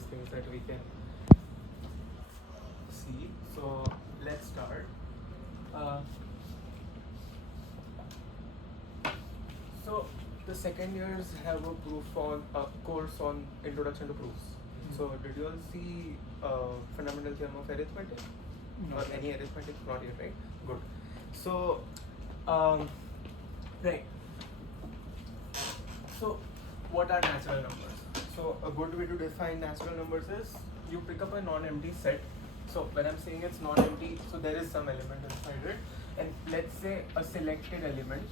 various things that we can see. So let's start. So the second years have a course on introduction to proofs. So did you all see fundamental theorem of arithmetic? Or any arithmetic? Not yet, right? Good. So right. So what are natural numbers? So a good way to define natural numbers is you pick up a non-empty set. So when I'm saying it's non-empty, so there is some element inside it, and let's say a selected element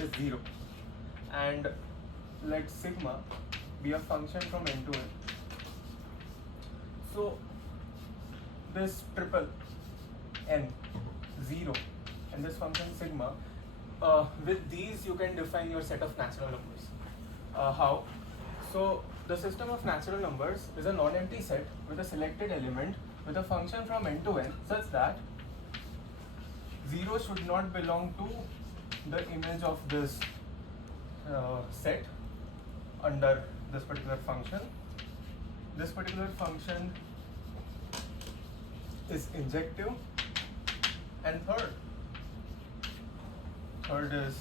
is 0, and let sigma be a function from n to n. So this triple n, 0, and this function sigma, with these you can define your set of natural numbers. How? So the system of natural numbers is a non-empty set with a selected element with a function from n to n such that 0 should not belong to the image of this set under this particular function. This particular function is injective, and third is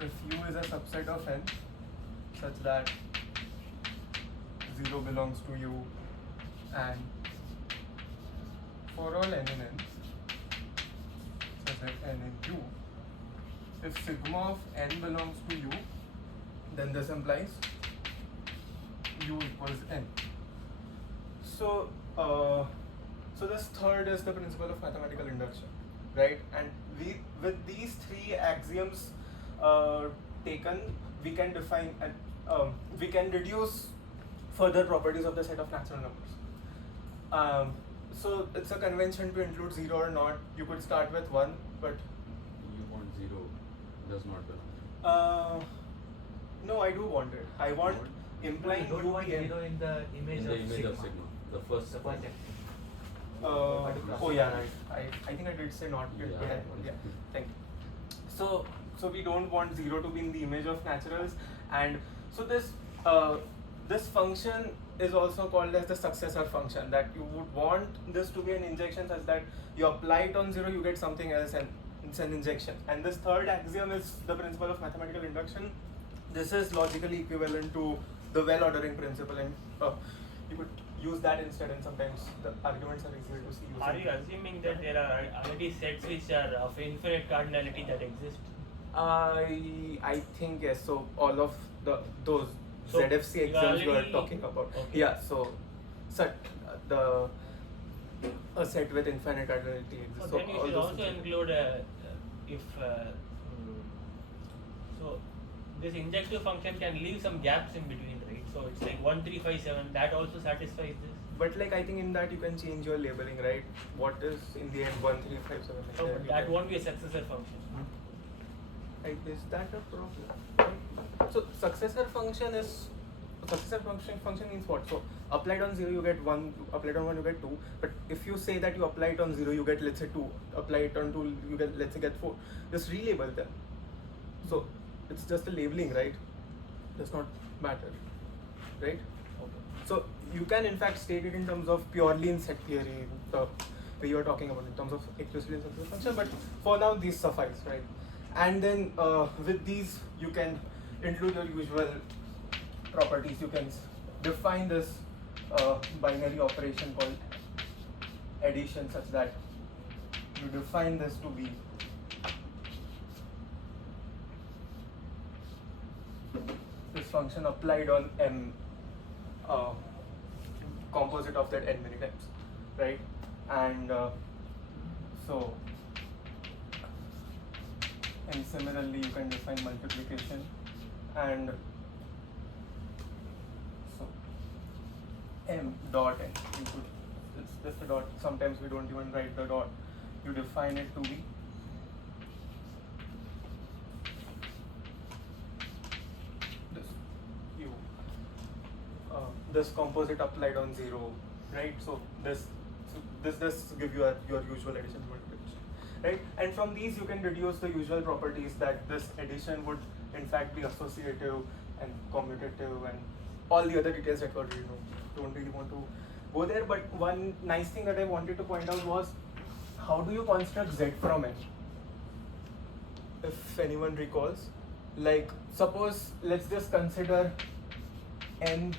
if u is a subset of n such that 0 belongs to u, and for all n in n such that n in u, if sigma of n belongs to u, then this implies u equals n. So so this third is the principle of mathematical induction, right? And we, with these three axioms taken, we can define and we can deduce further properties of the set of natural numbers. So it's a convention to include 0 or not. You could start with 1, but you want 0 does not belong. No, I do want it. I want implying you don't want 0 in the image of sigma. The first one. Oh yeah, right. I think I did say not yet. Yeah. Thank you. So we don't want 0 to be in the image of naturals, and so this function is also called as the successor function, that you would want this to be an injection such that you apply it on 0, you get something else, and it's an injection. And this third axiom is the principle of mathematical induction. This is logically equivalent to the well-ordering principle, and you could use that instead, and sometimes the arguments are easier to see. Are you assuming that there are already sets which are of infinite cardinality that exist? I think yes. So all of those So ZFC exams you are talking about. Okay. Yeah. So a set with infinite cardinality exists. So then you should also include so this injective function can leave some gaps in between, right? So it's like 1, 3, 5, 7. That also satisfies this. But like I think in that you can change your labeling, right? What is in the end 1, 3, 5, 7? So that won't be a successor function. Is that a problem? So successor function means what? So applied on 0 you get 1, applied on 1 you get 2. But if you say that you apply it on 0 you get, let's say, 2, apply it on 2 you get, let's say, get 4. Just relabel them. So it's just a labeling, right? Does not matter, right? Okay. So you can in fact state it in terms of purely in set theory, the way you are talking about in terms of explicitly in successor function. But for now these suffice, right? And then with these you can include your usual properties. You can define this binary operation called addition such that you define this to be this function applied on m composite of that n many times, right? And and similarly you can define multiplication, and so m dot n, it's just a dot. Sometimes we don't even write the dot. You define it to be this composite applied on 0, right? So this just give you your usual addition multiplication, right? And from these you can deduce the usual properties that this addition would in fact be associative, and commutative and all the other details that were don't really want to go there. But one nice thing that I wanted to point out was, how do you construct Z from N? If anyone recalls, like suppose let's just consider N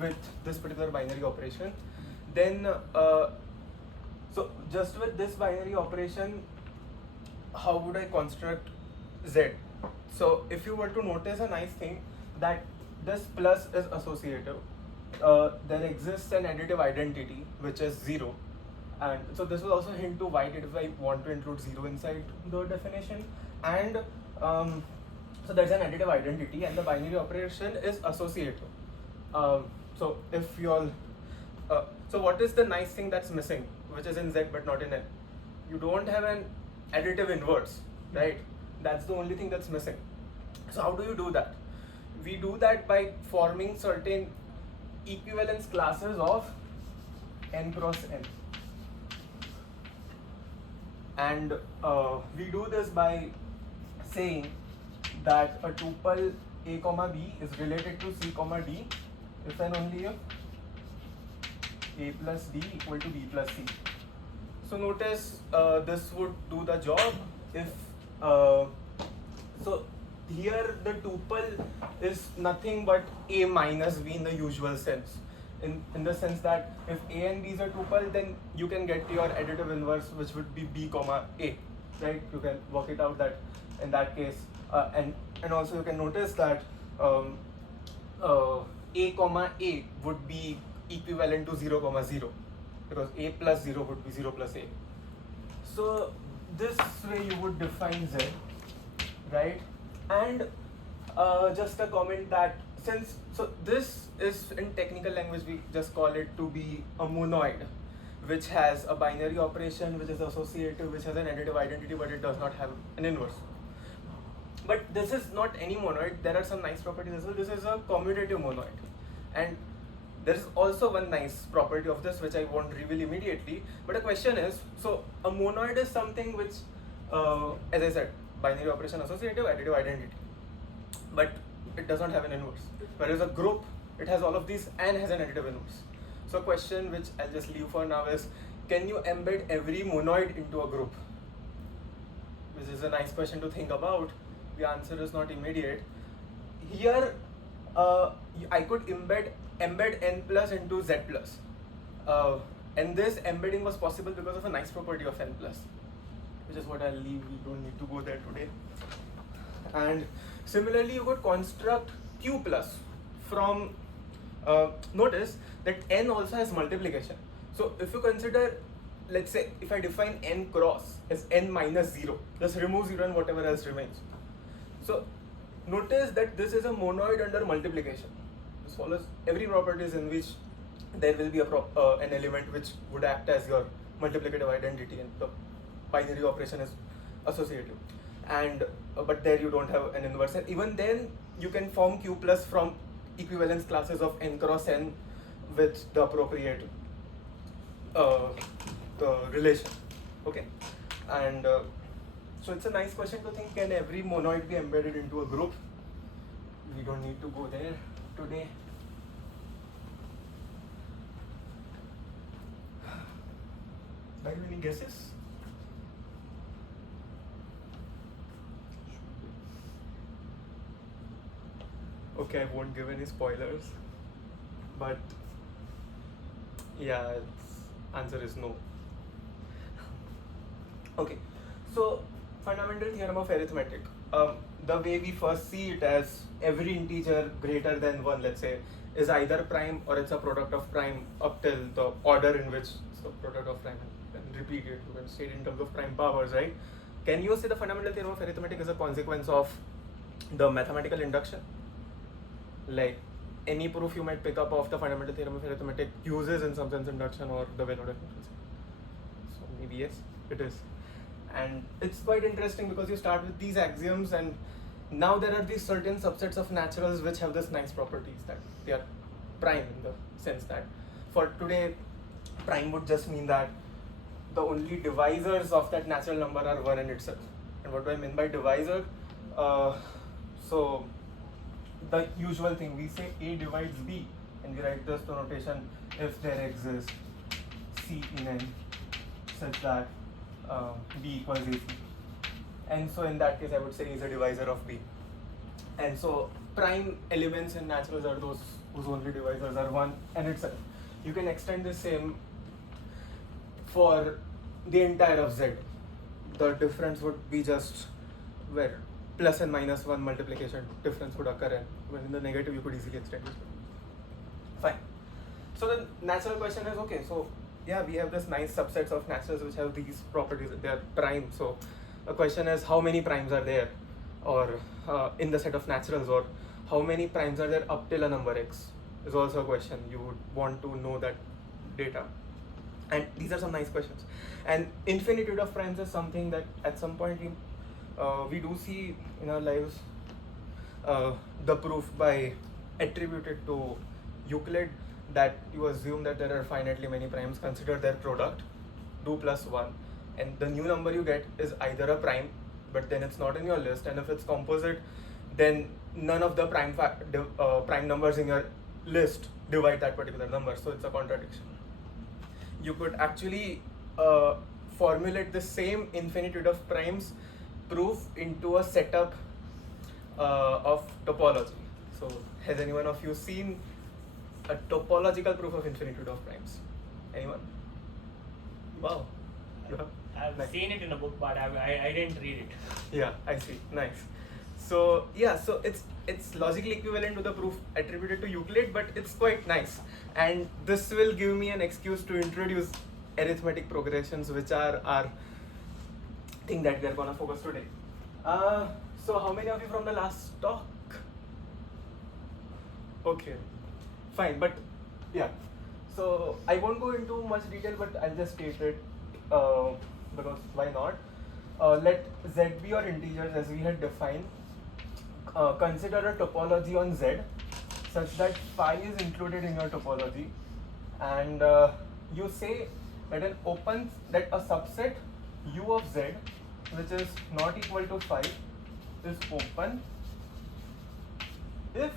with this particular binary operation, then so just with this binary operation, how would I construct Z? So if you were to notice a nice thing, that this plus is associative, there exists an additive identity which is 0, and so this will also hint to why did I want to include 0 inside the definition. And so there's an additive identity and the binary operation is associative. So if you all so what is the nice thing that's missing, which is in Z but not in N? You don't have an additive inverse, right? That's the only thing that's missing. So how do you do that? We do that by forming certain equivalence classes of n cross n. And we do this by saying that a tuple a comma b is related to c comma d if and only if a plus d equal to b plus c. So notice this would do the job if so here the tuple is nothing but a minus b in the usual sense, in the sense that if a and b is a tuple, then you can get your additive inverse, which would be b comma a, right? You can work it out that in that case, and also you can notice that a comma a would be equivalent to 0 comma 0, because a plus 0 would be 0 plus a. So this way you would define Z, right? And just a comment that since, so this is in technical language we just call it to be a monoid, which has a binary operation, which is associative, which has an additive identity, but it does not have an inverse. But this is not any monoid. There are some nice properties as well. This is a commutative monoid, and there is also one nice property of this which I won't reveal immediately. But the question is, so a monoid is something which, as I said, binary operation associative, additive identity, but it does not have an inverse. Whereas a group, it has all of these and has an additive inverse. So a question which I'll just leave for now is, can you embed every monoid into a group? Which is a nice question to think about. The answer is not immediate. Here, I could embed n plus into z plus, and this embedding was possible because of a nice property of n plus, which is what I'll leave. We don't need to go there today. And similarly, you could construct q plus from, notice that n also has multiplication. So if you consider, let's say, if I define n cross as n minus 0, just remove 0 and whatever else remains. So notice that this is a monoid under multiplication. This follows every properties in which there will be an element which would act as your multiplicative identity, and the binary operation is associative. And but there you don't have an inverse. And even then, you can form q plus from equivalence classes of n cross n with the appropriate the relation. Okay, and so it's a nice question to think: can every monoid be embedded into a group? We don't need to go there today. Are you any guesses? Okay, I won't give any spoilers, but yeah, its answer is no. Okay, so fundamental theorem of arithmetic. The way we first see it as every integer greater than 1, let's say, is either prime or it's a product of prime up till the order in which it's the product of prime, and repeat it. You can state in terms of prime powers, right? Can you say the fundamental theorem of arithmetic is a consequence of the mathematical induction? Like any proof you might pick up of the fundamental theorem of arithmetic uses in some sense induction or the well-ordered difference. So maybe yes, it is. And it's quite interesting because you start with these axioms, and now there are these certain subsets of naturals which have this nice properties that they are prime, in the sense that for today prime would just mean that the only divisors of that natural number are 1 in itself. And what do I mean by divisor? So the usual thing. We say A divides B, and we write this notation if there exists C in N such that B equals AC. And so in that case, I would say A is a divisor of B. And so prime elements in naturals are those whose only divisors are 1 and itself. You can extend the same for the entire of Z. The difference would be just where plus and minus 1 multiplication difference would occur, and when in the negative you could easily extend it. Fine. So the natural question is, okay, so yeah, we have this nice subsets of naturals which have these properties, they are prime. So the question is, how many primes are there, or in the set of naturals, or how many primes are there up till a number x is also a question. You would want to know that data. And these are some nice questions. And infinitude of primes is something that at some point we do see in our lives. The proof by attributed to Euclid, that you assume that there are finitely many primes, consider their product, do plus 1, and the new number you get is either a prime, but then it's not in your list, and if it's composite, then none of the prime numbers in your list divide that particular number, so it's a contradiction. You could actually formulate the same infinitude of primes proof into a setup of topology. So has anyone of you seen a topological proof of infinitude of primes? Anyone? Wow. You have? I've Nice. seen it in a book, but I didn't read it. Yeah, I see. Nice. So yeah, so it's logically equivalent to the proof attributed to Euclid, but it's quite nice. And this will give me an excuse to introduce arithmetic progressions, which are our thing that we are gonna focus today. So how many of you from the last talk? Okay, fine, but yeah. So I won't go into much detail, but I'll just state it because why not? Let Z be your integers as we had defined. Consider a topology on Z such that phi is included in your topology, and you say that that a subset U of Z, which is not equal to phi, is open if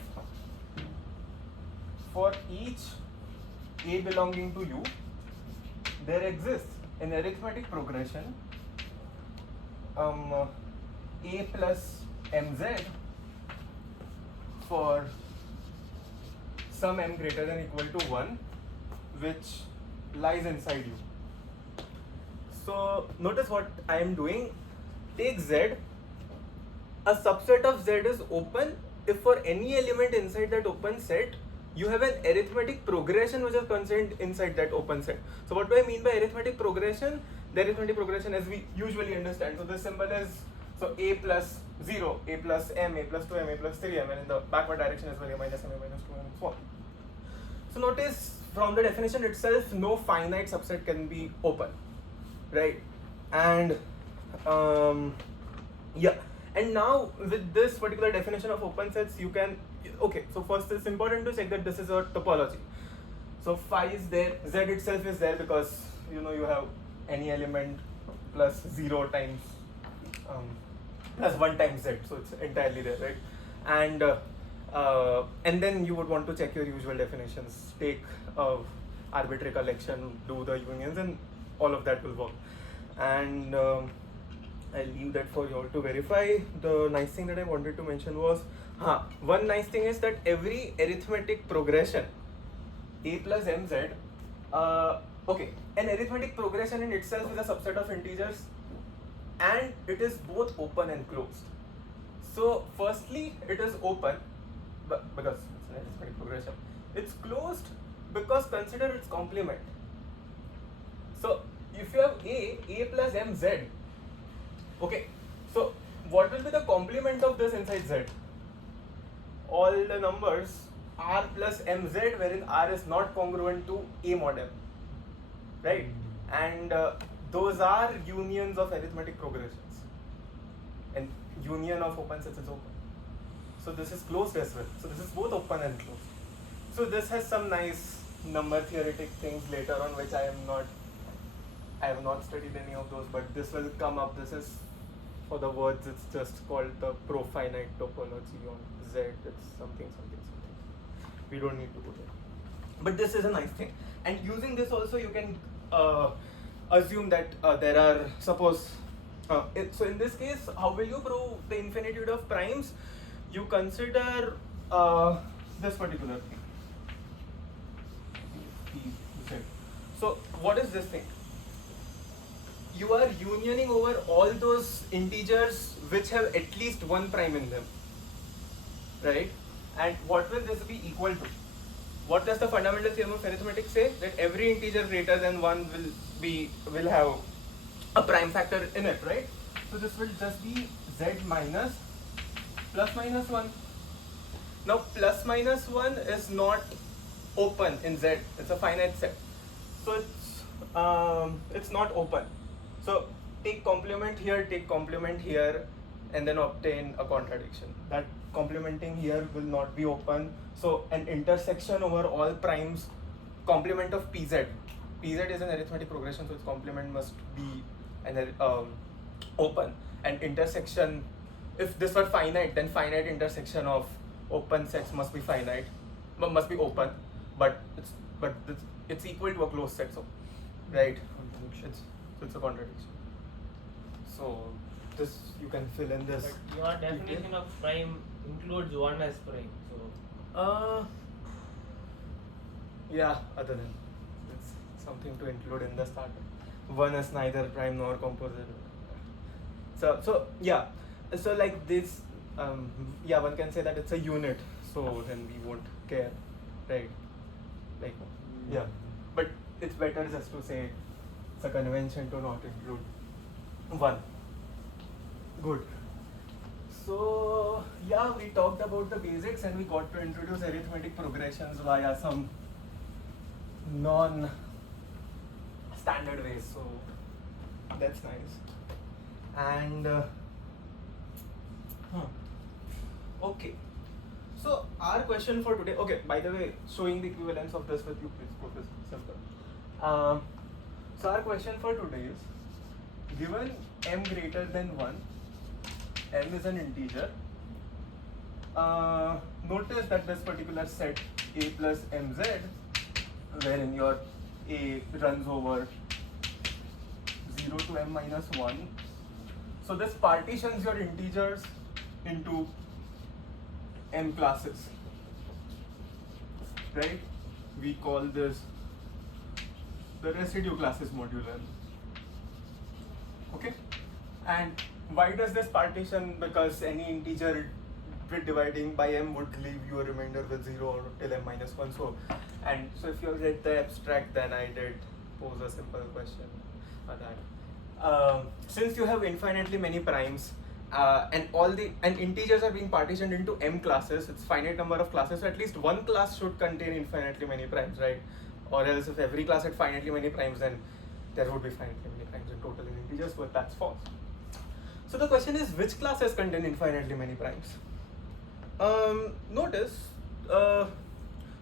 for each A belonging to U there exists an arithmetic progression A plus mz for some m greater than equal to 1, which lies inside U. So notice what I am doing. Take Z. A subset of Z is open if for any element inside that open set you have an arithmetic progression which is contained inside that open set. So what do I mean by arithmetic progression? The arithmetic progression as we usually understand. So this symbol is a plus 0, a plus m, a plus 2m, a plus 3m, and in the backward direction as well, a minus m, a minus 2m, and so on. So notice from the definition itself, no finite subset can be open, right? And yeah, and now with this particular definition of open sets, you can, okay, so first it's important to check that this is a topology. So phi is there, Z itself is there because you have any element plus 0 times plus 1 times Z, so it's entirely there, right? And then you would want to check your usual definitions, take arbitrary collection, do the unions, and all of that will work. And I'll leave that for you all to verify. The nice thing that I wanted to mention was, one nice thing is that every arithmetic progression, A plus mz, okay, an arithmetic progression in itself is a subset of integers, and it is both open and closed. So firstly, it is open because it's an arithmetic progression. It's closed because consider its complement. So if you have A plus mz, okay, so what will be the complement of this inside Z? All the numbers R plus mz, wherein R is not congruent to A mod m, right? And those are unions of arithmetic progressions, and union of open sets is open. So this is closed as well. So this is both open and closed. So this has some nice number theoretic things later on, which I have not studied any of those, but this will come up. This is for the words, it's just called the profinite topology on Z. It's something. We don't need to go there. But this is a nice thing. And using this also, you can assume that there are, suppose, so in this case, how will you prove the infinitude of primes? You consider this particular thing. Z. So what is this thing? You are unioning over all those integers which have at least one prime in them, right? And what will this be equal to? What does the fundamental theorem of arithmetic say? That every integer greater than 1 will have a prime factor in it, right? So this will just be z minus plus minus 1. Now plus minus 1 is not open in Z, it's a finite set. So it's not open. So take complement here, and then obtain a contradiction. That complementing here will not be open. So an intersection over all primes, complement of PZ. PZ is an arithmetic progression, so its complement must be open. And intersection, if this were finite, then finite intersection of open sets must be finite, must be open. But it's equal to a closed set, so right? It's a contradiction. So this you can fill in this. But your definition of prime includes 1 as prime. So yeah, other than it's something to include in the starter. 1 is neither prime nor composite. So yeah, so like this, yeah, one can say that it's a unit. So then we won't care, right? Like, yeah, but it's better just to say it's a convention to not include 1. Good. So yeah, we talked about the basics and we got to introduce arithmetic progressions via some non-standard ways. So that's nice. And okay. So our question for today. Okay. By the way, showing the equivalence of this with you, please. Go this simple. So our question for today is: given m greater than 1, m is an integer. Notice that this particular set A plus mz, wherein your A runs over 0 to m minus 1. So this partitions your integers into m classes, right? We call this the residue classes modulo. Okay? And why does this partition? Because any integer with dividing by m would leave you a remainder with 0 or till m minus 1. So if you read the abstract, then I did pose a simple question on that. Since you have infinitely many primes, and integers are being partitioned into m classes, it's finite number of classes, so at least one class should contain infinitely many primes, right? Or else if every class had finitely many primes, then there would be finitely many primes in total in integers, but that's false. So the question is, which classes contain infinitely many primes? Notice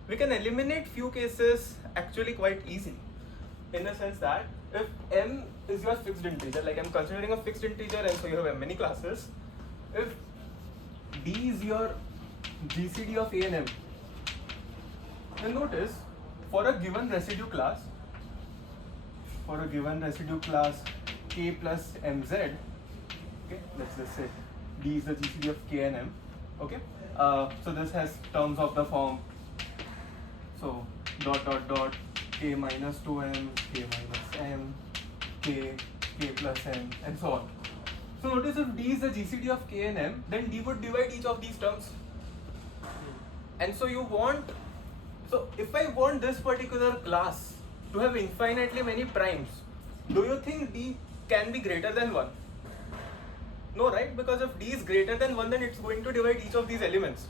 we can eliminate few cases actually quite easily, in the sense that if m is your fixed integer, like I'm considering a fixed integer and so you have many classes, if D is your GCD of A and M, then notice for a given residue class K plus MZ, okay, let's just say D is the GCD of K and M, okay, so this has terms of the form, so ... K minus 2m, K minus m, K plus m, and so on. So notice if D is the GCD of K and M, then D would divide each of these terms. And so if I want this particular class to have infinitely many primes, do you think D can be greater than 1? No, right? Because if D is greater than 1, then it's going to divide each of these elements.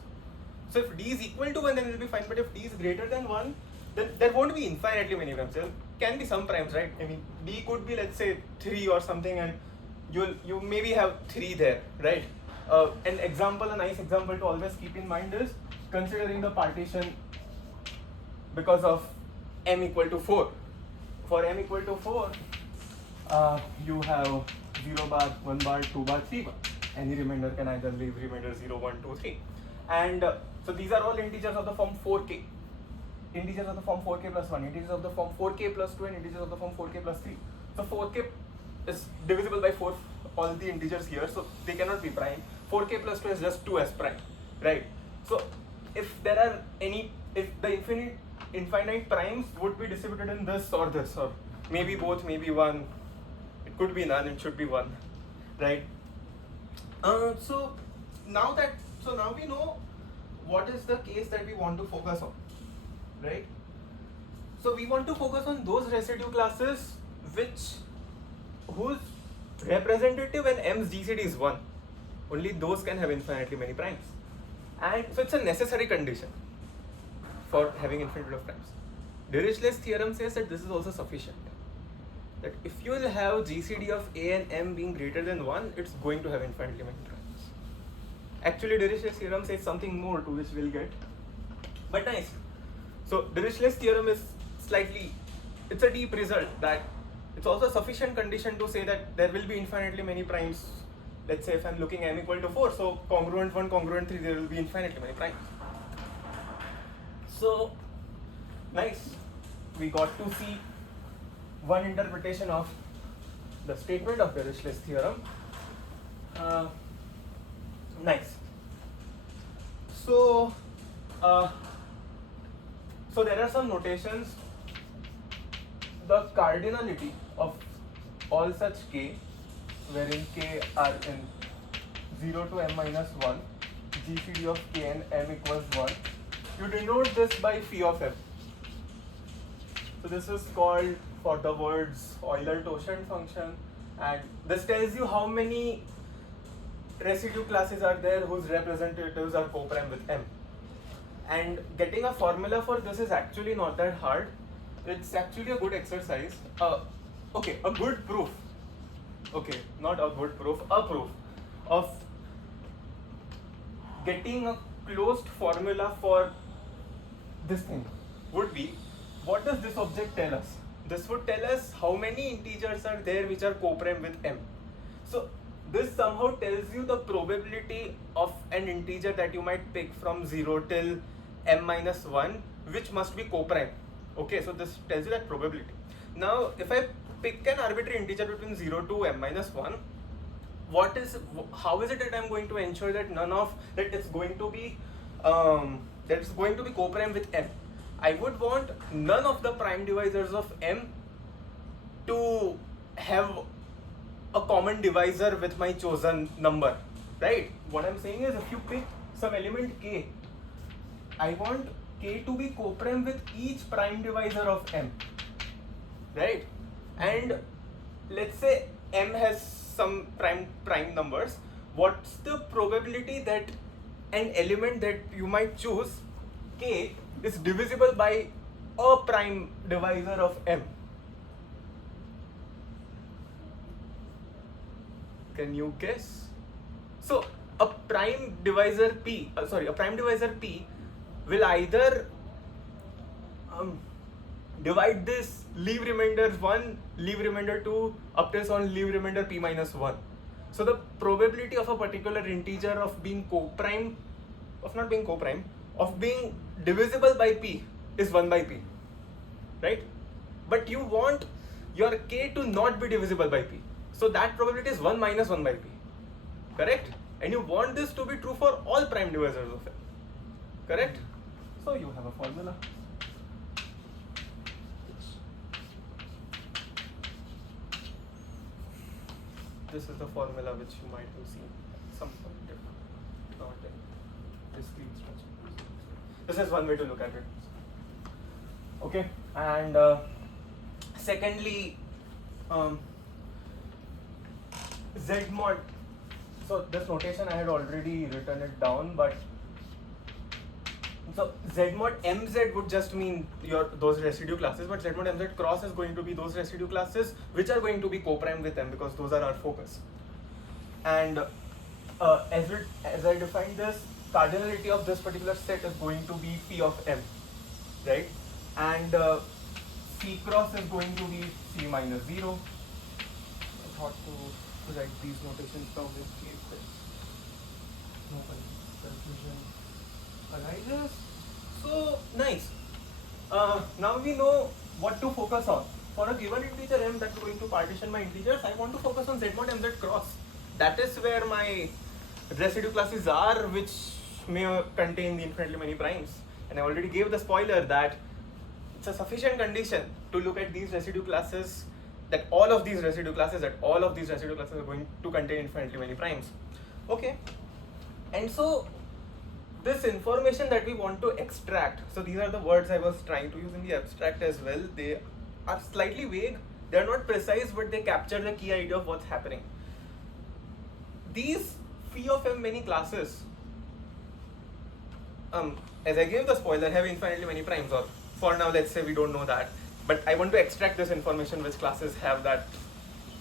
So if D is equal to 1, then it will be fine. But if D is greater than 1, then there won't be infinitely many primes. There can be some primes, right? I mean, D could be, let's say, 3 or something, and you maybe have 3 there, right? A nice example to always keep in mind is considering the partition because of m equal to 4. For m equal to 4, you have 0 bar, 1 bar, 2 bar, 3 bar. Any remainder can either leave remainder 0, 1, 2, 3. And so these are all integers of the form 4k. Integers of the form 4k plus 1, integers of the form 4k plus 2, and integers of the form 4k plus 3. So 4k is divisible by 4, all the integers here, so they cannot be prime. 4k plus 2 is just 2 as prime, right? So if there are if the infinite primes would be distributed in this, or maybe both, maybe one, it could be none, it should be one, right? So now we know what is the case that we want to focus on, right? So we want to focus on those residue classes whose representative and M's GCD is 1. Only those can have infinitely many primes. And so it's a necessary condition for having infinity of primes. Dirichlet's theorem says that this is also sufficient. That if you will have GCD of A and M being greater than 1, it's going to have infinitely many primes. Actually, Dirichlet's theorem says something more, to which we'll get. But nice. So Dirichlet's theorem is it's a deep result, that it's also a sufficient condition to say that there will be infinitely many primes. Let's say if I'm looking M equal to 4, so congruent 1, congruent 3, there will be infinitely many primes. So nice, we got to see one interpretation of the statement of Dirichlet's theorem. Nice. So there are some notations. The cardinality of all such k, wherein k are in 0 to m minus 1, GCD of k and m equals 1, you denote this by phi of m. So this is called, for the words, Euler-Tauschend function, and this tells you how many residue classes are there whose representatives are co-prime with m. And getting a formula for this is actually not that hard. It's actually a good exercise. Okay, a good proof. Okay, not a good proof, a proof of getting a closed formula for this thing would be, what does this object tell us? This would tell us how many integers are there which are co-prime with m. So this somehow tells you the probability of an integer that you might pick from 0 till m minus 1, which must be co-prime. Okay, so this tells you that probability. Now, if I pick an arbitrary integer between 0 to m minus 1, how is it that I'm going to ensure that it's going to be co-prime with m? I would want none of the prime divisors of m to have a common divisor with my chosen number, right? What I'm saying is, if you pick some element k, I want k to be co-prime with each prime divisor of m, right? And let's say m has some prime numbers. What's the probability that an element that you might choose, k, is divisible by a prime divisor of m? Can you guess? So a prime divisor p will either divide this, leave remainder 1, leave remainder 2, up till on leave remainder p minus 1. So the probability of a particular integer of being co-prime, of being divisible by p is 1 by p, right? But you want your k to not be divisible by p. So that probability is 1 minus 1 by p, correct? And you want this to be true for all prime divisors of m, correct? So you have a formula. This is the formula which you might have seen some point not in discrete structure. This is one way to look at it. Okay, and secondly, Z mod. So this notation I had already written it down, but so Z mod MZ would just mean those residue classes, but Z mod MZ cross is going to be those residue classes which are going to be co-prime with M, because those are our focus. And as I defined this, cardinality of this particular set is going to be phi of M, right? And C cross is going to be C minus 0. I thought to write these notations down in case there no confusion arises. So nice. Now we know what to focus on. For a given integer m that we're going to partition my integers, I want to focus on z mod mz cross. That is where my residue classes are, which may contain the infinitely many primes. And I already gave the spoiler that it's a sufficient condition to look at these residue classes, that all of these residue classes are going to contain infinitely many primes. Okay. And so this information that we want to extract, so these are the words I was trying to use in the abstract as well. They are slightly vague, they are not precise, but they capture the key idea of what's happening. These phi of m many classes, as I gave the spoiler, have infinitely many primes, or for now let's say we don't know that, but I want to extract this information which classes have that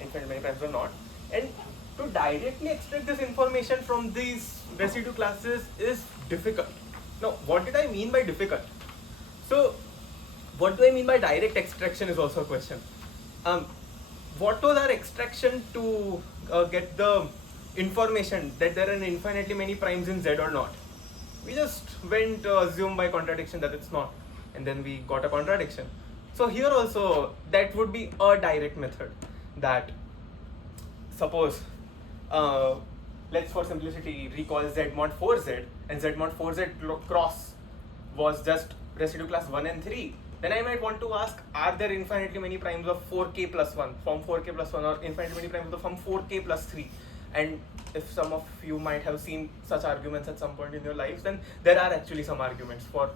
infinitely many primes or not. And to directly extract this information from these residue classes is difficult. Now, what did I mean by difficult? So, what do I mean by direct extraction is also a question. What was our extraction to get the information that there are infinitely many primes in Z or not? We just went to assume by contradiction that it's not, and then we got a contradiction. So here also, that would be a direct method. That suppose, let's for simplicity recall Z mod 4Z, and Z mod 4Z cross was just residue class 1 and 3. Then I might want to ask, are there infinitely many primes of 4k plus 1, form 4k plus 1, or infinitely many primes of the form 4k plus 3? And if some of you might have seen such arguments at some point in your lives, then there are actually some arguments for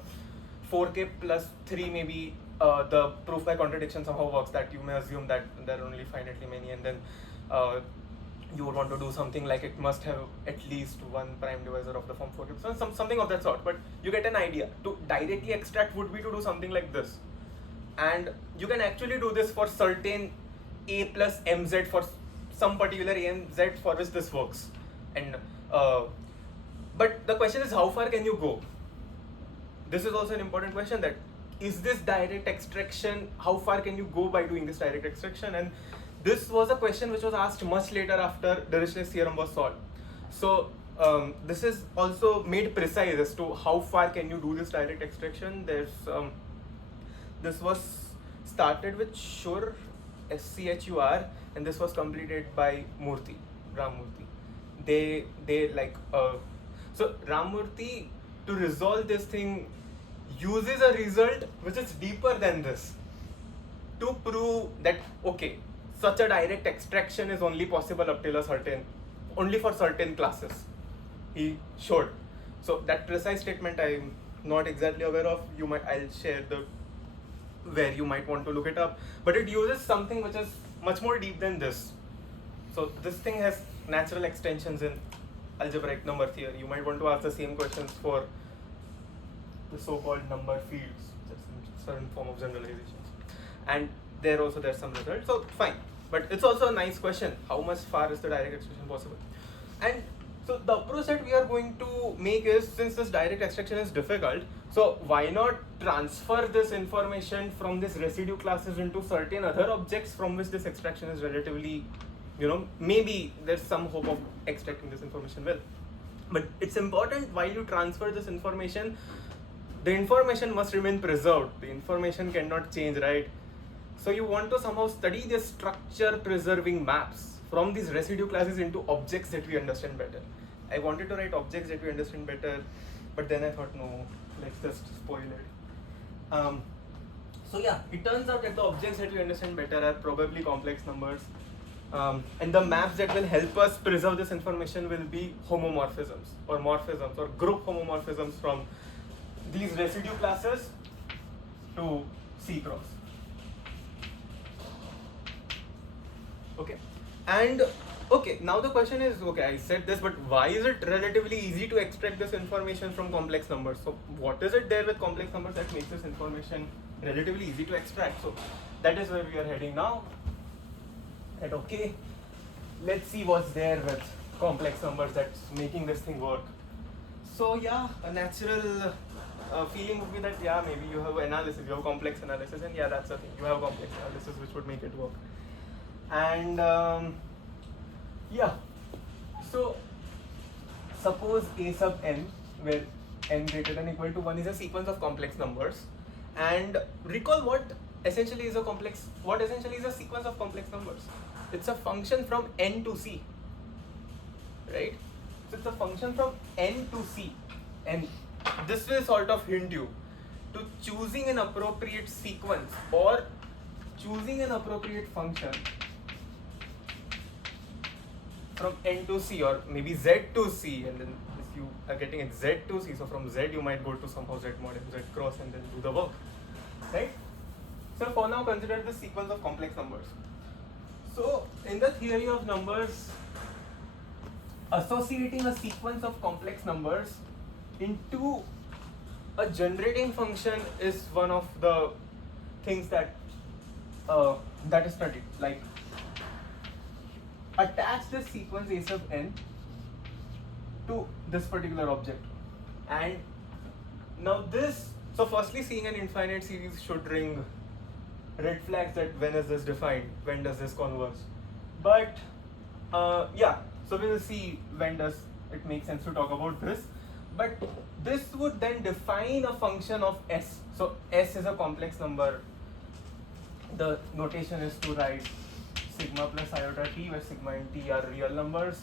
4k plus 3. Maybe the proof by contradiction somehow works, that you may assume that there are only finitely many, and then you would want to do something like it must have at least one prime divisor of the form 4k plus 1, something of that sort. But you get an idea. To directly extract would be to do something like this, and you can actually do this for certain a plus mz, for some particular a and z for which this works. And but the question is, how far can you go? This is also an important question, that is this direct extraction, how far can you go by doing this direct extraction? And this was a question which was asked much later after Dirichlet's theorem was solved. So this is also made precise as to how far can you do this direct extraction. There's this was started with Schur, SCHUR, and this was completed by Murthy, Ramurthy. They like so Ramurthy, to resolve this thing, uses a result which is deeper than this to prove that okay, such a direct extraction is only possible up till a certain, only for certain classes. He showed. So that precise statement I'm not exactly aware of. I'll share the where you might want to look it up. But it uses something which is much more deep than this. So this thing has natural extensions in algebraic number theory. You might want to ask the same questions for the so-called number fields, just certain form of generalizations. And there's some result. So fine. But it's also a nice question. How much far is the direct extraction possible? And so the approach that we are going to make is, since this direct extraction is difficult, so why not transfer this information from this residue classes into certain other objects from which this extraction is relatively, maybe there's some hope of extracting this information well. But it's important, while you transfer this information, the information must remain preserved. The information cannot change, right? So you want to somehow study the structure preserving maps from these residue classes into objects that we understand better. I wanted to write objects that we understand better, but then I thought, no, let's just spoil it. So yeah, it turns out that the objects that we understand better are probably complex numbers. And the maps that will help us preserve this information will be homomorphisms or morphisms or group homomorphisms from these residue classes to C cross. Okay, and okay, now the question is, okay, I said this, but why is it relatively easy to extract this information from complex numbers? So what is it there with complex numbers that makes this information relatively easy to extract? So that is where we are heading now. And okay, let's see what's there with complex numbers that's making this thing work. So yeah, a natural feeling would be that, yeah, maybe you have analysis, you have complex analysis, and yeah, that's the thing, you have complex analysis which would make it work. And Yeah. So suppose a sub n, where n greater than equal to 1 is a sequence of complex numbers, and recall what essentially is a sequence of complex numbers. It's a function from n to c, right? So it's a function from n to c, and this will sort of hint you to choosing an appropriate sequence or choosing an appropriate function from n to c, or maybe z to c, and then if you are getting it z to c, so from z you might go to somehow z mod and z cross and then do the work, right? So for now consider the sequence of complex numbers. So in the theory of numbers, associating a sequence of complex numbers into a generating function is one of the things that that is studied. Like, attach this sequence a sub n to this particular object, and now this, so firstly seeing an infinite series should ring red flags that when is this defined, when does this converge, but yeah, so we will see when does it make sense to talk about this. But this would then define a function of s. So s is a complex number. The notation is to write sigma plus iota t, where sigma and t are real numbers.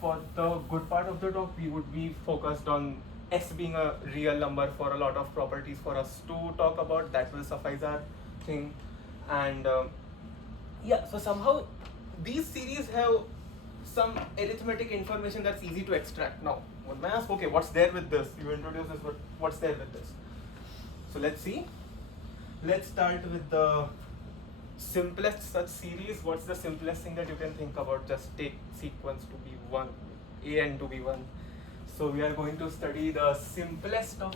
For the good part of the talk, we would be focused on s being a real number for a lot of properties for us to talk about. That will suffice our thing. And yeah, so somehow these series have some arithmetic information that's easy to extract. Now, one may ask, okay, what's there with this? You introduce this, but what's there with this? So let's see. Let's start with the simplest such series. What's the simplest thing that you can think about? Just take sequence to be 1, a n to be 1. So we are going to study the simplest of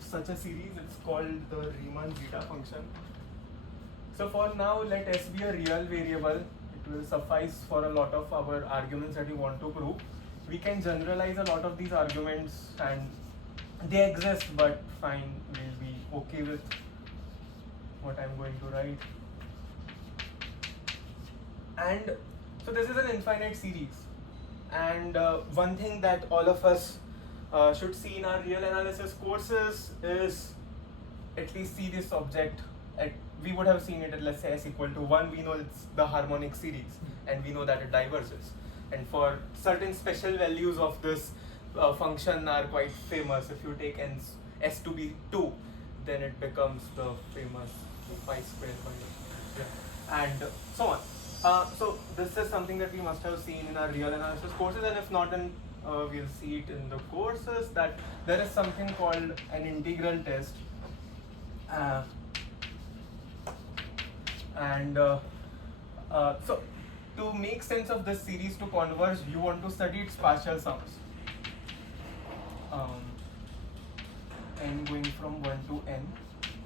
such a series. It's called the Riemann zeta function. So for now, let s be a real variable. It will suffice for a lot of our arguments that you want to prove. We can generalize a lot of these arguments, and they exist, but fine, we'll be okay with what I'm going to write. And so this is an infinite series, and one thing that all of us should see in our real analysis courses is at least see this object at, we would have seen it at, let's say, s equal to 1. We know it's the harmonic series, and we know that it diverges, and for certain special values of this function are quite famous. If you take s to be 2, then it becomes the famous pi square by, and so on. So this is something that we must have seen in our real analysis courses, and if not, then we'll see it in the courses, that there is something called an integral test, and so to make sense of this series to converge, you want to study its partial sums, n going from 1 to n,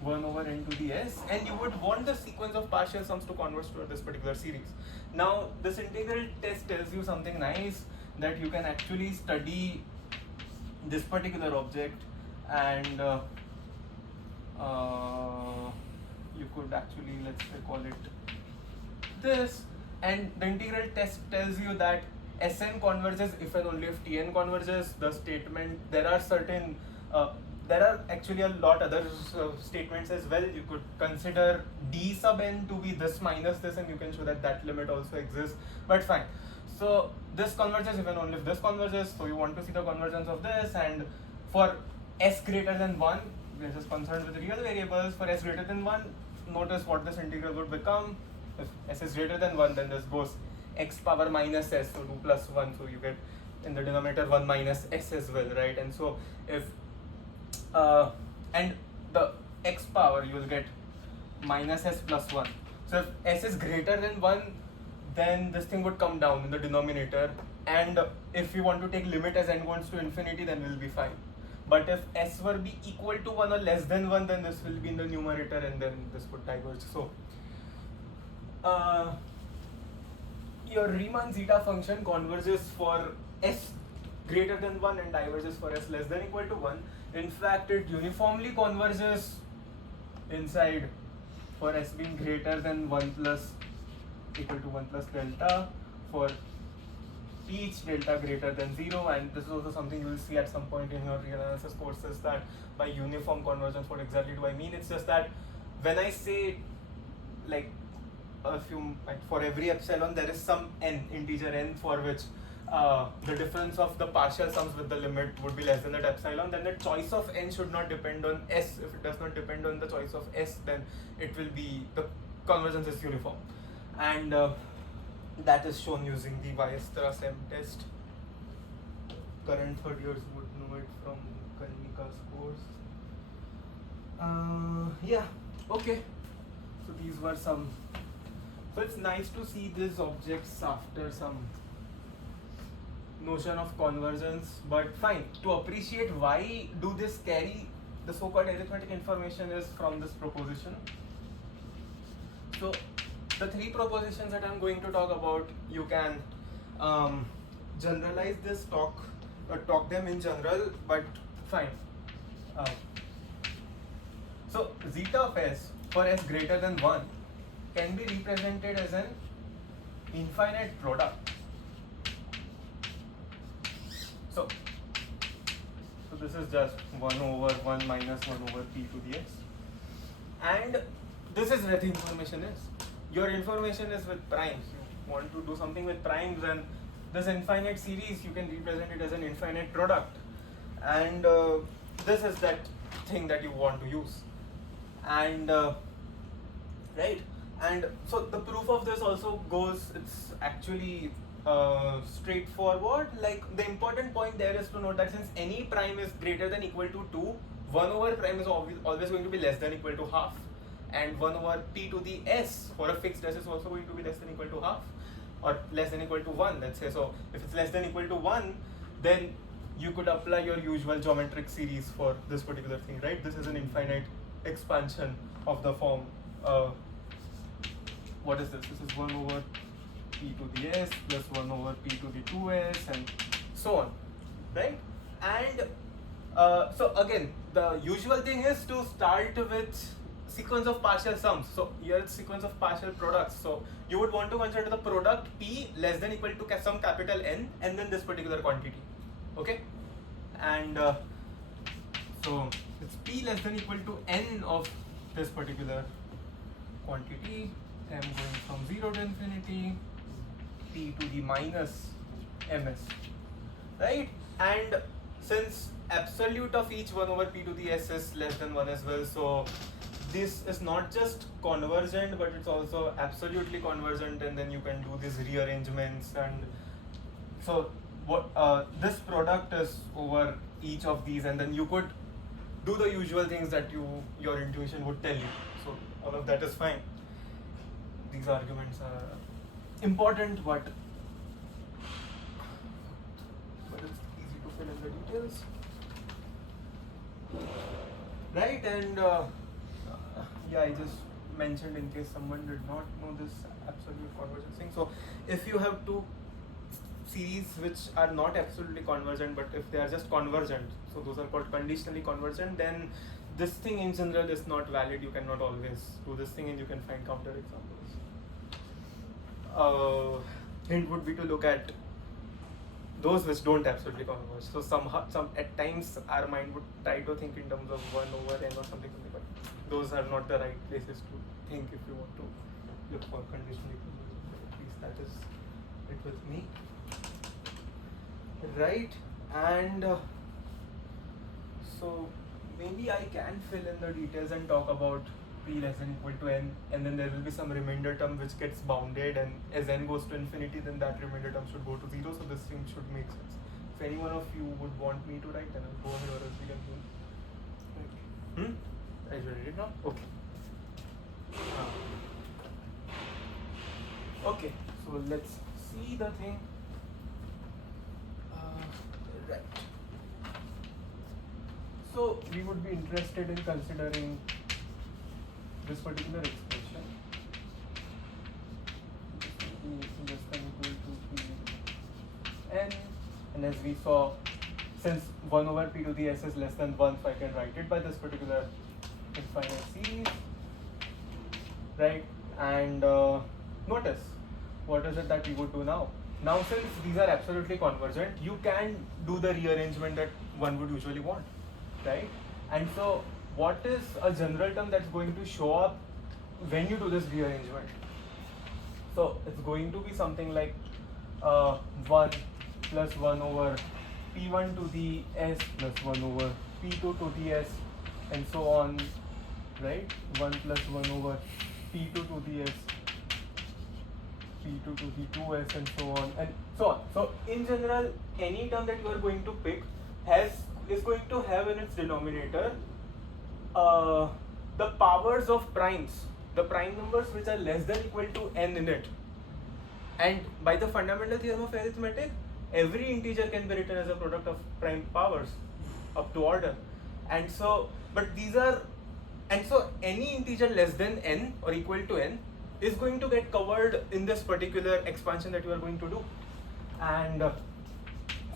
1 over n to the s, and you would want the sequence of partial sums to converge to this particular series. Now this integral test tells you something nice, that you can actually study this particular object, and you could actually, let's say, call it this, and the integral test tells you that Sn converges if and only if Tn converges. The statement, there are certain there are actually a lot other statements as well. You could consider d sub n to be this minus this, and you can show that that limit also exists, but fine. So this converges if and only if this converges, so you want to see the convergence of this, and for s greater than 1, we're just concerned with real variables. For s greater than 1, notice what this integral would become. If s is greater than 1, then this goes x power minus s, so 2 plus 1, so you get in the denominator 1 minus s as well, right? And so if and the x power, you will get minus s plus 1. So if s is greater than 1, then this thing would come down in the denominator, and if you want to take limit as n goes to infinity, then we'll be fine. But if s were be equal to 1 or less than 1, then this will be in the numerator, and then this would diverge. So your Riemann zeta function converges for s greater than 1 and diverges for s less than equal to 1. In fact, it uniformly converges inside for s being greater than 1 plus equal to 1 plus delta, for each delta greater than 0, and this is also something you will see at some point in your real analysis courses, that by uniform convergence, what exactly do I mean? It's just that when I say like for every epsilon there is some n, integer n, for which the difference of the partial sums with the limit would be less than that epsilon, then the choice of n should not depend on s. If it does not depend on the choice of s, then it will be, the convergence is uniform, and that is shown using the Weierstrass-M test. Current third years would know it from Kanika's course. Yeah, okay. So these were some. So it's nice to see these objects after some notion of convergence, but fine. To appreciate why do this carry the so-called arithmetic information is from this proposition. So the three propositions that I'm going to talk about, you can generalize this, talk them in general, but fine. So zeta of s for s greater than 1 can be represented as an infinite product. So this is just 1 over 1 minus 1 over p to the s, and this is where the information is. Your information is with primes. You want to do something with primes, and this infinite series, you can represent it as an infinite product, and this is that thing that you want to use, and right, and so the proof of this also goes, it's actually straightforward. Like, the important point there is to note that since any prime is greater than equal to 2, 1 over prime is always going to be less than equal to half, and 1 over p to the s for a fixed s is also going to be less than equal to half, or less than equal to 1, let's say. So if it's less than equal to 1, then you could apply your usual geometric series for this particular thing, right? This is an infinite expansion of the form. What is this? This is 1 over p to the s plus 1 over p to the 2s, and so on, right? And so again, the usual thing is to start with sequence of partial sums. So here it's sequence of partial products. So you would want to consider the product p less than equal to some capital N, and then this particular quantity, okay? And so it's p less than equal to n of this particular quantity, m going from 0 to infinity, p to the minus ms, right? And since absolute of each 1 over p to the s is less than 1 as well, so this is not just convergent, but it's also absolutely convergent, and then you can do these rearrangements, and so what this product is over each of these, and then you could do the usual things that your intuition would tell you. So all of that is fine. These arguments are important, but it's easy to fill in the details, right? And yeah, I just mentioned in case someone did not know this absolute convergence thing. So if you have two series which are not absolutely convergent, but if they are just convergent, so those are called conditionally convergent, then this thing in general is not valid. You cannot always do this thing, and you can find counter examples. Hint would be to look at those which don't absolutely converge. So some at times our mind would try to think in terms of 1 over n or something, but those are not the right places to think if you want to look for conditionally convergent. At least that is it with me, right? And so maybe I can fill in the details and talk about p less than equal to n, and then there will be some remainder term which gets bounded, and as n goes to infinity, then that remainder term should go to 0. So this thing should make sense. If any one of you would want me to write, then I'll go ahead, or else we can do. I should read it now? Okay. Okay, so let's see the thing. Right. So we would be interested in considering this particular expression. Less than equal to p n, and as we saw, since 1 over p to the s is less than 1, so I can write it by this particular infinite series, right? And notice what is it that we would do now? Now since these are absolutely convergent, you can do the rearrangement that one would usually want, right? And so what is a general term that's going to show up when you do this rearrangement? So it's going to be something like 1 plus 1 over p1 to the s plus 1 over p2 to the s and so on, right? 1 plus 1 over p2 to the s, p2 to the 2s and so on and so on. So in general, any term that you are going to pick is going to have in its denominator the powers of primes, the prime numbers which are less than equal to n in it. And by the fundamental theorem of arithmetic, every integer can be written as a product of prime powers up to order. And so, but these are, and so any integer less than n or equal to n is going to get covered in this particular expansion that you are going to do. And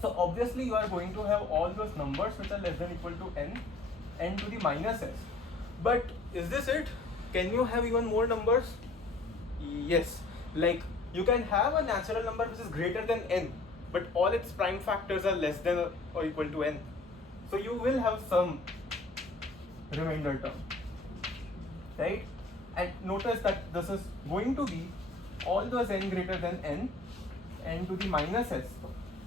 so obviously you are going to have all those numbers which are less than equal to n to the minus s. But is this it? Can you have even more numbers? Yes. Like you can have a natural number which is greater than n, but all its prime factors are less than or equal to n. So you will have some remainder term, right? And notice that this is going to be all those n greater than n to the minus s,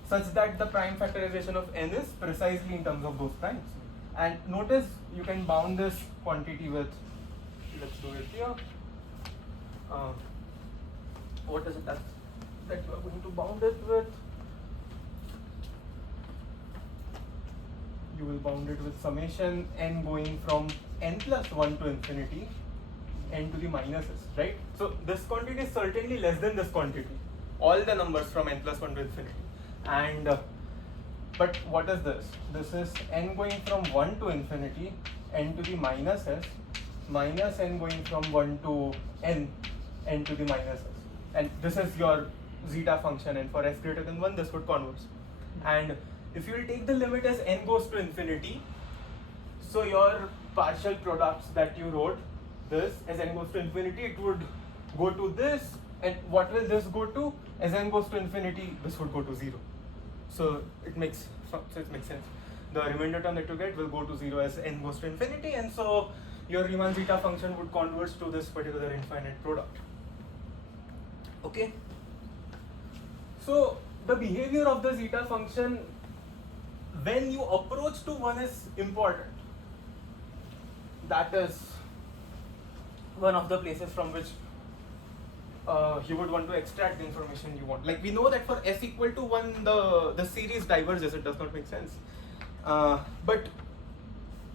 such that the prime factorization of n is precisely in terms of those primes. And notice you can bound this quantity with, let's do it here. What is it that you are going to bound it with? You will bound it with summation n going from n plus 1 to infinity, n to the minus s, right? So this quantity is certainly less than this quantity, all the numbers from n plus 1 to infinity. And but what is this? This is n going from 1 to infinity, n to the minus s, minus n going from 1 to n to the minus s. And this is your zeta function, and for s greater than 1 this would converge. And if you will take the limit as n goes to infinity, so your partial products that you wrote, this as n goes to infinity, it would go to this, and what will this go to? As n goes to infinity, this would go to 0. So it makes sense. The remainder term that you get will go to 0 as n goes to infinity, and so your Riemann zeta function would converge to this particular infinite product. Okay. So the behavior of the zeta function when you approach to 1 is important. That is one of the places from which you would want to extract the information you want. Like we know that for s equal to 1, the series diverges, it does not make sense. But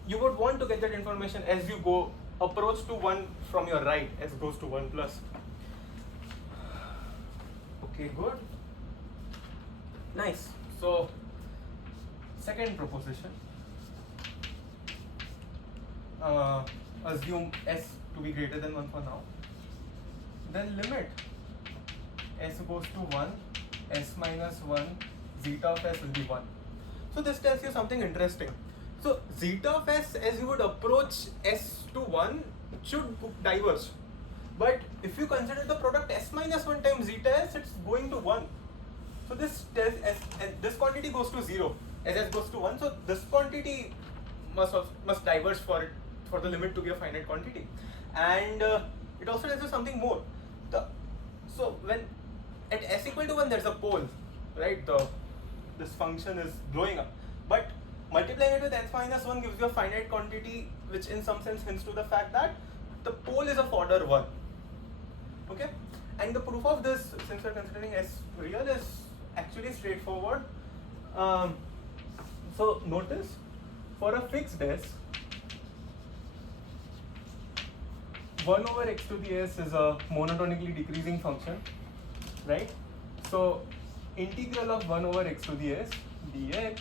you would want to get that information as you go approach to 1 from your right, s goes to 1 plus. Okay, good. Nice. So, second proposition. Assume s to be greater than 1 for now. Then limit s goes to 1, s minus 1, zeta of s will be 1. So this tells you something interesting. So zeta of s as you would approach s to 1 should diverge. But if you consider the product s minus 1 times zeta s, it's going to 1. So this tells this quantity goes to 0 as s goes to 1. So this quantity must diverge for the limit to be a finite quantity. And it also tells you something more. So when at s equal to 1 there's a pole, right? This function is blowing up. But multiplying it with s minus 1 gives you a finite quantity, which in some sense hints to the fact that the pole is of order 1. Okay? And the proof of this, since we're considering s real, is actually straightforward. So notice, for a fixed s, 1 over x to the s is a monotonically decreasing function, right? So integral of 1 over x to the s dx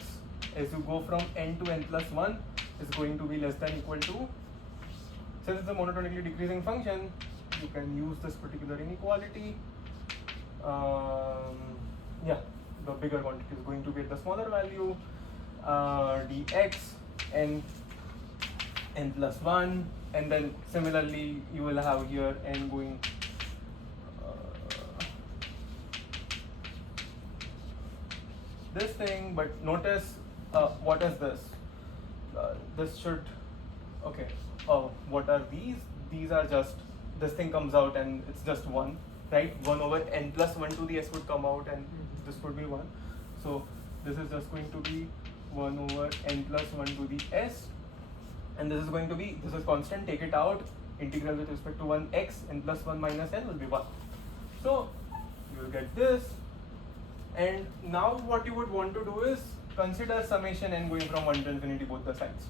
as you go from n to n plus 1 is going to be less than equal to, since it's a monotonically decreasing function, you can use this particular inequality. Yeah, the bigger quantity is going to be at the smaller value, dx n plus 1, and then similarly you will have here n going this thing, but notice what is this? This should, okay, what are these? These are just, this thing comes out and it's just 1, right? 1 over n plus 1 to the s would come out and this would be 1. So this is just going to be 1 over n plus 1 to the s, and this is going to be, this is constant, take it out, integral with respect to 1x, n plus 1 minus n will be 1. So you will get this, and now what you would want to do is consider summation n going from 1 to infinity both the sides.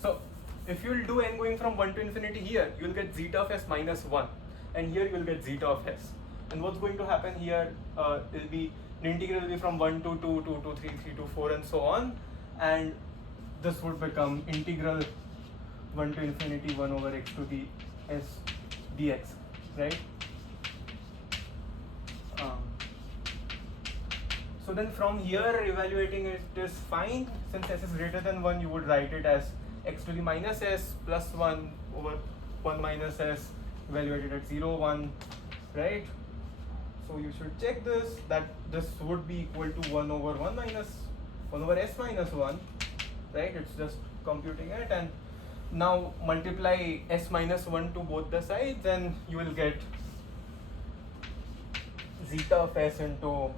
So if you will do n going from 1 to infinity here, you will get zeta of s minus 1, and here you will get zeta of s. And what's going to happen here will be, the integral will be from 1 to 2, 2 to 3, 3 to 4 and so on, and this would become integral 1 to infinity 1 over x to the s dx, right? So then from here evaluating it is fine. Since s is greater than 1, you would write it as x to the minus s plus 1 over 1 minus s evaluated at 0, 1, right? So you should check this, that this would be equal to 1 over 1 minus 1 over s minus 1, right? It's just computing it, and now multiply s minus 1 to both the sides and you will get zeta of s into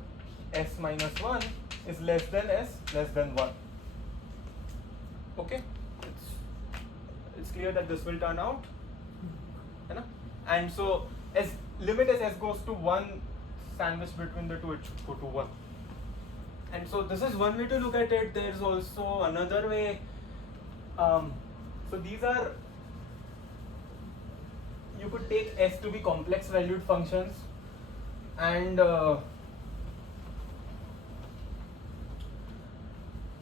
s minus 1 is less than s less than 1. Okay, it's clear that this will turn out, and so as limit as s goes to 1, sandwich between the two, it should go to 1. And so this is one way to look at it. There's also another way. So these are, you could take s to be complex valued functions, and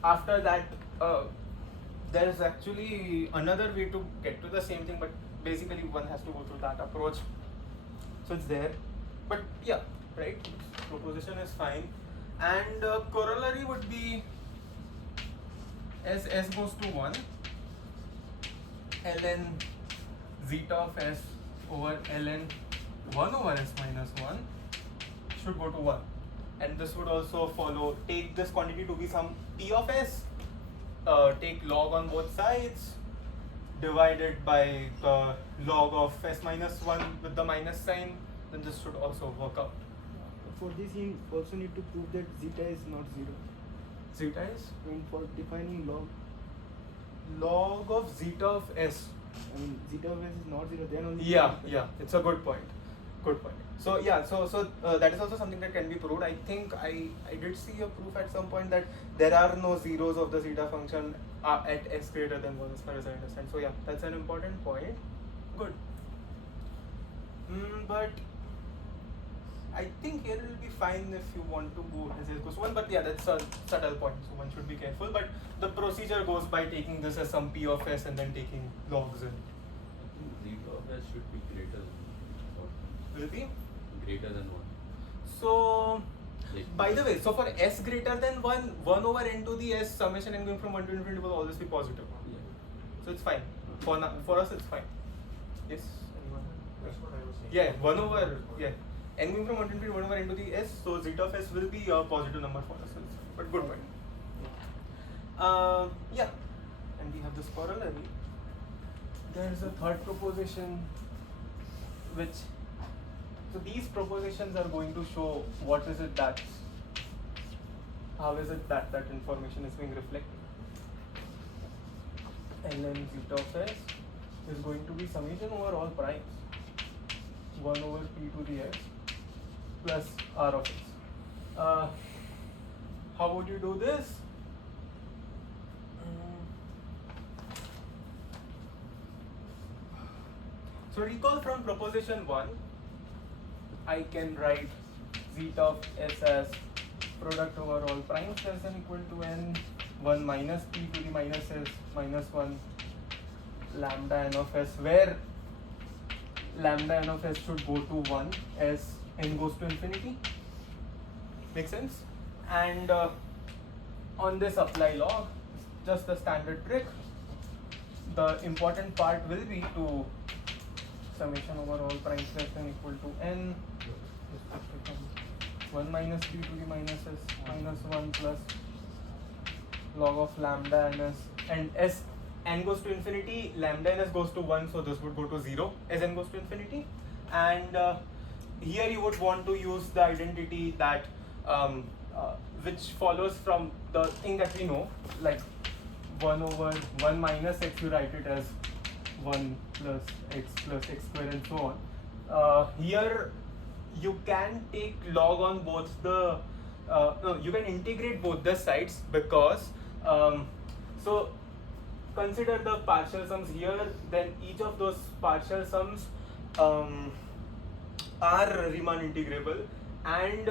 after that there is actually another way to get to the same thing, but basically one has to go through that approach. So it's there, but yeah, right, proposition is fine, and corollary would be as s goes to 1, ln zeta of s over ln 1 over s minus 1 should go to 1, and this would also follow, take this quantity to be some p of s, take log on both sides, divided by the log of s minus 1 with the minus sign, then this should also work out. For this, you also need to prove that zeta is not 0. Zeta is? I mean, for defining Log of zeta of s. I mean, zeta of s is not 0, then only. Yeah, it's a good point. Good point. So yeah, so that is also something that can be proved. I think I did see a proof at some point that there are no zeros of the zeta function at s greater than 1, as far as I understand. So yeah, that's an important point. Good. But I think here it will be fine if you want to go as s equals 1, but yeah, that's a subtle point, so one should be careful. But the procedure goes by taking this as some p of s and then taking logs in. Zeta of s should be greater than 1. Will it be? Greater than 1. So, Like by the way, so for s greater than 1, 1 over n to the s summation n going from 1 to infinity will always be positive. Yeah. So it's fine. For us, it's fine. Yes? Anyone? That's what I was saying. Yeah, 1 over, yeah. N going from 1 to infinity, 1 over n to the s, so zeta of s will be a positive number for us. But good point. Yeah. And we have this corollary. There is a third proposition which, so these propositions are going to show what is it that, how is it that that information is being reflected. And then zeta of s is going to be summation over all primes, 1 over p to the s plus r of s. How would you do this? So recall from proposition 1, I can write zeta of s as product over all primes less than equal to n, 1 minus p to the minus s minus 1 lambda n of s, where lambda n of s should go to 1 as n goes to infinity. Make sense? And on this apply log, just the standard trick. The important part will be to summation over all primes less than equal to n. 1 minus p to the minus s minus 1 plus log of lambda n s, and as n goes to infinity, lambda n s goes to 1, so this would go to 0 as n goes to infinity. And here you would want to use the identity that which follows from the thing that we know, like 1 over 1 minus x, you write it as 1 plus x square and so on. Here you can take log on both the, no, you can integrate both the sides, because so consider the partial sums here, then each of those partial sums are Riemann integrable, and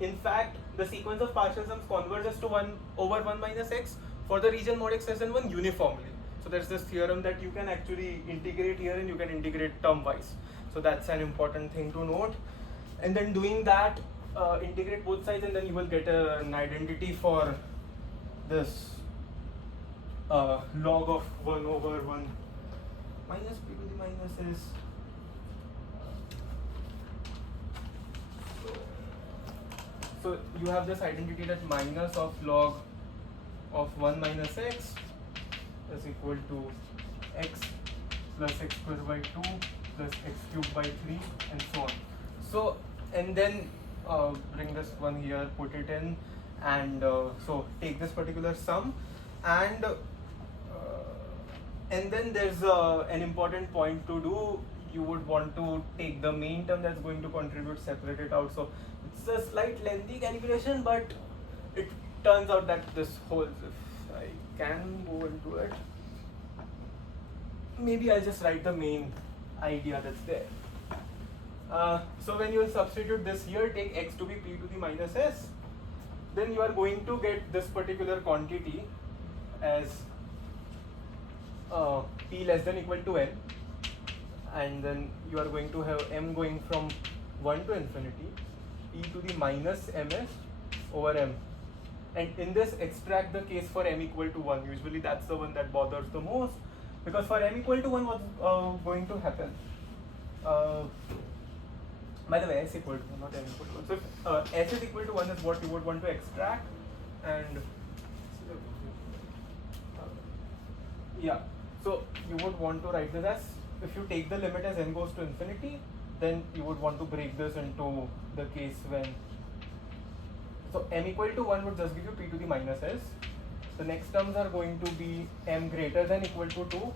in fact the sequence of partial sums converges to 1 over 1 minus x for the region mod x less than 1 uniformly. So there's this theorem that you can actually integrate here and you can integrate term wise. So that's an important thing to note. And then doing that, integrate both sides, and then you will get an identity for this log of 1 over 1 minus p to the minus s. So you have this identity that minus of log of 1 minus x is equal to x plus x squared by 2 plus x cubed by 3 and so on. So, and then bring this one here, put it in, and so take this particular sum, and then there's an important point to do. You would want to take the main term that's going to contribute, separate it out. So it's a slight lengthy calculation, but it turns out that this holds. If I can go into it, maybe I'll just write the main idea that's there. So when you substitute this here, take x to be p to the minus s, then you are going to get this particular quantity as p less than equal to n, and then you are going to have m going from 1 to infinity, p to the minus ms over m. And in this, extract the case for m equal to 1. Usually that's the one that bothers the most, because for m equal to 1, what's going to happen? By the way, s equal to 1, not m equal to 1. So if s is equal to 1 is what you would want to extract, and yeah, so you would want to write this as, if you take the limit as n goes to infinity, then you would want to break this into the case when, so m equal to 1 would just give you p to the minus s. The next terms are going to be m greater than equal to 2,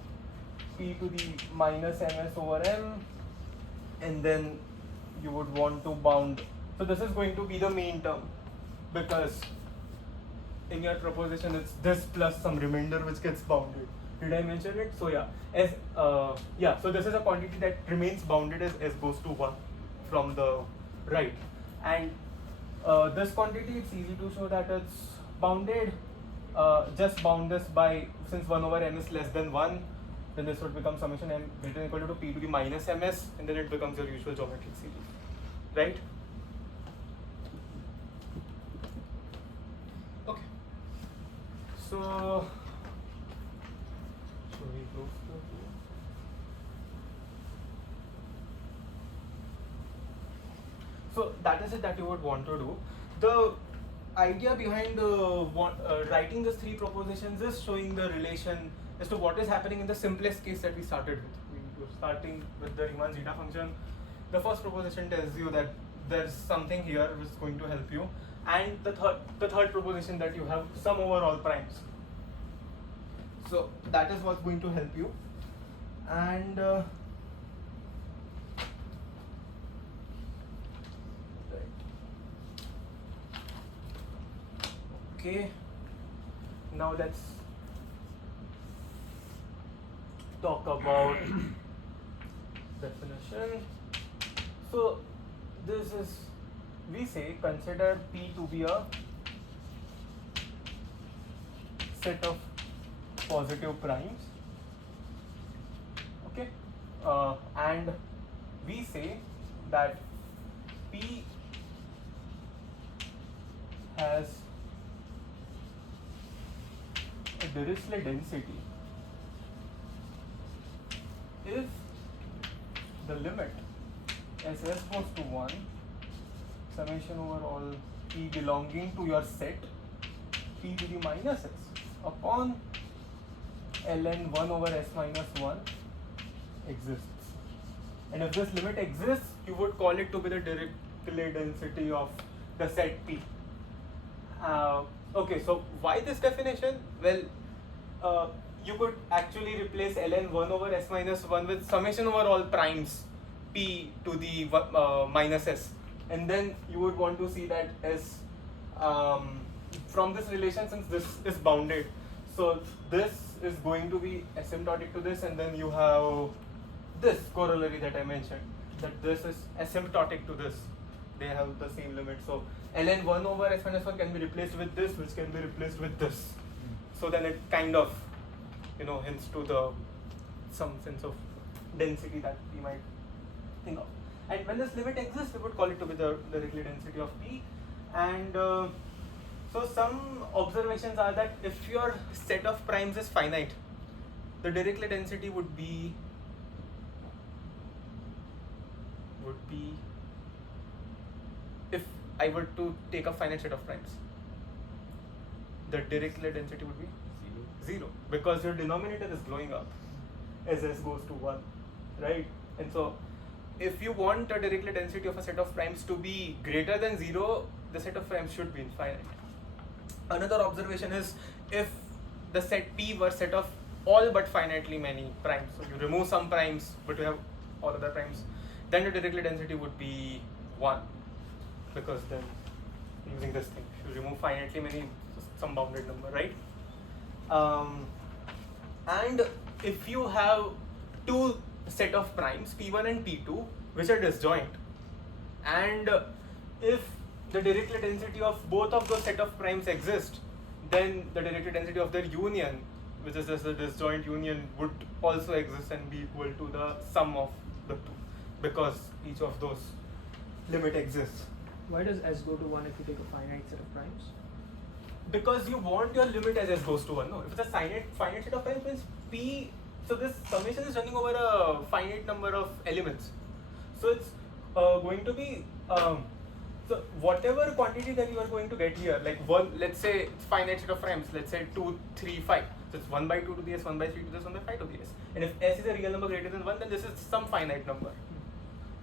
p to the minus ms over m, and then you would want to bound. So this is going to be the main term, because in your proposition it's this plus some remainder which gets bounded. Did I mention it? So yeah, as so this is a quantity that remains bounded as s goes to 1 from the right, and this quantity, it's easy to show that it's bounded. Just bound this by, since 1 over m is less than 1, then this would become summation m greater than equal to p to the minus ms, and then it becomes your usual geometric series, right? Okay. So should we close the view? So that is it that you would want to do. The idea behind writing these three propositions is showing the relation as to what is happening in the simplest case that we started with. We were starting with the Riemann zeta function. The first proposition tells you that there's something here which is going to help you, and the third proposition that you have sum over all primes. So that is what's going to help you, and okay, now let's talk about definition. So this is, we say, consider P to be a set of positive primes, okay, and we say that P has a Dirichlet density if the limit as s goes to 1 summation over all p belonging to your set p to the minus s upon ln 1 over s minus 1 exists. And if this limit exists, you would call it to be the Dirichlet density of the set P. Okay, so why this definition? Well, you could actually replace ln 1 over s minus 1 with summation over all primes P to the minus s. And then you would want to see that as from this relation, since this is bounded, so this is going to be asymptotic to this, and then you have this corollary that I mentioned, that this is asymptotic to this. They have the same limit. So ln 1 over s minus 1 can be replaced with this, which can be replaced with this. So then it kind of, hints to the some sense of density that we might think of. And when this limit exists, we would call it to be the Dirichlet density of P. And so some observations are that if your set of primes is finite, the Dirichlet density would be if I were to take a finite set of primes, the Dirichlet density would be 0 because your denominator is growing up as s goes to 1, right? And so if you want a Dirichlet density of a set of primes to be greater than 0, the set of primes should be infinite. Another observation is if the set P were set of all but finitely many primes, so you remove some primes but you have all other primes, then the Dirichlet density would be 1, because then using this thing, if you remove finitely many, some bounded number, right? And if you have two set of primes, P1 and P2, which are disjoint, and if the Dirichlet density of both of those set of primes exist, then the Dirichlet density of their union, which is just the disjoint union, would also exist and be equal to the sum of the two, because each of those limit exists. Why does s go to 1 if you take a finite set of primes? Because you want your limit as s goes to 1. No, if it's a finite set of primes, means P. So this summation is running over a finite number of elements. So it's going to be so whatever quantity that you are going to get here, like one, let's say it's finite set of primes, let's say 2, 3, 5. So it's 1 by 2 to the s, 1 by 3 to the s, 1 by 5 to the s. And if s is a real number greater than 1, then this is some finite number.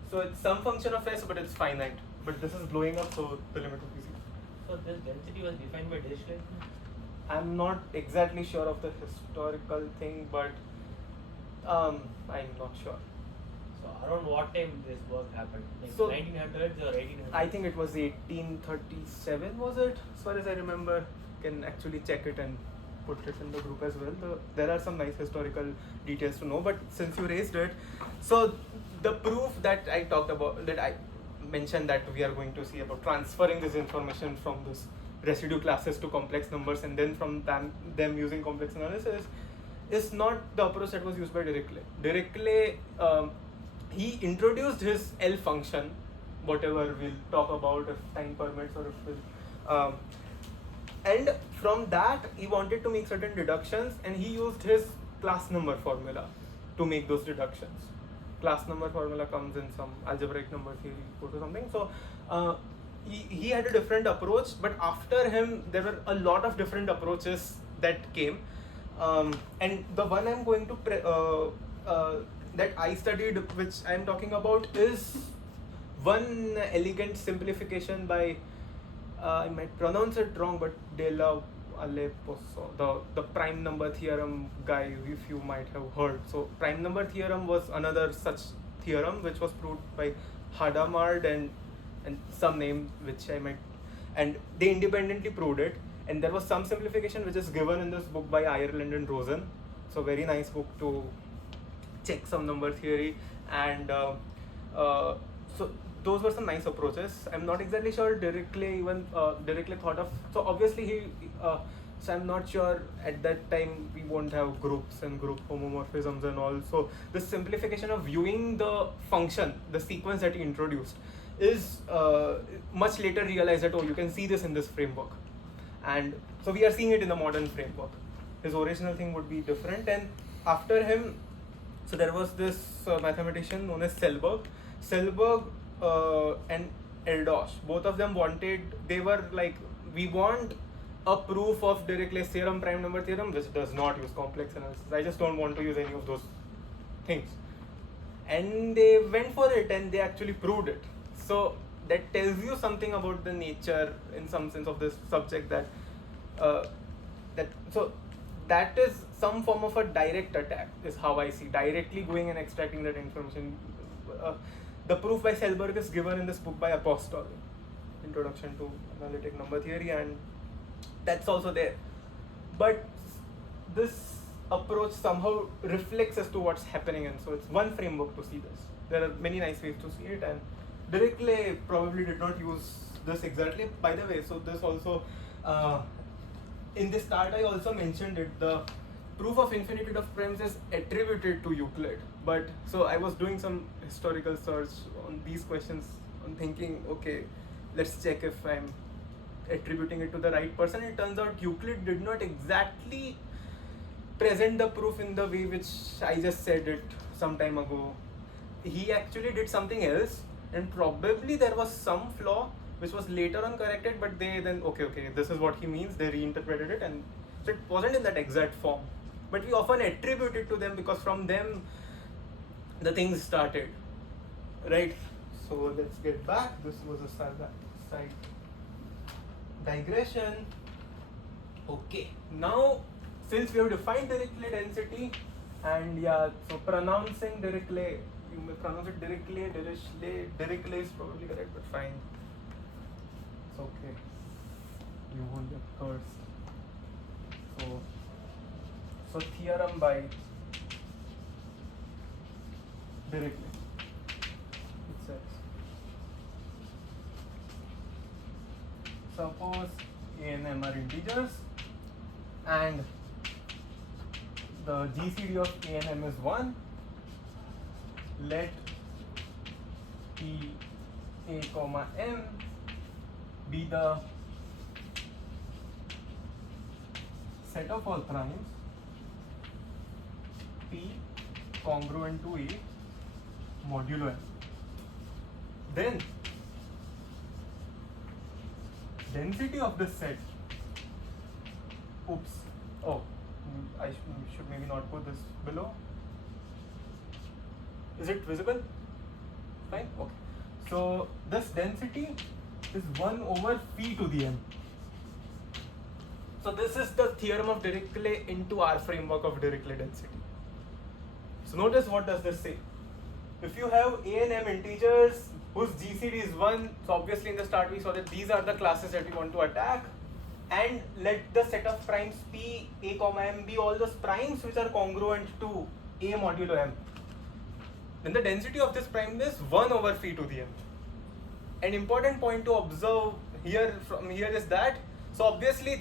So it's some function of s, but it's finite. But this is blowing up, so the limit would be 0. So this density was defined by Dirichlet? I'm not exactly sure of the historical thing, but I'm not sure. So around what time this work happened? Like So 1900s or 1800s? I think it was 1837, was it? As far as I remember, can actually check it and put it in the group as well. There are some nice historical details to know, but since you raised it, so the proof that I talked about, that I mentioned that we are going to see about transferring this information from this residue classes to complex numbers and then from them using complex analysis is not the approach that was used by Dirichlet. Dirichlet, he introduced his L function, whatever we'll talk about if time permits, or if we'll, and from that he wanted to make certain deductions, and he used his class number formula to make those deductions. Class number formula comes in some algebraic number theory course or something. So he had a different approach, but after him there were a lot of different approaches that came, and the one I'm going to that I studied, which I'm talking about, is one elegant simplification by I might pronounce it wrong, but De La Posso, the prime number theorem guy, if you might have heard. So prime number theorem was another such theorem which was proved by Hadamard and some name which I might, and they independently proved it. And there was some simplification which is given in this book by Ireland and Rosen. So very nice book to check some number theory, and so those were some nice approaches. I'm not exactly sure Dirichlet thought of, so obviously so I'm not sure at that time we won't have groups and group homomorphisms and all. So the simplification of viewing the function, the sequence that he introduced, is much later realized that, oh, you can see this in this framework. And so we are seeing it in the modern framework. His original thing would be different, and after him, so there was this mathematician known as Selberg, and Erdos. Both of them they were like, we want a proof of Dirichlet's theorem, prime number theorem, which does not use complex analysis. I just don't want to use any of those things. And they went for it and they actually proved it. So that tells you something about the nature, in some sense, of this subject, that that is some form of a direct attack, is how I see, directly going and extracting that information. The proof by Selberg is given in this book by Apostol, Introduction to Analytic Number Theory, and that's also there. But this approach somehow reflects as to what's happening, and so it's one framework to see this. There are many nice ways to see it, and Dirichlet probably did not use this exactly, by the way. So this also, in this start I also mentioned it, the proof of infinitude of primes is attributed to Euclid. But so I was doing some historical search on these questions, on thinking, okay, let's check if I'm attributing it to the right person. It turns out Euclid did not exactly present the proof in the way which I just said it some time ago. He actually did something else, and probably there was some flaw which was later on corrected, but they then, okay, this is what he means, they reinterpreted it, and so it wasn't in that exact form. But we often attribute it to them because from them the things started, right? So let's get back. This was a side digression. Okay, now since we have defined Dirichlet density, and yeah, so pronouncing Dirichlet, you may pronounce it Dirichlet, Dirichlet is probably correct, but fine. It's okay. You won't get cursed. So theorem by Dirichlet. It says, suppose A and M are integers, and the GCD of A and M is 1. Let P A comma M be the set of all primes P congruent to A modulo M. Then density of this set, I should maybe not put this below. Is it visible? Fine, okay. So this density is 1 over phi to the m. So this is the theorem of Dirichlet into our framework of Dirichlet density. So notice, what does this say? If you have A and M integers whose GCD is 1, so obviously in the start we saw that these are the classes that we want to attack, and let the set of primes P, A comma M be all those primes which are congruent to A modulo M. Then the density of this prime is 1 over phi to the m. An important point to observe here is that, so obviously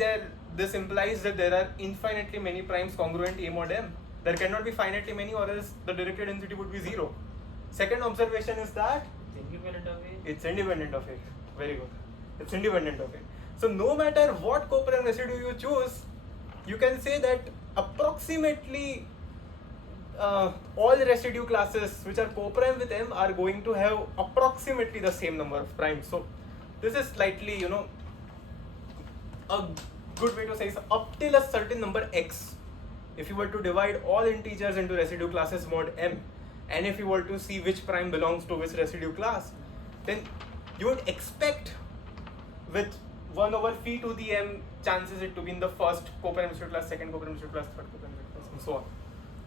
this implies that there are infinitely many primes congruent A mod M. There cannot be finitely many, or else the Dirichlet density would be 0. Second observation is that Independent of A? It's independent of A. Very good. It's independent of A. So no matter what coprime residue you choose, you can say that approximately all residue classes which are coprime with M are going to have approximately the same number of primes. So this is slightly, a good way to say is up till a certain number x. If you were to divide all integers into residue classes mod M, and if you were to see which prime belongs to which residue class, then you would expect with 1 over phi to the m chances it to be in the first coprime residue class, second coprime residue class, third coprime residue class, and so on.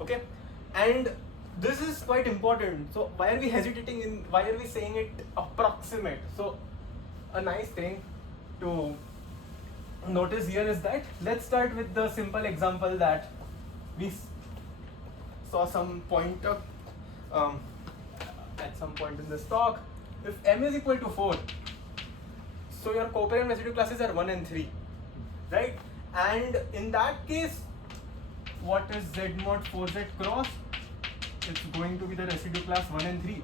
Okay, and this is quite important. So why are we hesitating why are we saying it approximate? So a nice thing to notice here is that, let's start with the simple example that we saw some point at some point in this talk. If m is equal to 4, so your coprime residue classes are 1 and 3, right? And in that case, what is Z mod 4Z cross? It's going to be the residue class 1 and 3.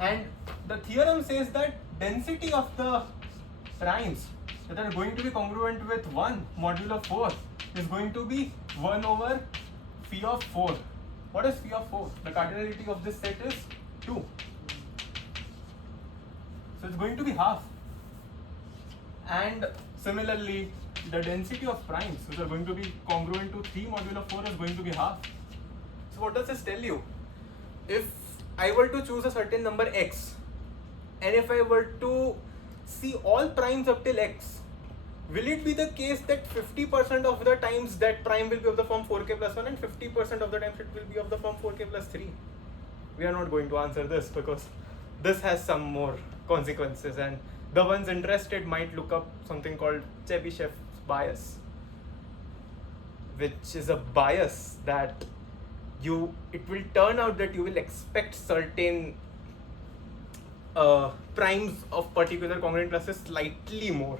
And the theorem says that density of the primes that are going to be congruent with 1 modulo 4 is going to be 1 over phi of 4. What is phi of 4? The cardinality of this set is 2. So it's going to be half. And similarly, the density of primes, which are going to be congruent to 3 modulo 4, is going to be half. So what does this tell you? If I were to choose a certain number x, and if I were to see all primes up till x, will it be the case that 50% of the times that prime will be of the form 4k plus 1 and 50% of the times it will be of the form 4k plus 3? We are not going to answer this because this has some more consequences, and the ones interested might look up something called Chebyshev's bias, which is a bias that it will turn out that you will expect certain primes of particular congruent classes slightly more.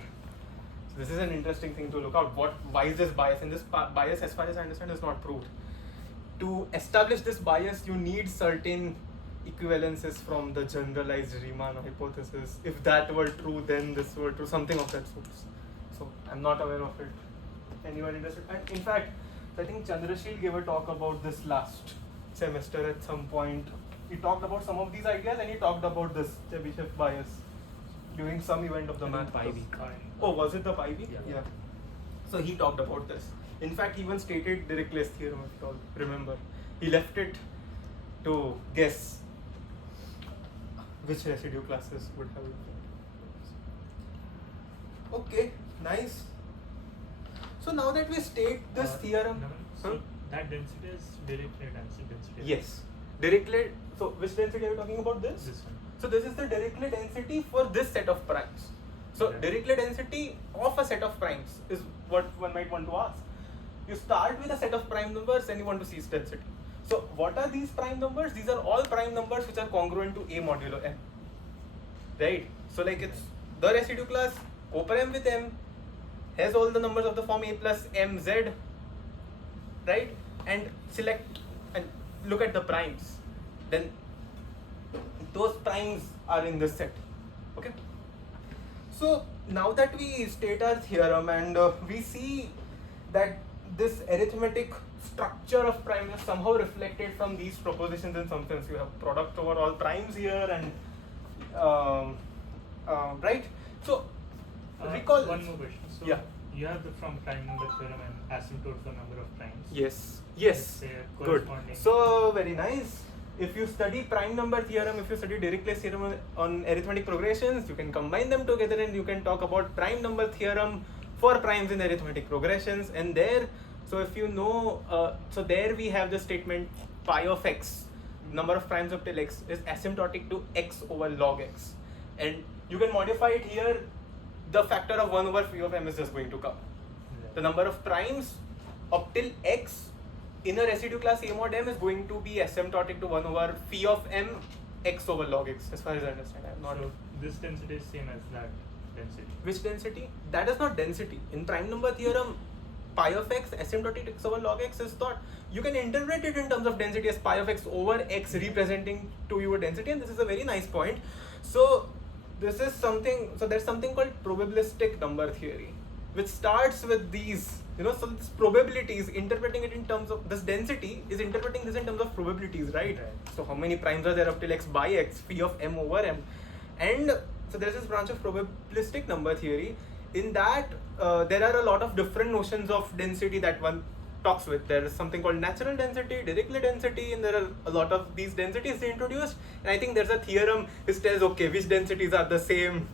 So this is an interesting thing to look out. Why is this bias? And this bias, as far as I understand, is not proved. To establish this bias, you need certain equivalences from the generalized Riemann hypothesis. If that were true, then this were true, something of that sort. So I'm not aware of it. Anyone interested? And in fact, I think Chandrashil gave a talk about this last semester at some point. He talked about some of these ideas and he talked about this Chebyshev bias during some event of the math. Pi week. Oh, was it the pi week? Yeah. So he talked about this. In fact, he even stated Dirichlet's theorem, if you all remember. He left it to guess which residue classes would have it. Okay, nice. So now that we state this theorem, So that density is Dirichlet density. yes, Dirichlet. So which density are you talking about? This. This one. So this is the Dirichlet density for this set of primes. So Okay. Dirichlet density of a set of primes is what one might want to ask. You start with a set of prime numbers and you want to see its density. So what are these prime numbers? These are all prime numbers which are congruent to A modulo M. Right? So like it's the residue class coprime with M, has all the numbers of the form A plus M Z, right? And select and look at the primes. Then those primes are in this set. Okay? So now that we state our theorem and we see that this arithmetic structure of primes is somehow reflected from these propositions in some sense. You have product over all primes here and right? So recall One this. more question. So Yeah. you have the from prime number theorem and asymptote for number of primes. Yes. Let's Yes. say Good. corresponding. So very nice. If you study prime number theorem, if you study Dirichlet's theorem on arithmetic progressions, you can combine them together and you can talk about prime number theorem for primes in arithmetic progressions. And there, so if you know, so there we have the statement pi of x, number of primes up till x, is asymptotic to x over log x. And you can modify it here. The factor of 1 over phi of m is just going to come. The number of primes up till x in a residue class A mod M is going to be asymptotic to 1 over phi of m x over log x, as far as I understand. I am not. So this density is same as that density. Which density? That is not density. In prime number theorem, pi of x asymptotic to x over log x is thought. You can interpret it in terms of density as pi of x over x representing to your density, and this is a very nice point. So this is something. So there's something called probabilistic number theory, which starts with these. So this probabilities, interpreting it in terms of this density is interpreting this in terms of probabilities, right? So how many primes are there up till x by x, phi of m over m, and so there's this branch of probabilistic number theory. In that, there are a lot of different notions of density that one talks with. There is something called natural density, Dirichlet density, and there are a lot of these densities introduced. And I think there's a theorem which tells, okay, which densities are the same.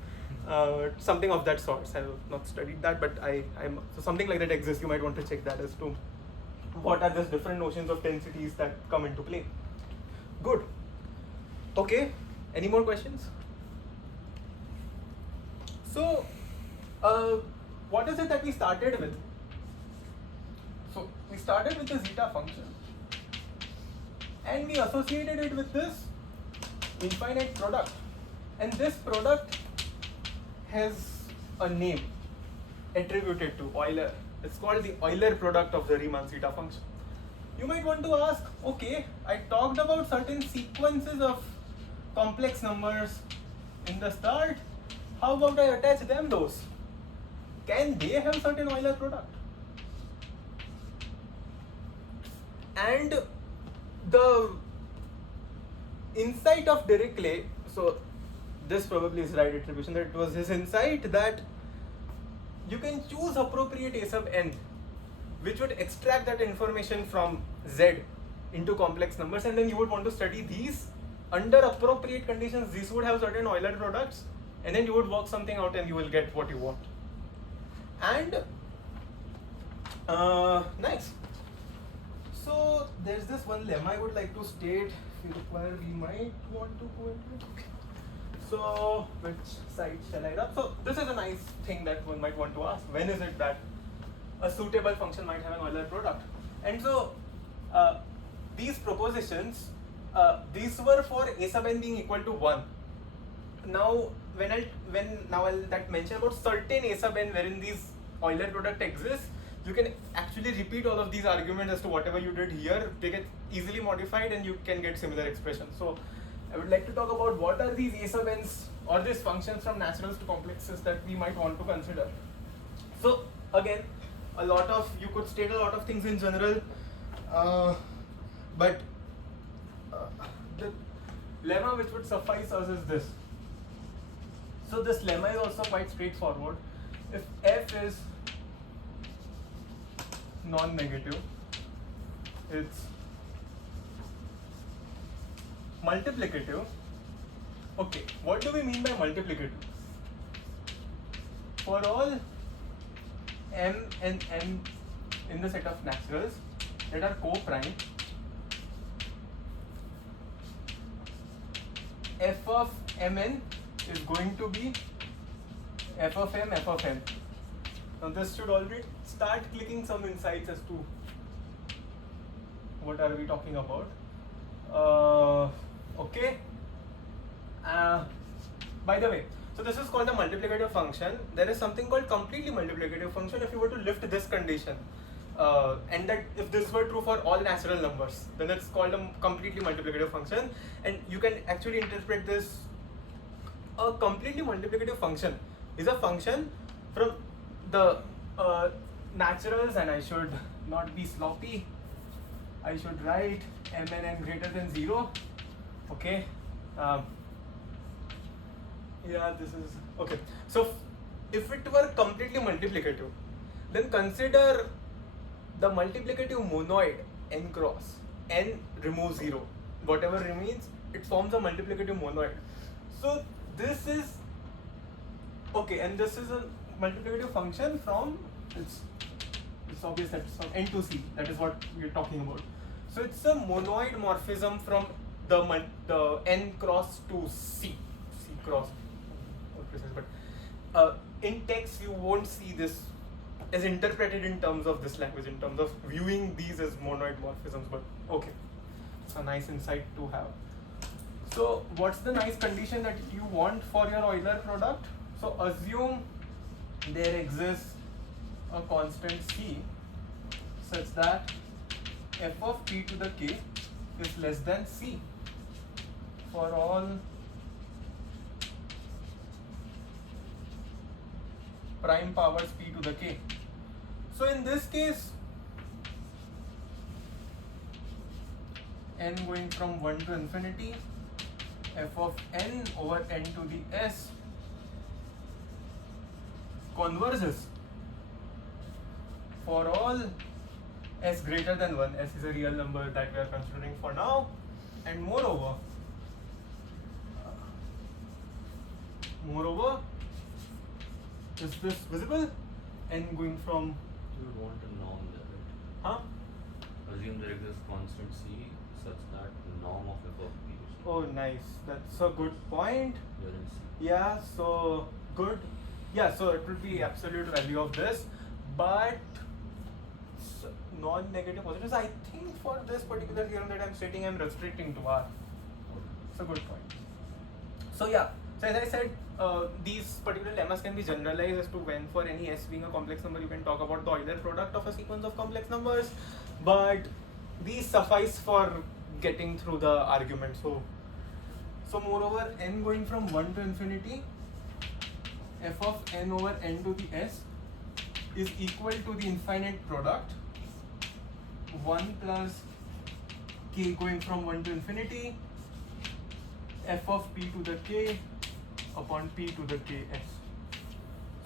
Something of that sort. I have not studied that, but I'm so something like that exists. You might want to check that as to what are these different notions of densities that come into play. Good. Okay. Any more questions? So, what is it that we started with? So we started with the zeta function, and we associated it with this infinite product, and this product has a name attributed to Euler. It's called the Euler product of the Riemann zeta function. You might want to ask, okay, I talked about certain sequences of complex numbers in the start. How about I attach them those? Can they have certain Euler product? And the insight of Dirichlet, so this probably is right attribution, that it was his insight that you can choose appropriate a sub n, which would extract that information from Z into complex numbers, and then you would want to study these under appropriate conditions. These would have certain Euler products, and then you would work something out and you will get what you want. And nice. So there's this one lemma I would like to state. If you require, we might want to go into it. Okay. So which side shall I rub? So this is a nice thing that one might want to ask. When is it that a suitable function might have an Euler product? And so these propositions, these were for a sub n being equal to 1. Now when I'll that mention about certain a sub n wherein these Euler product exists, you can actually repeat all of these arguments as to whatever you did here. They get easily modified and you can get similar expressions. So I would like to talk about what are these a sub n's or these functions from naturals to complexes that we might want to consider. So again, you could state a lot of things in general, but the lemma which would suffice us is this. So this lemma is also quite straightforward. If f is non-negative, it's multiplicative. Okay, what do we mean by multiplicative? For all m and n in the set of naturals that are co-prime, f of mn is going to be f of m, f of n. Now this should already start clicking some insights as to what are we talking about. Okay. By the way, so this is called a multiplicative function. There is something called completely multiplicative function if you were to lift this condition. And that if this were true for all natural numbers, then it's called a completely multiplicative function. And you can actually interpret this, a completely multiplicative function is a function from the naturals, and I should not be sloppy. I should write m and n greater than 0. Okay. Yeah, this is okay. So if it were completely multiplicative, then consider the multiplicative monoid n cross. N removes 0. Whatever remains, it forms a multiplicative monoid. So this is okay, and this is a multiplicative function from it's obvious that it's from n to c. That is what we're talking about. So it's a monoid morphism from the n cross to c cross. But in text you won't see this as interpreted in terms of this language, in terms of viewing these as monoid morphisms. But okay, it's a nice insight to have. So what's the nice condition that you want for your Euler product? So assume there exists a constant c such that f of p to the k is less than c for all prime powers p to the k. So in this case, n going from 1 to infinity, f of n over n to the s converges for all s greater than 1. S is a real number that we are considering for now, and moreover, is this visible? N going from You would want a norm there, right? huh? Assume there exists constant c such that norm of f of p is Oh, nice. That's a good point. within c. Yeah, so good. Yeah, so it will be absolute value of this, but non-negative positives. I think for this particular theorem that I'm stating, I'm restricting to R. It's a good point. So yeah, so as I said, these particular lemmas can be generalized as to when for any s being a complex number you can talk about the Euler product of a sequence of complex numbers, but these suffice for getting through the argument. So moreover, n going from 1 to infinity, f of n over n to the s is equal to the infinite product 1 plus k going from 1 to infinity, f of p to the k upon p to the ks.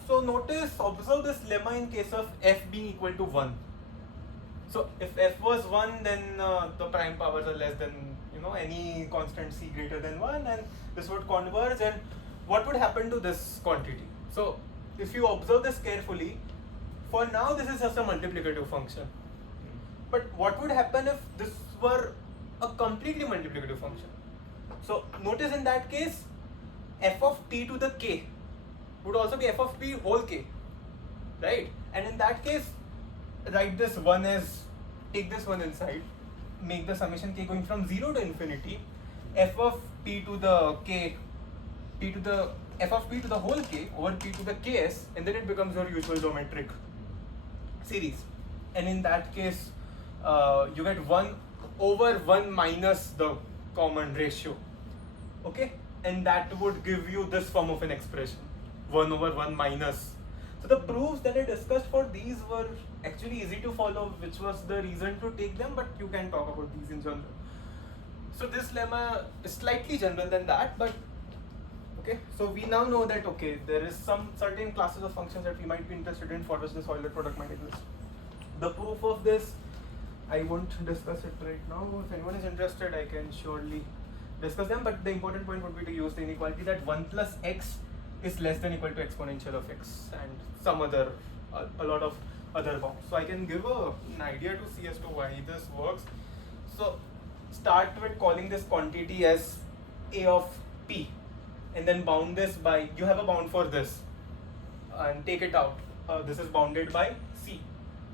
So observe this lemma in case of f being equal to 1. So if f was 1, then the prime powers are less than any constant c greater than 1, and this would converge. And what would happen to this quantity? So if you observe this carefully, for now this is just a multiplicative function. But what would happen if this were a completely multiplicative function? So notice in that case, f of p to the k would also be f of p whole k, right? And in that case, write this 1 as, take this 1 inside, make the summation k going from 0 to infinity, f of p to the k, f of p to the whole k over p to the ks, and then it becomes your usual geometric series. And in that case, you get 1 over 1 minus the common ratio, okay? And that would give you this form of an expression, 1 over 1 minus. So the proofs that I discussed for these were actually easy to follow, which was the reason to take them, but you can talk about these in general. So this lemma is slightly general than that, but okay. So we now know that, okay, there is some certain classes of functions that we might be interested in for which this Euler product might exist. The proof of this, I won't discuss it right now. If anyone is interested, I can surely discuss them, but the important point would be to use the inequality that 1 plus x is less than equal to exponential of x and some other, a lot of other bounds. So I can give an idea to see as to why this works. So start with calling this quantity as a of p, and then bound this by, you have a bound for this, and take it out. This is bounded by c.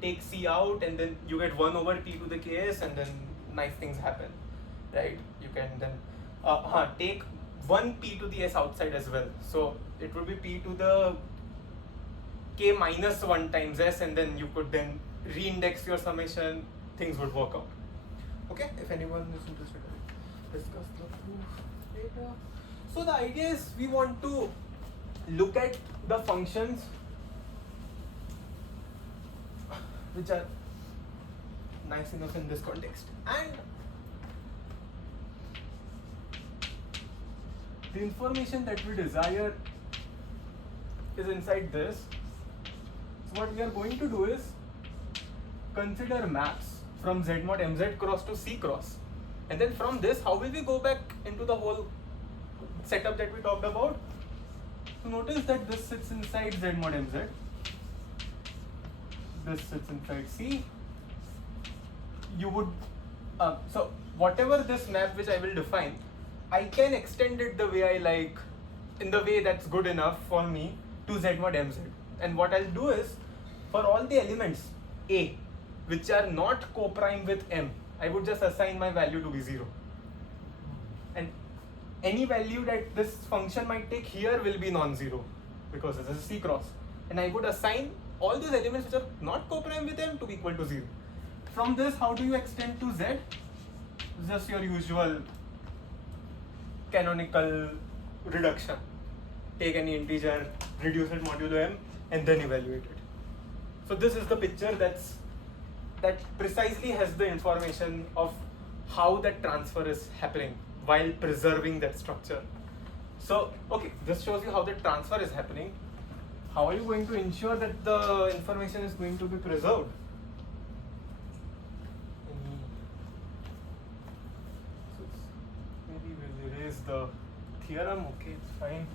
Take c out, and then you get 1 over p to the ks, and then nice things happen, right? You can then take 1 p to the s outside as well. So it would be p to the k minus 1 times s, and then you could then reindex your summation, things would work out. Okay, if anyone is interested, I'll discuss the proof later. So the idea is we want to look at the functions which are nice enough in this context, and the information that we desire is inside this. So what we are going to do is consider maps from z mod mz cross to c cross, and then from this, how will we go back into the whole setup that we talked about? So notice that this sits inside z mod mz, this sits inside c. You would so whatever this map which I will define, I can extend it the way I like, in the way that's good enough for me, to z mod mz. And what I'll do is, for all the elements a which are not co-prime with m, I would just assign my value to be 0. And any value that this function might take here will be non-zero, because this is c cross. And I would assign all these elements which are not co-prime with m to be equal to 0. From this, how do you extend to z? Just your usual canonical reduction. Take any integer, reduce it modulo m, and then evaluate it. So this is the picture that precisely has the information of how that transfer is happening while preserving that structure. So, okay, this shows you how the transfer is happening. How are you going to ensure that the information is going to be preserved? Maybe we'll erase the theorem. Okay, it's fine.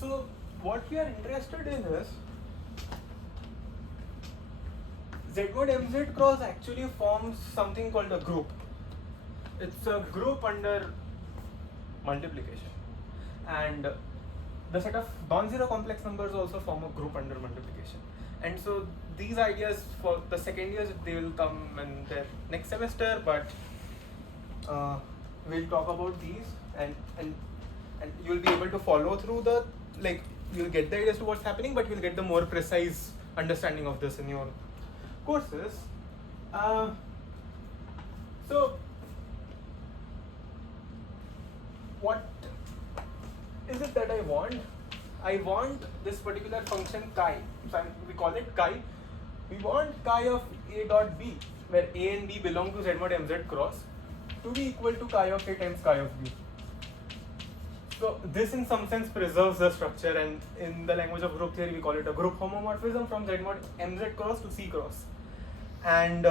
So what we are interested in is z mod mz cross actually forms something called a group. It's a group under multiplication, and the set of non-zero complex numbers also form a group under multiplication. And so these ideas for the second years, they will come in their next semester, but we'll talk about these, and you'll be able to follow through the, like, you'll get the idea as to what's happening, but you'll get the more precise understanding of this in your courses. So what is it that I want? I want this particular function chi. So we call it chi. We want chi of a dot b where A and B belong to Z mod mz cross to be equal to chi of A times chi of B. So this in some sense preserves the structure, and in the language of group theory we call it a group homomorphism from Z mod mz cross to C cross. And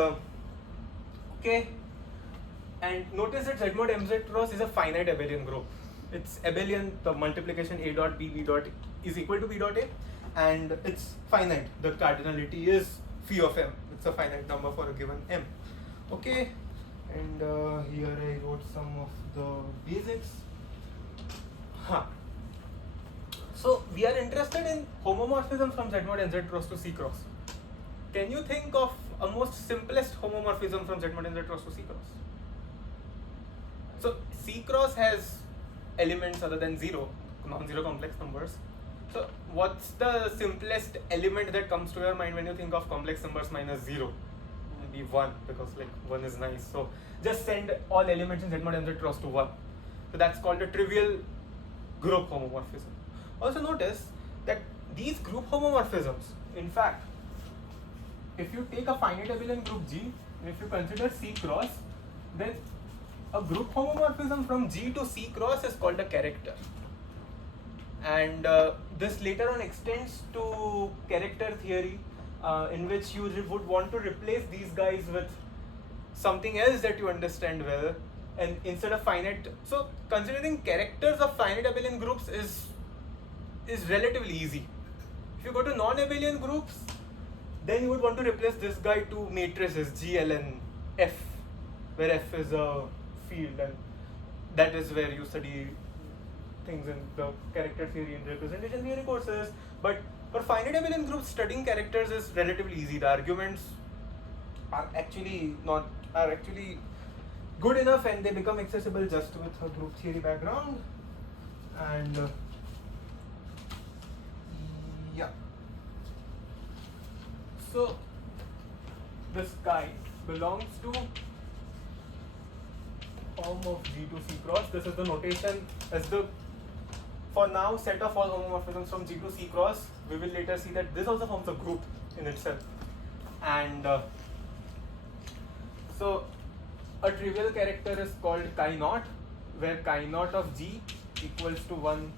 okay, and notice that Z mod mz cross is a finite abelian group. It's abelian, the multiplication A dot B dot is equal to B dot A, and it's finite. The cardinality is phi of m. It's a finite number for a given m. Okay, and here I wrote some of the basics. So we are interested in homomorphism from Z mod nz cross to C cross. Can you think of a most simplest homomorphism from Z mod nz cross to C cross? So C cross has elements other than 0, non-zero complex numbers. So what's the simplest element that comes to your mind when you think of complex numbers minus 0? Maybe 1, because like 1 is nice. So just send all elements in Z mod nz cross to 1. So that's called a trivial group homomorphism. Also notice that these group homomorphisms, in fact, if you take a finite abelian group G, and if you consider C cross, then a group homomorphism from G to C cross is called a character. And this later on extends to character theory, in which you would want to replace these guys with something else that you understand well, and instead of finite. So considering characters of finite abelian groups is relatively easy. If you go to non-abelian groups, then you would want to replace this guy to matrices G, L, and F, where F is a field, and that is where you study things in the character theory and representation theory courses. But for finite abelian groups, studying characters is relatively easy. The arguments are actually good enough, and they become accessible just with a group theory background. And yeah, so this guy belongs to form of G to C cross. This is the notation as the, for now, set of all homomorphisms from G to C cross. We will later see that this also forms a group in itself. And so a trivial character is called chi naught, where chi naught of G equals to 1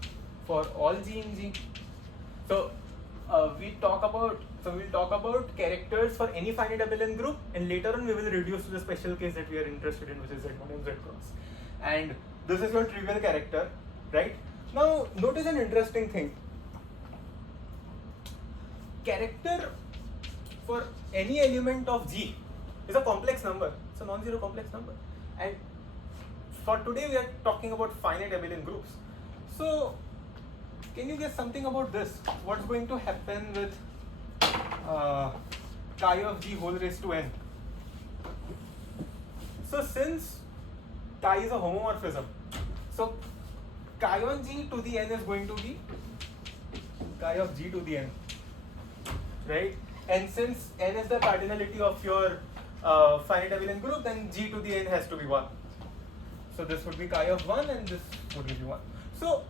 for all G in G. So we'll talk about characters for any finite abelian group, and later on we will reduce to the special case that we are interested in, which is Z mod mz cross. And this is your trivial character, right? Now notice an interesting thing. Character for any element of G is a complex number. It's a non-zero complex number. And for today we are talking about finite abelian groups. So can you guess something about this? What's going to happen with chi of G whole raised to n? So since chi is a homomorphism, so chi on G to the n is going to be chi of G to the n, right? And since n is the cardinality of your finite abelian group, then G to the n has to be 1. So this would be chi of 1, and this would be 1. So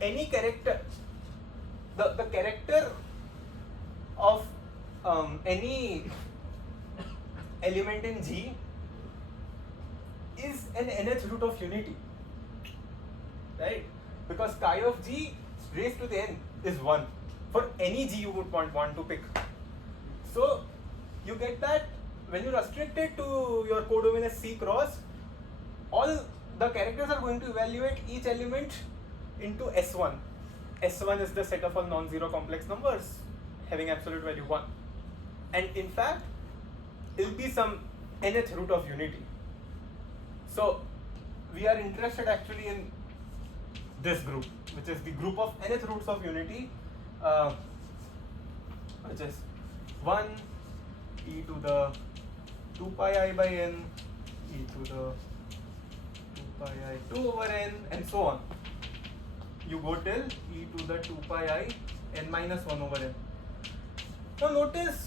any character, the character of any element in G is an nth root of unity, right? Because chi of G raised to the n is 1 for any G you would want to pick. So you get that when you restrict it to your codomain as C cross, all the characters are going to evaluate each element into S1. S1 is the set of all non-zero complex numbers having absolute value 1. And in fact, it will be some nth root of unity. So we are interested actually in this group, which is the group of nth roots of unity, which is 1 e to the 2 pi I by n, e to the 2 pi I 2 over n, and so on. You go till e to the 2 pi I n minus 1 over n. Now notice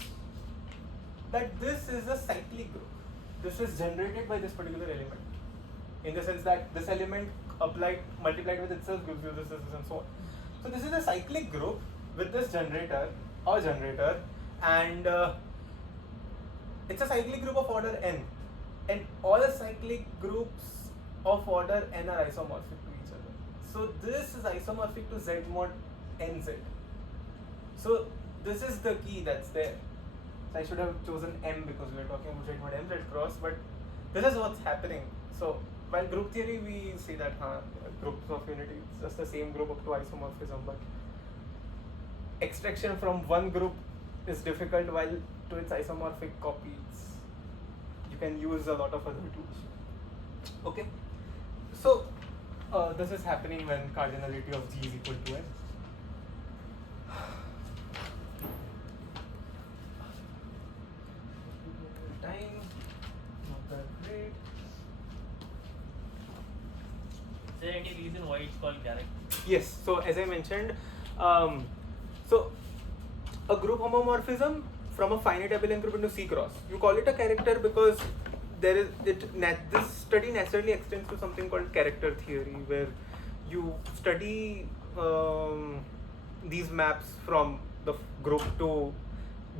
that this is a cyclic group. This is generated by this particular element, in the sense that this element multiplied with itself gives you this, and so on. So this is a cyclic group with this generator, and it's a cyclic group of order n, and all cyclic groups of order n are isomorphic to each other. So this is isomorphic to Z mod nz. So this is the key that's there. So I should have chosen M because we are talking about Z mod mz cross, but this is what's happening. So while group theory we say that groups of unity, it's just the same group up to isomorphism, but extraction from one group is difficult, while to its isomorphic copies you can use a lot of other tools. Okay, so this is happening when cardinality of G is equal to n. Time, not that great. Is there any reason why it's called character? Yes, so as I mentioned, so a group homomorphism from a finite abelian group into C cross, you call it a character because this study naturally extends to something called character theory, where you study these maps from the group to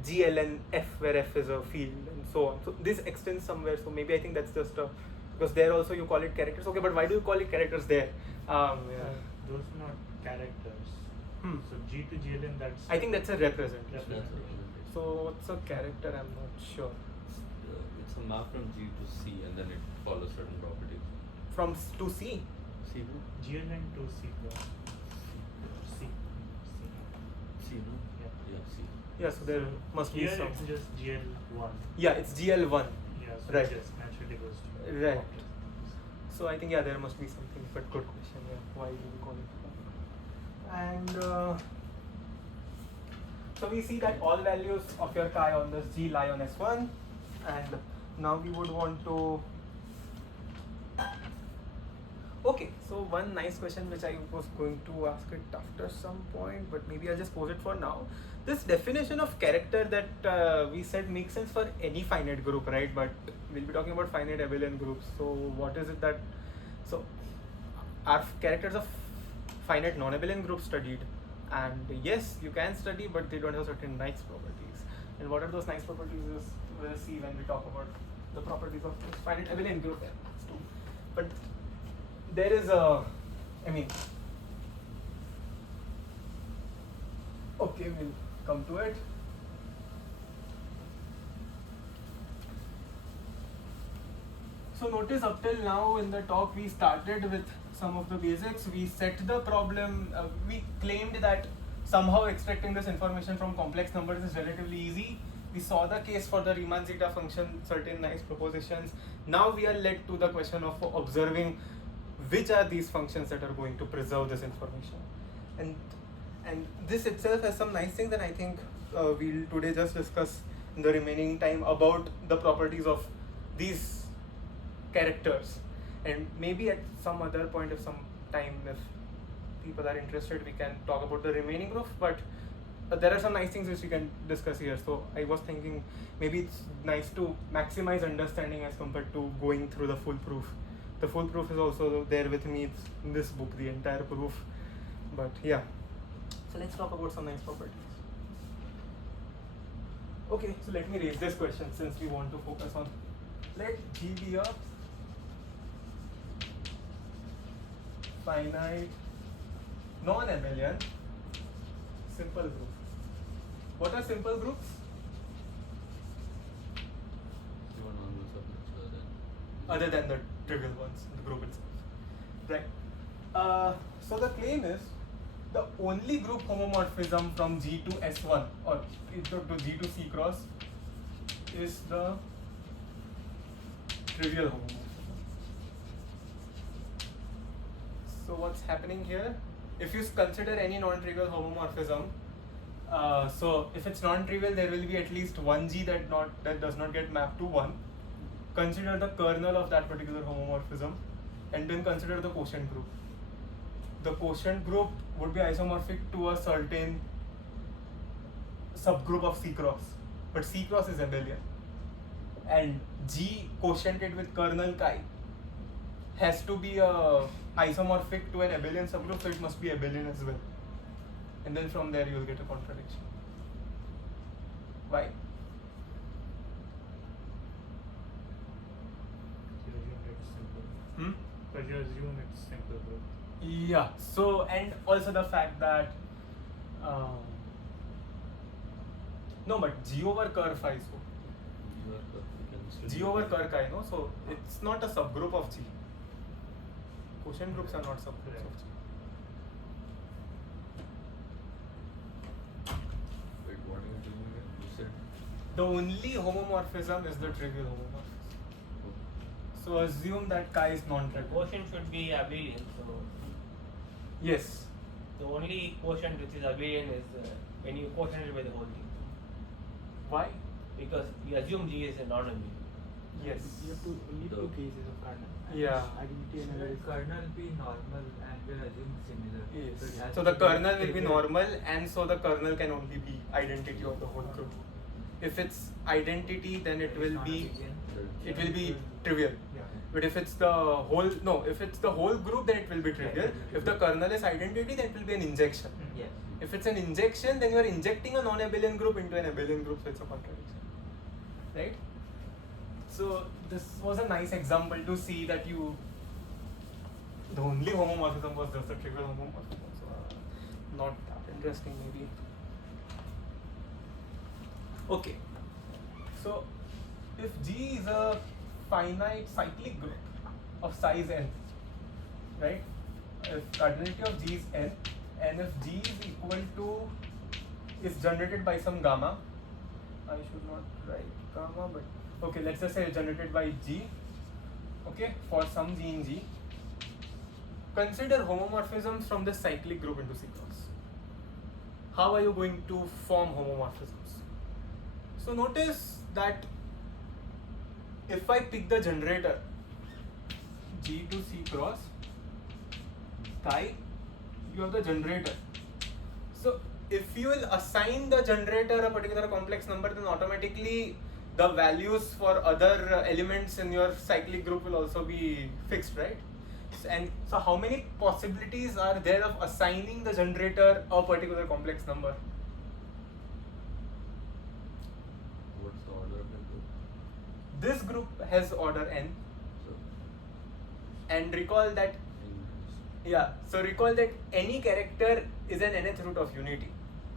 G, L and F, where F is a field and so on. So this extends somewhere, so maybe I think that's just because there also you call it characters. Okay, but why do you call it characters there? Those are not characters. So G to GLN, that's. I think that's a representation. representation. So what's a character? I'm not sure. It's a map from G to C, and then it follows certain properties. From to C. C, no? GLN to C cross. C. C, no? Yeah. Yeah, C. Yeah, so there must be here some. it's just GL1. Yeah, it's GL1. Yeah, so Right. it just naturally goes to Right. opposite. So I think there must be something, but good question. Yeah, why do we call it that? And so we see that all values of your chi on this G lie on S1, and now we would want to. Okay, so one nice question which I was going to ask it after some point, but maybe I'll just pose it for now. This definition of character that we said makes sense for any finite group, right? But we'll be talking about finite abelian groups. So what is it that? So are characters of finite non-abelian groups studied? And yes, you can study, but they don't have certain nice properties. And what are those nice properties is we'll see when we talk about the properties of this finite abelian group. But there is okay, we'll come to it. So notice up till now in the talk we started with some of the basics. We set the problem, we claimed that somehow extracting this information from complex numbers is relatively easy. We saw the case for the Riemann zeta function, certain nice propositions. Now we are led to the question of observing which are these functions that are going to preserve this information. And this itself has some nice things, and I think we'll today just discuss in the remaining time about the properties of these characters, and maybe at some other point of some time, if people are interested, we can talk about the remaining proof. But there are some nice things which we can discuss here. So I was thinking maybe it's nice to maximize understanding as compared to going through the full proof. The full proof is also there with me. It's in this book, the entire proof. But yeah, so let's talk about some nice properties. Okay, so let me raise this question since we want to focus on. Let G be a finite non-abelian simple group. What are simple groups? Fewer normal subnets Other than the trivial ones, the group itself. Right. So the claim is the only group homomorphism from G to S1 or to G to C cross is the trivial homomorphism. So what's happening here? If you consider any non-trivial homomorphism, so if it's non-trivial, there will be at least one G that does not get mapped to 1. Consider the kernel of that particular homomorphism, and then consider the quotient group. The quotient group would be isomorphic to a certain subgroup of C cross, but C cross is abelian, and G quotiented with kernel chi has to be isomorphic to an abelian subgroup, so it must be abelian as well. And then from there you will get a contradiction. Why? group. Yeah. So and also the fact that no, but G over Kerr phi so G over Kerr chi, no? So it's not a subgroup of G. Quotient groups are not subgroups of G. Wait, what are you doing again? You said The only homomorphism is the trivial homomorphism. So assume that chi is The non-trivial. quotient should be abelian. So Yes. the only quotient which is abelian is when you quotient it by the whole thing. Why? Because you assume G is a non-abelian. Yes. You have only two cases of kernel. Yeah. Identity and Should analysis. kernel be normal and will assume similar? Yes. it has So to the be kernel will be trivial. normal, and so the kernel can only be identity of the whole group. If it's identity, then it That is will not be abelian. trivial. Yeah. But if it's the whole if it's the whole group, then it will be trivial. If the kernel is identity, then it will be an injection. Yes. If it's an injection, then you are injecting a non-abelian group into an abelian group, so it's a contradiction. Right? So this was a nice example to see that the only homomorphism was just a trivial homomorphism. So not that interesting maybe. Okay. So if G is a finite cyclic group of size n, right? If cardinality of G is n, and if G is equal to is generated by some gamma, I should not write gamma, but okay, let's just say generated by G, okay, for some G in G. Consider homomorphisms from the cyclic group into C cross. How are you going to form homomorphisms? So notice that if I pick the generator G to C cross, chi, you have the generator. So if you will assign the generator a particular complex number, then automatically the values for other elements in your cyclic group will also be fixed, right? And so how many possibilities are there of assigning the generator a particular complex number? what's the order of the group? This group has order n, So and recall that recall that any character is an nth root of unity,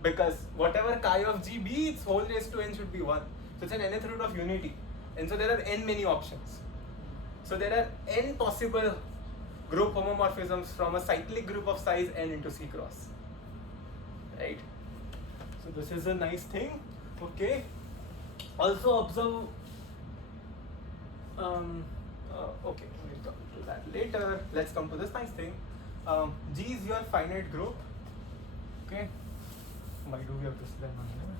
because whatever chi of G be, its whole raised to n should be 1. So it's an nth root of unity, and so there are n many options. So there are n possible group homomorphisms from a cyclic group of size n into C cross, right? So this is a nice thing. Okay. Also observe. Okay, we'll come to that later. Let's come to this nice thing. G is your finite group. Okay. Why do we have this line on here?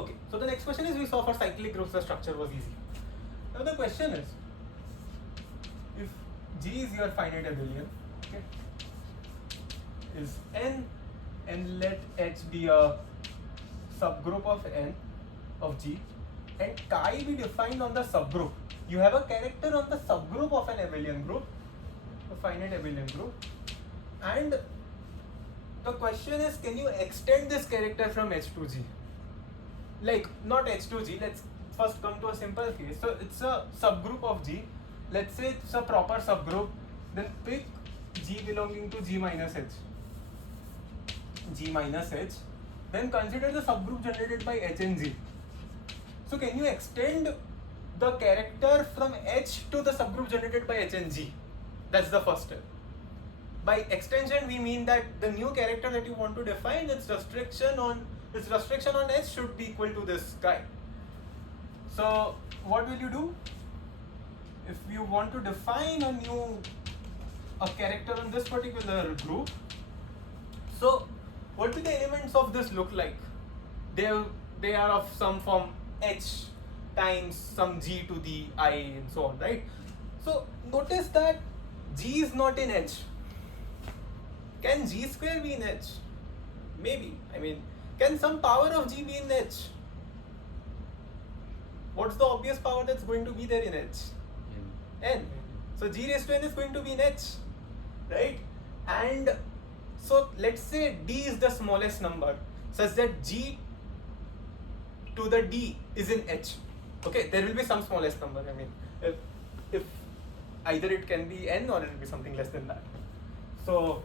Okay. So the next question is, we saw for cyclic groups the structure was easy. Now the question is, if G is your finite abelian, okay, is n, and let H be a subgroup of n of G, and chi be defined on the subgroup. You have a character on the subgroup of an abelian group, a finite abelian group, and the question is, can you extend this character from H to G? Like, not H to G, let's first come to a simple case. So it's a subgroup of G. Let's say it's a proper subgroup, then pick G belonging to G minus H. G minus H. Then consider the subgroup generated by H and G. So can you extend the character from H to the subgroup generated by H and G? That's the first step. By extension, we mean that the new character that you want to define, its restriction on H should be equal to this guy. So what will you do? If you want to define a character on this particular group, so what will the elements of this look like? They are of some form H times some G to the I and so on, right? So notice that G is not in H. Can G square be in H? Maybe. I mean, can some power of G be in H? What's the obvious power that's going to be there in H? N. So G raised to N is going to be in H, right? And so let's say D is the smallest number, such that G to the D is in H. Okay, there will be some smallest number. I mean, if either it can be n or it will be something less than that. So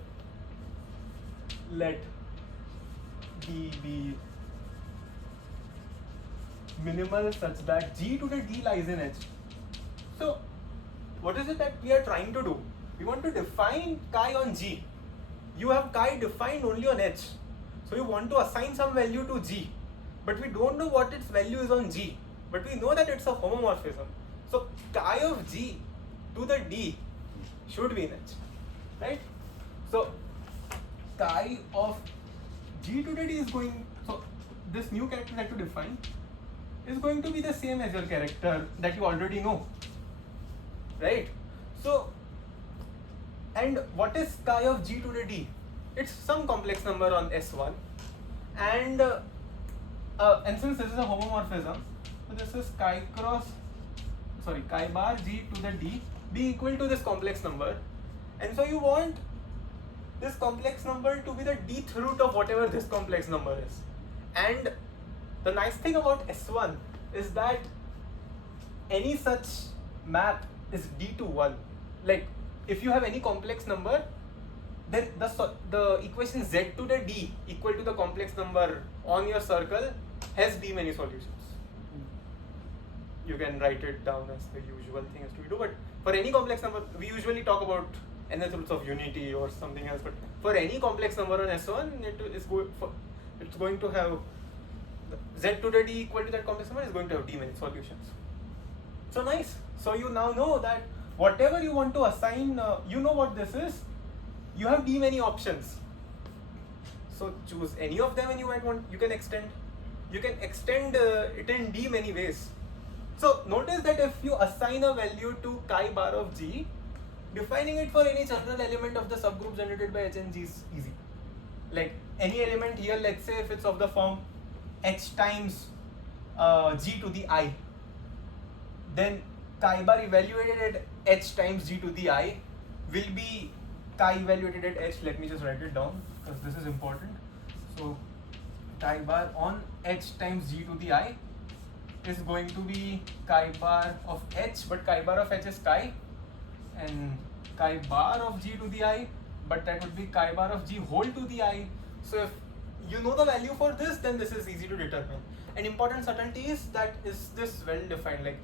let D be minimal such that g to the d lies in H. So what is it that we are trying to do? We want to define chi on G. You have chi defined only on H. So you want to assign some value to G, but we don't know what its value is on G, but we know that it's a homomorphism. So chi of G to the D should be in H, right? So chi of G to the D is going, so this new character that you define is going to be the same as your character that you already know, right? So, and what is chi of G to the D? It's some complex number on S1, and since this is a homomorphism, so this is chi bar G to the D be equal to this complex number, and so you want this complex number to be the dth root of whatever this complex number is. And the nice thing about S1 is that any such map is D to 1. Like if you have any complex number, then the equation z to the d equal to the complex number on your circle has d many solutions. You can write it down as the usual thing as to do, but for any complex number, we usually talk about nth roots of unity or something else, but for any complex number on S1, it's going to have z to the d equal to that complex number is going to have d many solutions. So nice. So you now know that whatever you want to assign, you know what this is. You have d many options. So choose any of them, and you can extend. You can extend it in d many ways. So notice that if you assign a value to chi bar of G, defining it for any general element of the subgroup generated by H and G is easy. Like any element here, let's say if it's of the form H times G to the I, then chi bar evaluated at H times G to the I will be chi evaluated at H. Let me just write it down because this is important. So chi bar on H times G to the I is going to be chi bar of H, but chi bar of H is chi, and chi bar of G to the I, but that would be chi bar of G whole to the I. So if you know the value for this, then this is easy to determine. An important subtlety is that is this well defined, like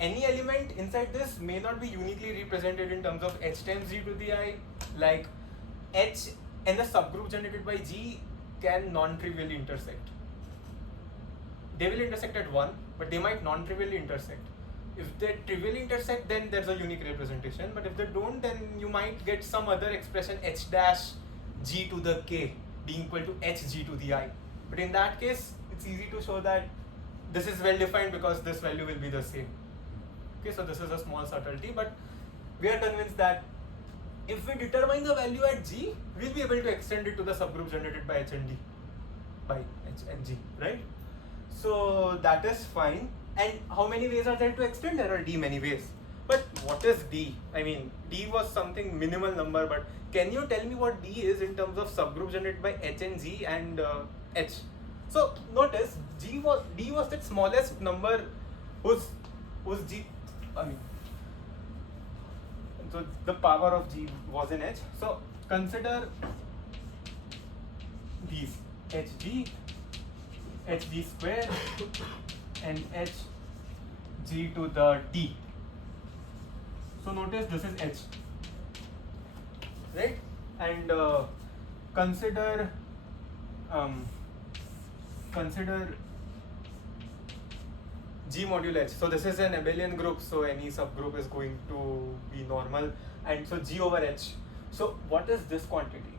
any element inside this may not be uniquely represented in terms of H times G to the I, like H and the subgroup generated by G can non-trivially intersect. They will intersect at 1, but they might non-trivially intersect. If they trivially intersect, then there's a unique representation, but if they don't, then you might get some other expression H dash G to the K being equal to H G to the I. But in that case, it's easy to show that this is well defined because this value will be the same. Okay, so this is a small subtlety, but we are convinced that if we determine the value at G, we'll be able to extend it to the subgroup generated by H and D, by H and G, right? So that is fine. And how many ways are there to extend? There are d many ways. But what is d? I mean, d was something minimal number, but can you tell me what d is in terms of subgroup generated by H and G and H? So notice d was that smallest number whose G, I mean, so the power of G was in H. So consider these HG, HG square and HG to the D. So notice this is H, right? And consider G modulo H. So this is an abelian group, so any subgroup is going to be normal, and so G over H. So what is this quantity?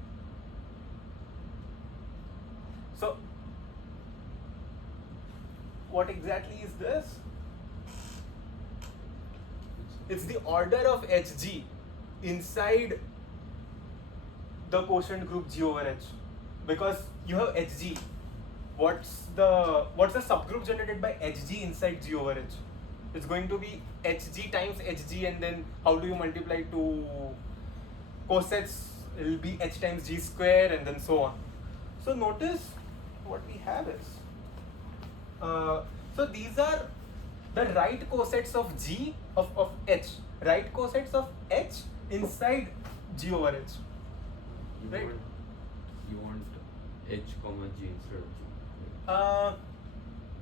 So what exactly is this? It's the order of Hg inside the quotient group G over H, because you have Hg. What's the subgroup generated by Hg inside G over H? It's going to be Hg times Hg, and then how do you multiply two cosets? It will be H times G square, and then so on. So notice what we have is, so these are the right cosets of G of H, right cosets of H inside G over H. Right. You want H comma G instead of G.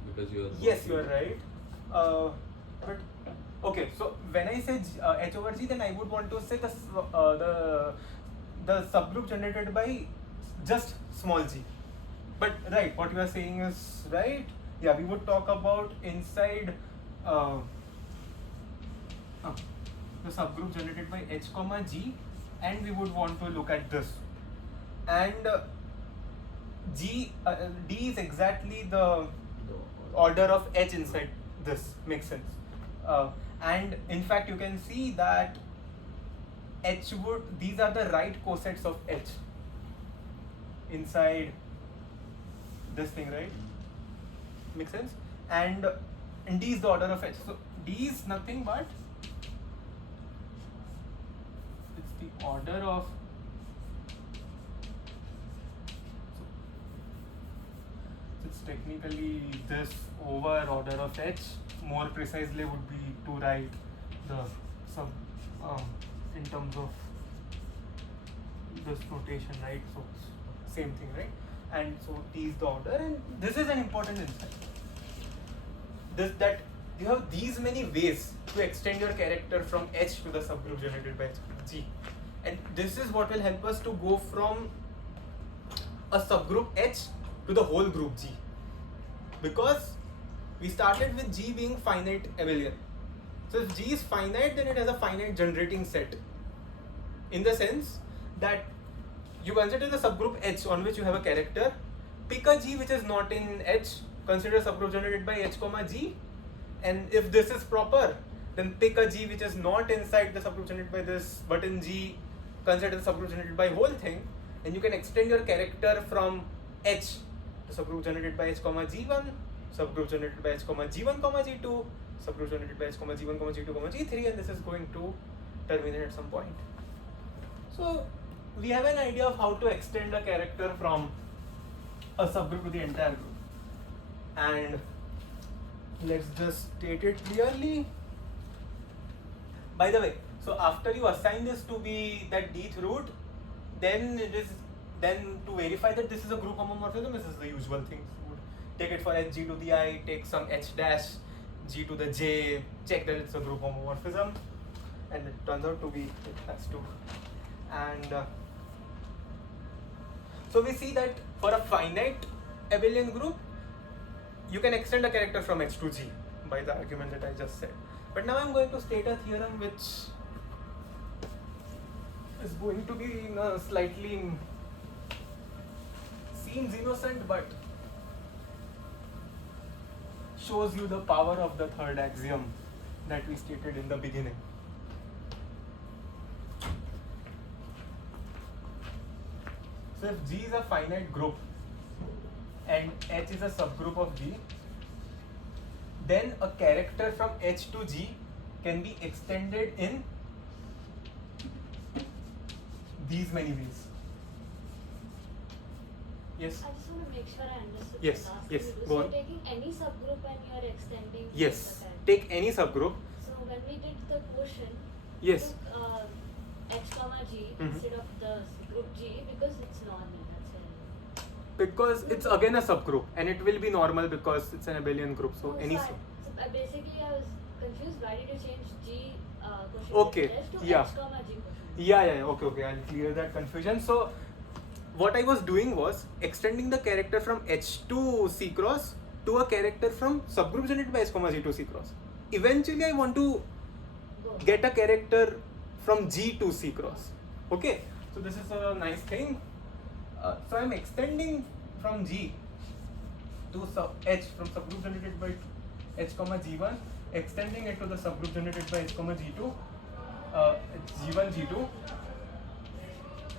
Because you are. Yes, you are right. But okay, so when I say H over G, then I would want to say the subgroup generated by just small g. But right, what you are saying is right. Yeah, we would talk about inside the subgroup generated by H comma G, and we would want to look at this. And D is exactly the order of H inside this. Makes sense. And in fact, you can see that these are the right cosets of H inside this thing, right? Makes sense? And D is the order of H. So D is nothing but it's the order of it's technically this over order of H. More precisely would be to write the sub in terms of this notation, right? So same thing, right? And so T is the order, and this is an important insight. That you have these many ways to extend your character from H to the subgroup generated by G, and this is what will help us to go from a subgroup H to the whole group G, because we started with G being finite abelian. So if G is finite, then it has a finite generating set, in the sense that you consider the subgroup H on which you have a character, pick a G which is not in H, consider a subgroup generated by H comma G, and if this is proper, then pick a G which is not inside the subgroup generated by this but in G, consider the subgroup generated by whole thing, and you can extend your character from H to subgroup generated by H comma G1, subgroup generated by H comma G1 comma G2, subgroup generated by H comma G1 comma G2 comma G3, and this is going to terminate at some point. So we have an idea of how to extend a character from a subgroup to the entire group, and let's just state it clearly. By the way, so after you assign this to be that dth root, then to verify that this is a group homomorphism, this is the usual thing. Take it for h g to the I, take some h dash g to the j, check that it's a group homomorphism, and it turns out to be, it has to. And so we see that for a finite abelian group, you can extend a character from H to G by the argument that I just said. But now I'm going to state a theorem which is going to be in a slightly seems innocent but shows you the power of the third axiom that we stated in the beginning. So if G is a finite group and H is a subgroup of G, then a character from H to G can be extended in these many ways. Yes? I just want to make sure I understood Yes, the task yes, you do. go So on. you're taking any subgroup and you're extending Yes, the character. take any subgroup. So when we did the quotient, Yes. we took H comma G Mhm. instead of the group G because it's normal, that's why. Because it's again a subgroup and it will be normal because it's an abelian group. So any Basically I was confused, why did you change G quotient Okay, with H to yeah. H comma G quotient? Yeah, okay, I'll clear that confusion. So what I was doing was extending the character from H to C cross to a character from subgroup generated by H comma G to C cross. Eventually I want to Go. get a character from G to C cross. Okay, so this is a nice thing. So I'm extending from G to H from subgroup generated by H comma G1, extending it to the subgroup generated by H comma G2, G1, G2,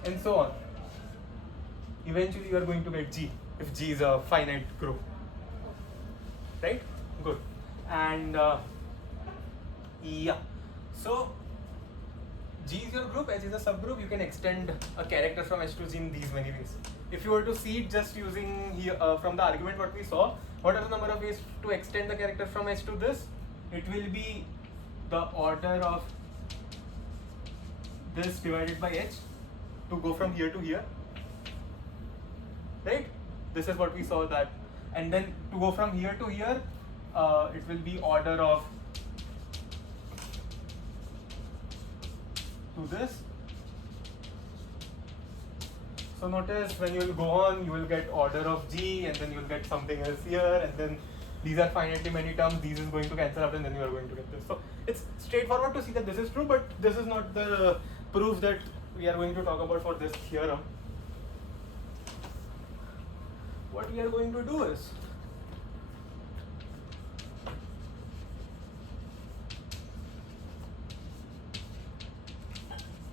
and so on. Eventually you are going to get G if G is a finite group, right? Good. And yeah, so G is your group, H is a subgroup. You can extend a character from H to G in these many ways. If you were to see it just using here from the argument what we saw, what are the number of ways to extend the character from H to this? it will be the order of this divided by h to go from here to here, right? This is what we saw that, and then to go from here to here, it will be order of to this. So notice when you will go on, you will get order of g, and then you will get something else here, and then these are finitely many terms, these is going to cancel out, and then you are going to get this. So it's straightforward to see that this is true, but this is not the proof that we are going to talk about for this theorem. What we are going to do is,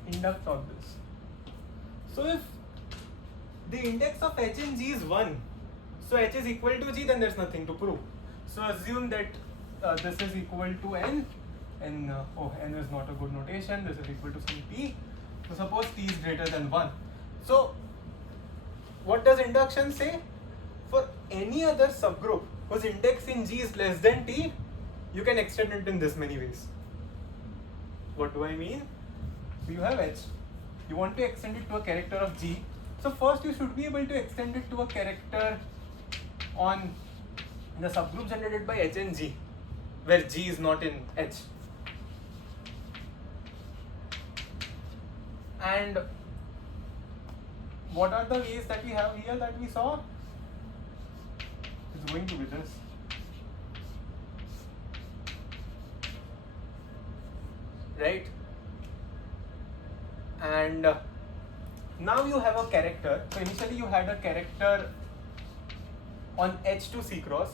induct on this. So if the index of h in g is 1, so h is equal to g, then there's nothing to prove. So assume that this is equal to n, and n is not a good notation, this is equal to some t. So suppose t is greater than 1. So what does induction say? For any other subgroup whose index in g is less than t, you can extend it in this many ways. What do I mean? So you have h, you want to extend it to a character of g. So first you should be able to extend it to a character on the subgroup generated by h and g, where g is not in h. And what are the ways that we have here that we saw? It's going to be this. Right? And now you have a character. So initially you had a character on h to c cross.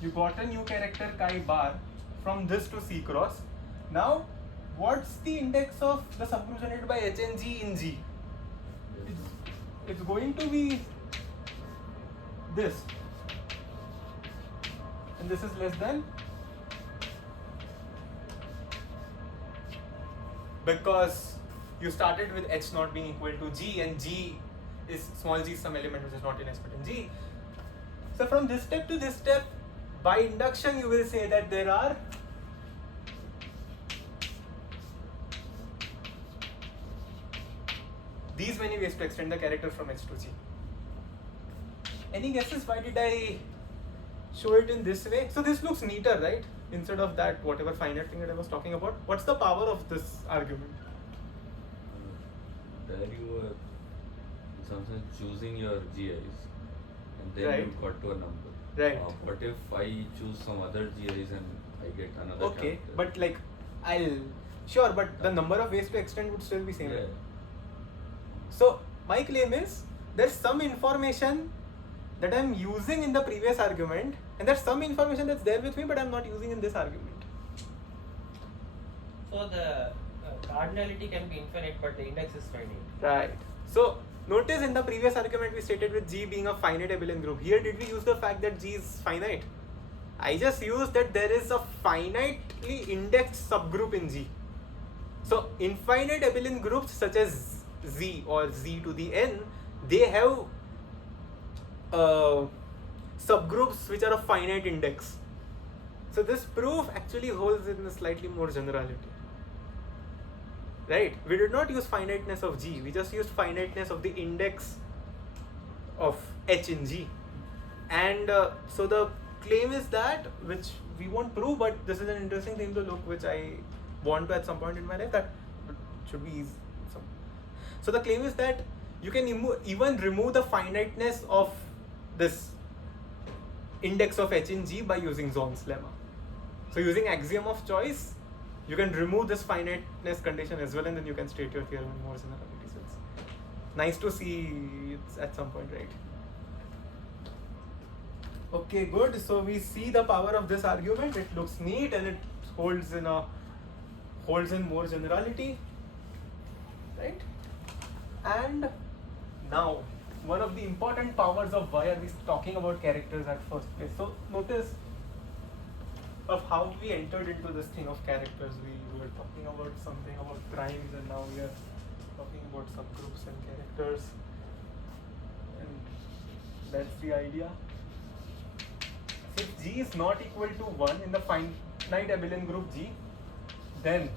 You got a new character chi bar from this to c cross. Now what's the index of the subgroup generated by h and g in g? It's going to be this, and this is less than, because you started with h not being equal to g, and g is small g is some element which is not in h but in g. So from this step to this step, by induction you will say that there are these many ways to extend the character from h to g. Any guesses why did I show it in this way? So this looks neater, right? Instead of that whatever finite thing that I was talking about. What's the power of this argument? There you were in some sense choosing your GIs, and then Right. you got to a number. Right. What if I choose some other GIs and I get another Okay, character? but like sure, but the number of ways to extend would still be same. Yeah. Right? So my claim is there's some information that I'm using in the previous argument, and there's some information that's there with me but I'm not using in this argument. So the cardinality can be infinite, but the index is finite. Right. So notice in the previous argument we stated with G being a finite abelian group. Here did we use the fact that G is finite? I just used that there is a finitely indexed subgroup in G. So infinite abelian groups such as Z or Z to the n, they have subgroups which are of finite index. So this proof actually holds in a slightly more generality. Right? We did not use finiteness of G, we just used finiteness of the index of H in G. And so the claim is that, which we won't prove, but this is an interesting thing to look, which I want to at some point in my life, that should be easy. So the claim is that you can even remove the finiteness of this index of H in G by using Zorn's lemma. So using axiom of choice, you can remove this finiteness condition as well, and then you can state your theorem in more generality. So it's nice to see it at some point, right? Okay, good. So we see the power of this argument. It looks neat and it holds in more generality, right? And now, one of the important powers of why are we talking about characters at first place. So notice of how we entered into this thing of characters. We were talking about something about primes, and now we are talking about subgroups and characters, and that's the idea. So if G is not equal to 1 in finite abelian group G, then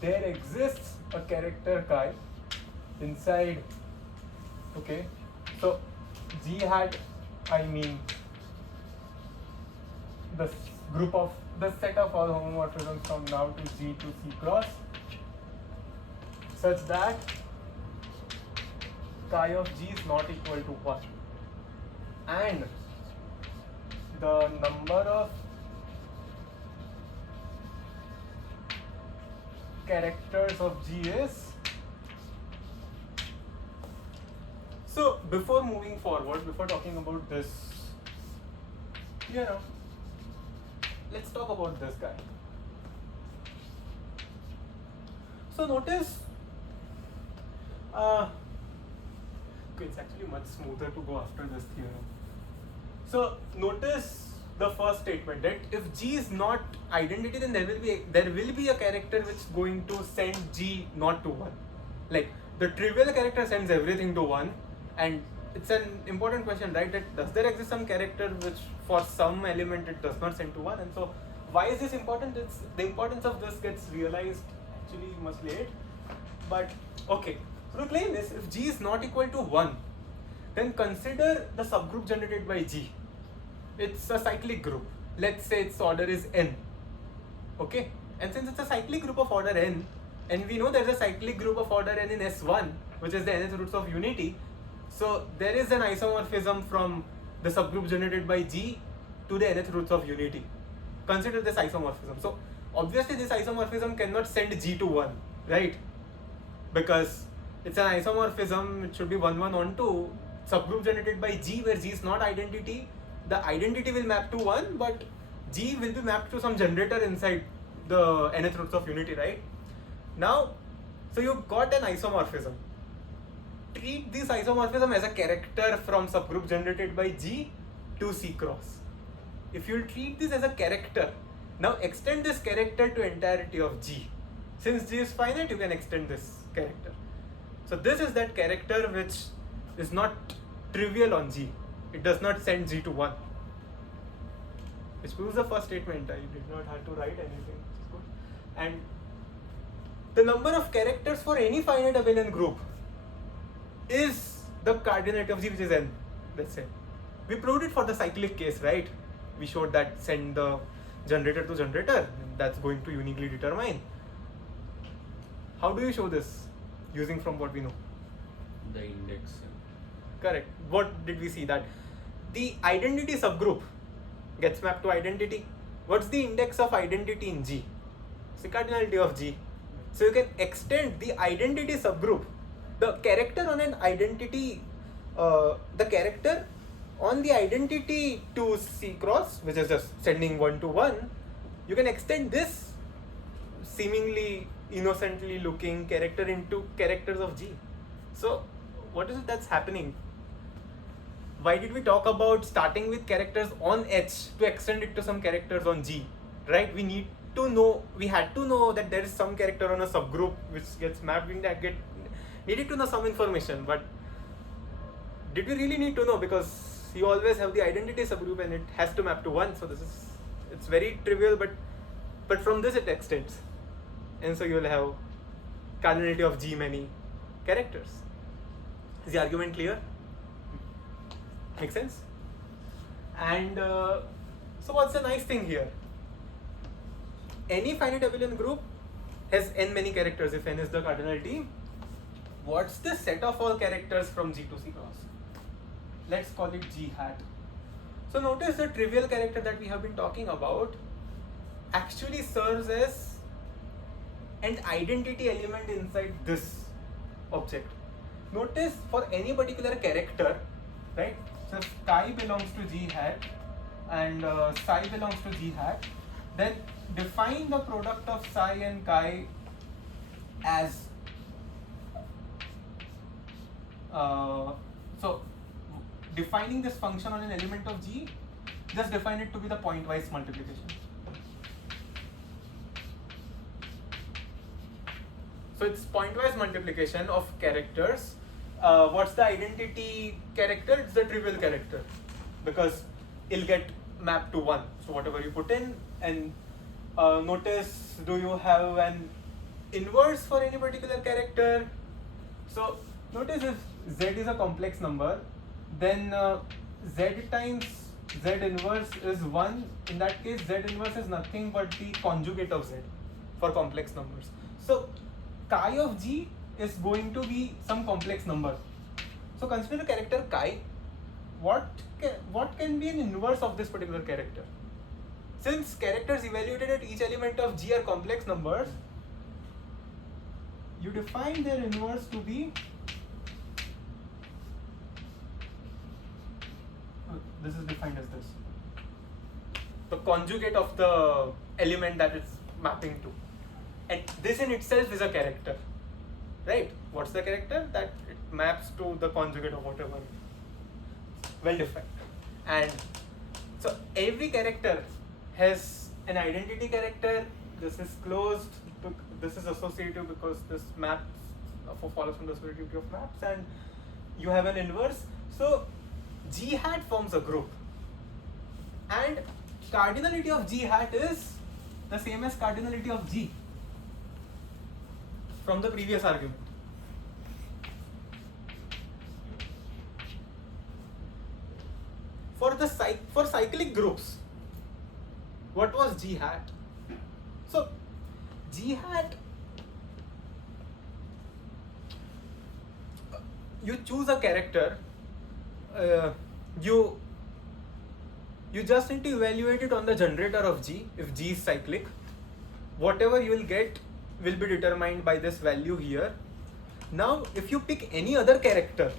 there exists a character chi inside, okay, so G hat, I mean the group of the set of all homomorphisms from now to G to C cross, such that chi of G is not equal to 1, and the number of characters of G is. So before moving forward, before talking about this, let's talk about this guy. So notice, it's actually much smoother to go after this theorem. So notice the first statement, that if G is not identity, then there will be a character which is going to send G not to 1. Like the trivial character sends everything to 1, and it's an important question, right? That does there exist some character which for some element it does not send to 1? And so why is this important? It's the importance of this gets realized actually much late. But okay, so the claim is, if G is not equal to 1, then consider the subgroup generated by G. It's a cyclic group. Let's say its order is n. Okay, and since it's a cyclic group of order n, and we know there's a cyclic group of order n in S1, which is the nth roots of unity, so there is an isomorphism from the subgroup generated by G to the nth roots of unity. Consider this isomorphism. So obviously this isomorphism cannot send G to 1, right? Because it's an isomorphism, it should be 1, 1 on 2, subgroup generated by G where G is not identity. The identity will map to 1, but G will be mapped to some generator inside the nth roots of unity, right? Now, so you've got an isomorphism. Treat this isomorphism as a character from subgroup generated by G to C cross. If you treat this as a character, now extend this character to entirety of G. Since G is finite, you can extend this character. So this is that character which is not trivial on G. It does not send G to 1. Which proves the first statement. I did not have to write anything. Good. And the number of characters for any finite abelian group is the cardinality of G, which is n, let's say. We proved it for the cyclic case, right? We showed that send the generator to generator, that's going to uniquely determine. How do you show this? Using from what we know. The index. Correct. What did we see? That the identity subgroup gets mapped to identity. What's the index of identity in G? It's the cardinality of G. So you can extend the identity subgroup, the character on an identity, the character on the identity to C cross, which is just sending 1 to 1. You can extend this seemingly innocently looking character into characters of G. So what is it that's happening? Why did we talk about starting with characters on H to extend it to some characters on G, right? We had to know that there is some character on a subgroup which gets mapped. We needed to know some information, but did we really need to know? Because you always have the identity subgroup and it has to map to 1. So it's very trivial, but from this it extends. And so you will have cardinality of G many characters. Is the argument clear? Make sense? And so what's the nice thing here? Any finite abelian group has n many characters if n is the cardinality. What's the set of all characters from G to C cross? Let's call it G hat. So notice the trivial character that we have been talking about actually serves as an identity element inside this object. Notice for any particular character, right? So if chi belongs to G hat and psi belongs to G hat, then define the product of psi and chi as so defining this function on an element of G, just define it to be the pointwise multiplication. So it's pointwise multiplication of characters. What's the identity character? It's the trivial character because it'll get map to 1. So whatever you put in, and notice, do you have an inverse for any particular character? So notice if z is a complex number, then z times z inverse is 1. In that case, z inverse is nothing but the conjugate of z for complex numbers. So chi of g is going to be some complex number. So consider the character chi. What can be an inverse of this particular character? Since characters evaluated at each element of g are complex numbers, you define their inverse to be, this is defined as this, the conjugate of the element that it's mapping to, and this in itself is a character, right? What's the character? That it maps to the conjugate of whatever. Well defined. And so every character has an identity character. This is closed, this is associative because this maps follows from the associativity of maps, and you have an inverse. So g hat forms a group, and cardinality of g hat is the same as cardinality of g from the previous argument. For cyclic groups, what was g hat? So g hat, you choose a character, you just need to evaluate it on the generator of g. If g is cyclic, whatever you will get will be determined by this value here. Now if you pick any other character,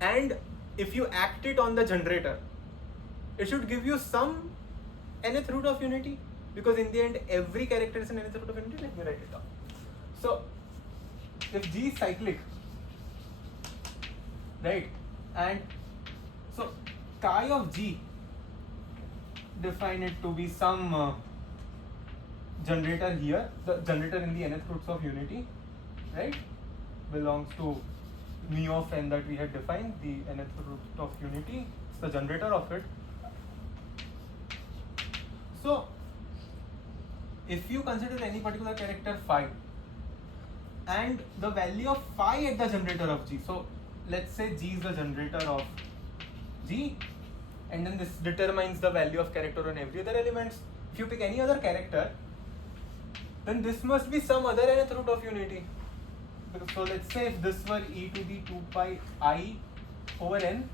and if you act it on the generator, it should give you some nth root of unity, because in the end every character is an nth root of unity. Let me write it down. So if g is cyclic, right, and so chi of g, define it to be some generator here, the generator in the nth roots of unity, right, belongs to mu of n that we had defined, the nth root of unity, it's the generator of it. So if you consider any particular character phi, and the value of phi at the generator of g, so let's say g is the generator of g, and then this determines the value of character on every other elements. If you pick any other character, then this must be some other nth root of unity. So let's say if this were e to the 2 pi I over n,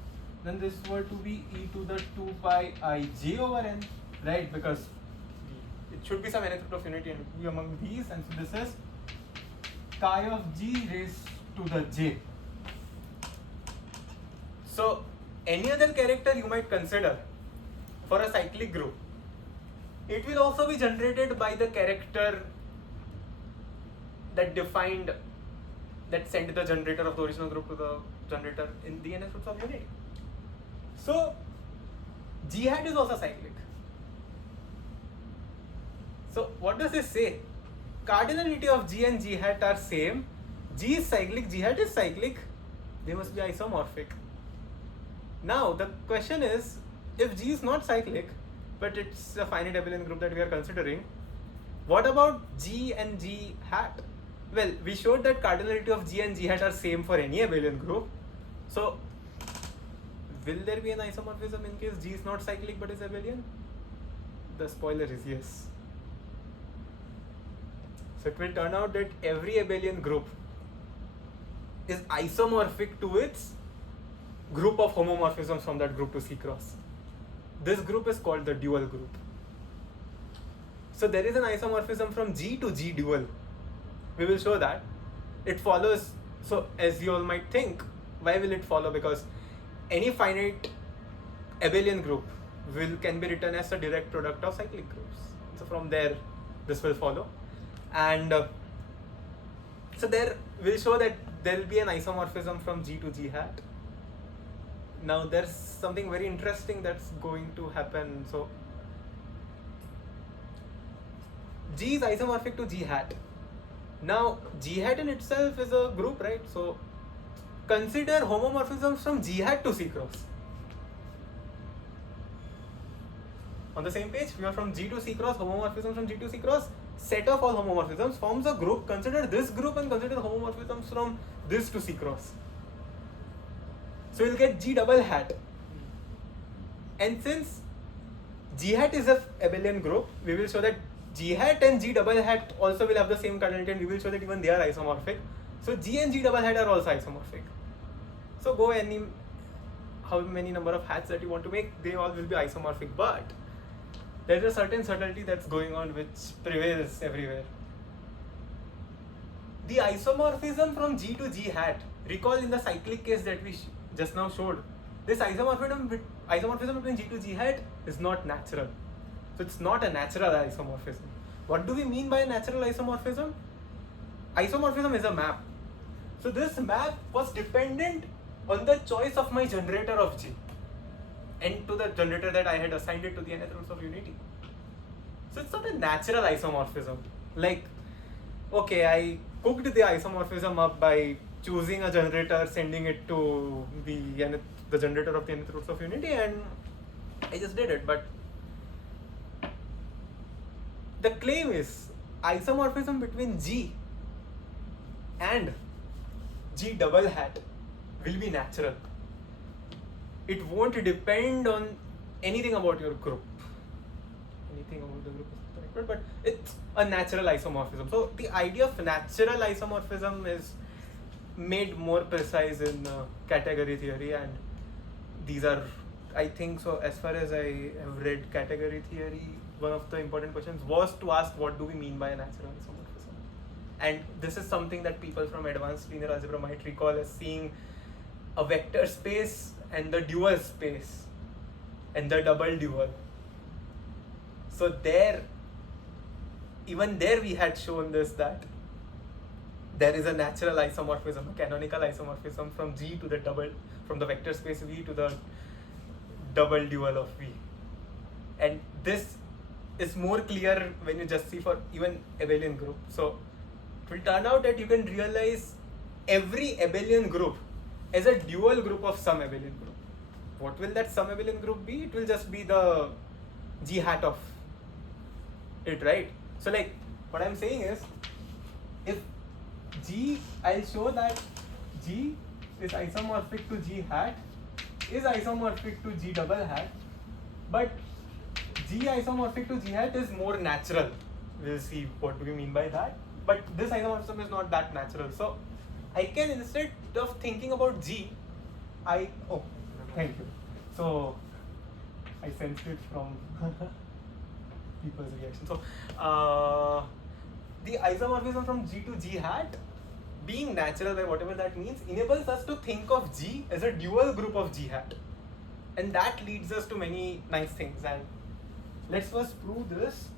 then this were to be e to the 2 pi I j over n, right? Because it should be some nth root of unity and it will be among these, and so this is chi of g raised to the j. So any other character you might consider for a cyclic group, it will also be generated by the character that defined, that sent the generator of the original group to the generator in the nth roots of unity. So g hat is also cyclic. So what does this say? Cardinality of g and g hat are same. G is cyclic, g hat is cyclic. They must be isomorphic. Now the question is, if g is not cyclic, but it's a finite abelian group that we are considering, what about g and g hat? Well, we showed that cardinality of g and g hat are same for any abelian group. So will there be an isomorphism in case g is not cyclic but is abelian? The spoiler is yes. So it will turn out that every abelian group is isomorphic to its group of homomorphisms from that group to C cross. This group is called the dual group. So there is an isomorphism from G to G dual. We will show that. It follows, so as you all might think, why will it follow? Because any finite abelian group can be written as a direct product of cyclic groups. So from there, this will follow. And so there we'll show that there will be an isomorphism from G to G hat. Now there's something very interesting that's going to happen. So G is isomorphic to G hat. Now G hat in itself is a group, right? So consider homomorphisms from G hat to C cross. On the same page, we are from G to C cross, homomorphism from G to C cross, set of all homomorphisms forms a group. Consider this group and consider homomorphisms from this to C cross. So you'll get G double hat. And since G hat is a abelian group, we will show that G hat and G double hat also will have the same cardinality, and we will show that even they are isomorphic. So G and G double hat are also isomorphic. So go how many number of hats that you want to make, they all will be isomorphic. But there is a certain subtlety that's going on which prevails everywhere. The isomorphism from G to G hat, recall in the cyclic case that we just now showed, this isomorphism between G to G hat is not natural. So it's not a natural isomorphism. What do we mean by a natural isomorphism? Isomorphism is a map. So this map was dependent on the choice of my generator of G and to the generator that I had assigned it to the nth roots of unity. So it's not a natural isomorphism. Like, okay, I cooked the isomorphism up by choosing a generator, sending it to the generator of the nth roots of unity, and I just did it. But the claim is isomorphism between G and G double hat will be natural. It won't depend on anything about your group. Anything about the group is correct, but it's a natural isomorphism. So the idea of natural isomorphism is made more precise in category theory, and these are, I think so, as far as I have read category theory, one of the important questions was to ask what do we mean by a natural isomorphism. And this is something that people from advanced linear algebra might recall as seeing a vector space and the dual space and the double dual. So even there we had shown this, that there is a natural isomorphism, a canonical isomorphism from G to the from the vector space V to the double dual of V. And this is more clear when you just see for even abelian group. So it will turn out that you can realize every abelian group as a dual group of some abelian group. What will that some abelian group be? It will just be the G hat of it, right? So like what I'm saying is, if G, I'll show that G is isomorphic to G hat, is isomorphic to G double hat, but G isomorphic to G hat is more natural. We'll see what do we mean by that. But this isomorphism is not that natural. So I can, instead of thinking about G, thank you. So I sensed it from people's reaction. So the isomorphism from G to G hat, being natural by whatever that means, enables us to think of G as a dual group of G hat. And that leads us to many nice things. And let's first prove this,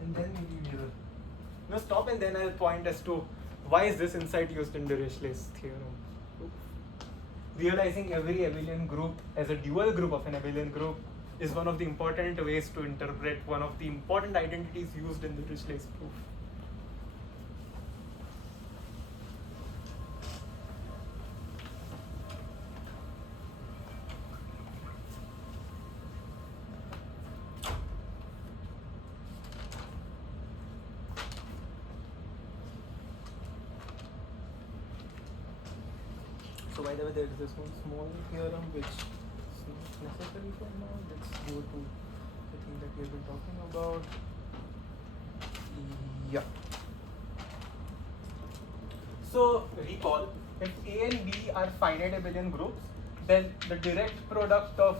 and then maybe we'll stop, and then I'll point as to why is this insight used in Dirichlet's theorem. Realizing every abelian group as a dual group of an abelian group is one of the important ways to interpret one of the important identities used in Dirichlet's proof. So by the way, there is this one small theorem which is not necessary for now. Let's go to the thing that we have been talking about. Yeah. So recall, if A and B are finite abelian groups, then the direct product of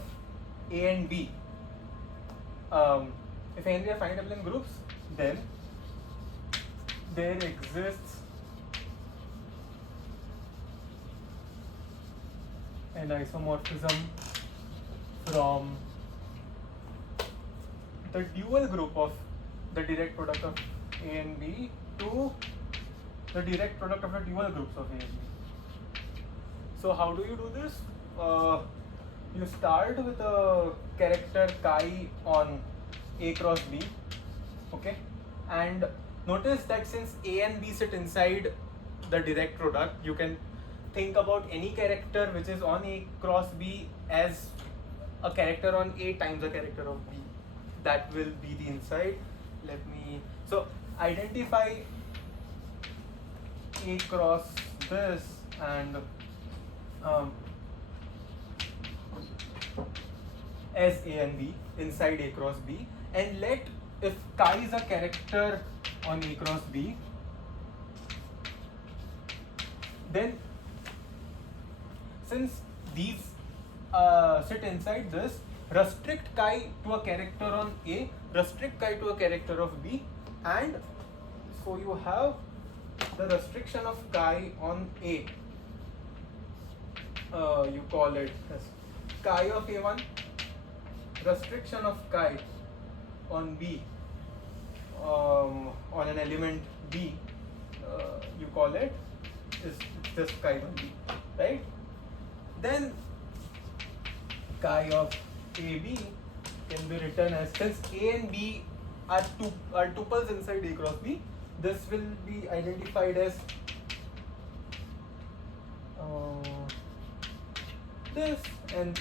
A and B, if A and B are finite abelian groups, then there exists an isomorphism from the dual group of the direct product of A and B to the direct product of the dual groups of A and B. So how do you do this? You start with a character chi on A cross B, okay? And notice that since A and B sit inside the direct product, you can think about any character which is on A cross B as a character on A times a character of B. That will be the inside. So identify A cross this and as A and B inside A cross B, and let, if chi is a character on A cross B, then since these sit inside this, restrict chi to a character on A, restrict chi to a character of B, and so you have the restriction of chi on A. You call it as chi of A1, restriction of chi on B, on an element B, you call it is just chi on B, right? Then chi of AB can be written as, since A and B are tuples inside A cross B, this will be identified as this, and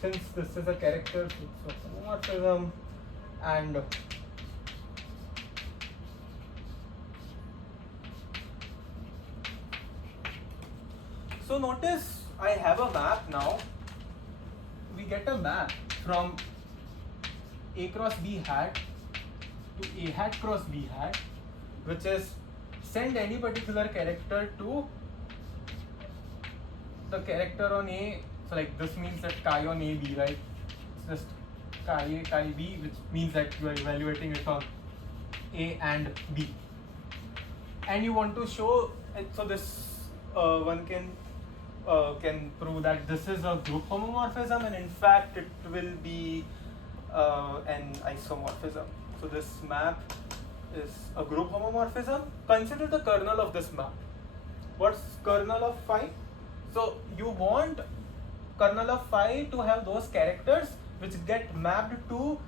since this is a character, it's a homomorphism, and so notice I have a map now. We get a map from A cross B hat to A hat cross B hat, which is send any particular character to the character on A. So like this means that chi on A B, right? It's just chi A, chi B, which means that you are evaluating it on A and B. And you want to show, so this one can prove that this is a group homomorphism, and in fact it will be an isomorphism. So this map is a group homomorphism. Consider the kernel of this map. What's kernel of phi? So you want kernel of phi to have those characters which get mapped to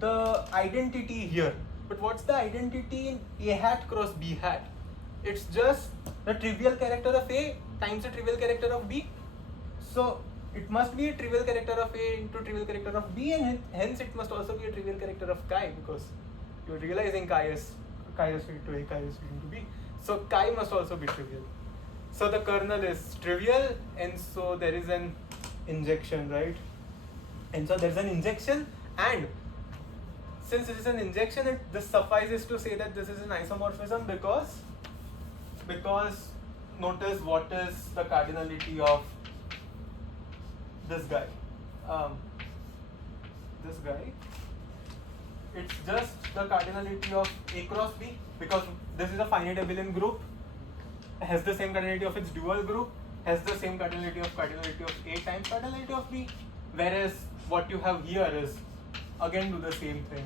the identity here. But what's the identity in A hat cross B hat? It's just the trivial character of A times the trivial character of B. So it must be a trivial character of A into trivial character of B, and hence it must also be a trivial character of chi, because you're realizing chi is feed to A, chi is feed to B. So chi must also be trivial. So the kernel is trivial, and so there is an injection, right? And so there's an injection, and since it is an injection, this suffices to say that this is an isomorphism, because notice what is the cardinality of this guy. This guy, it's just the cardinality of A cross B, because this is a finite abelian group, has the same cardinality of its dual group, has the same cardinality of A times cardinality of B, whereas what you have here is again do the same thing.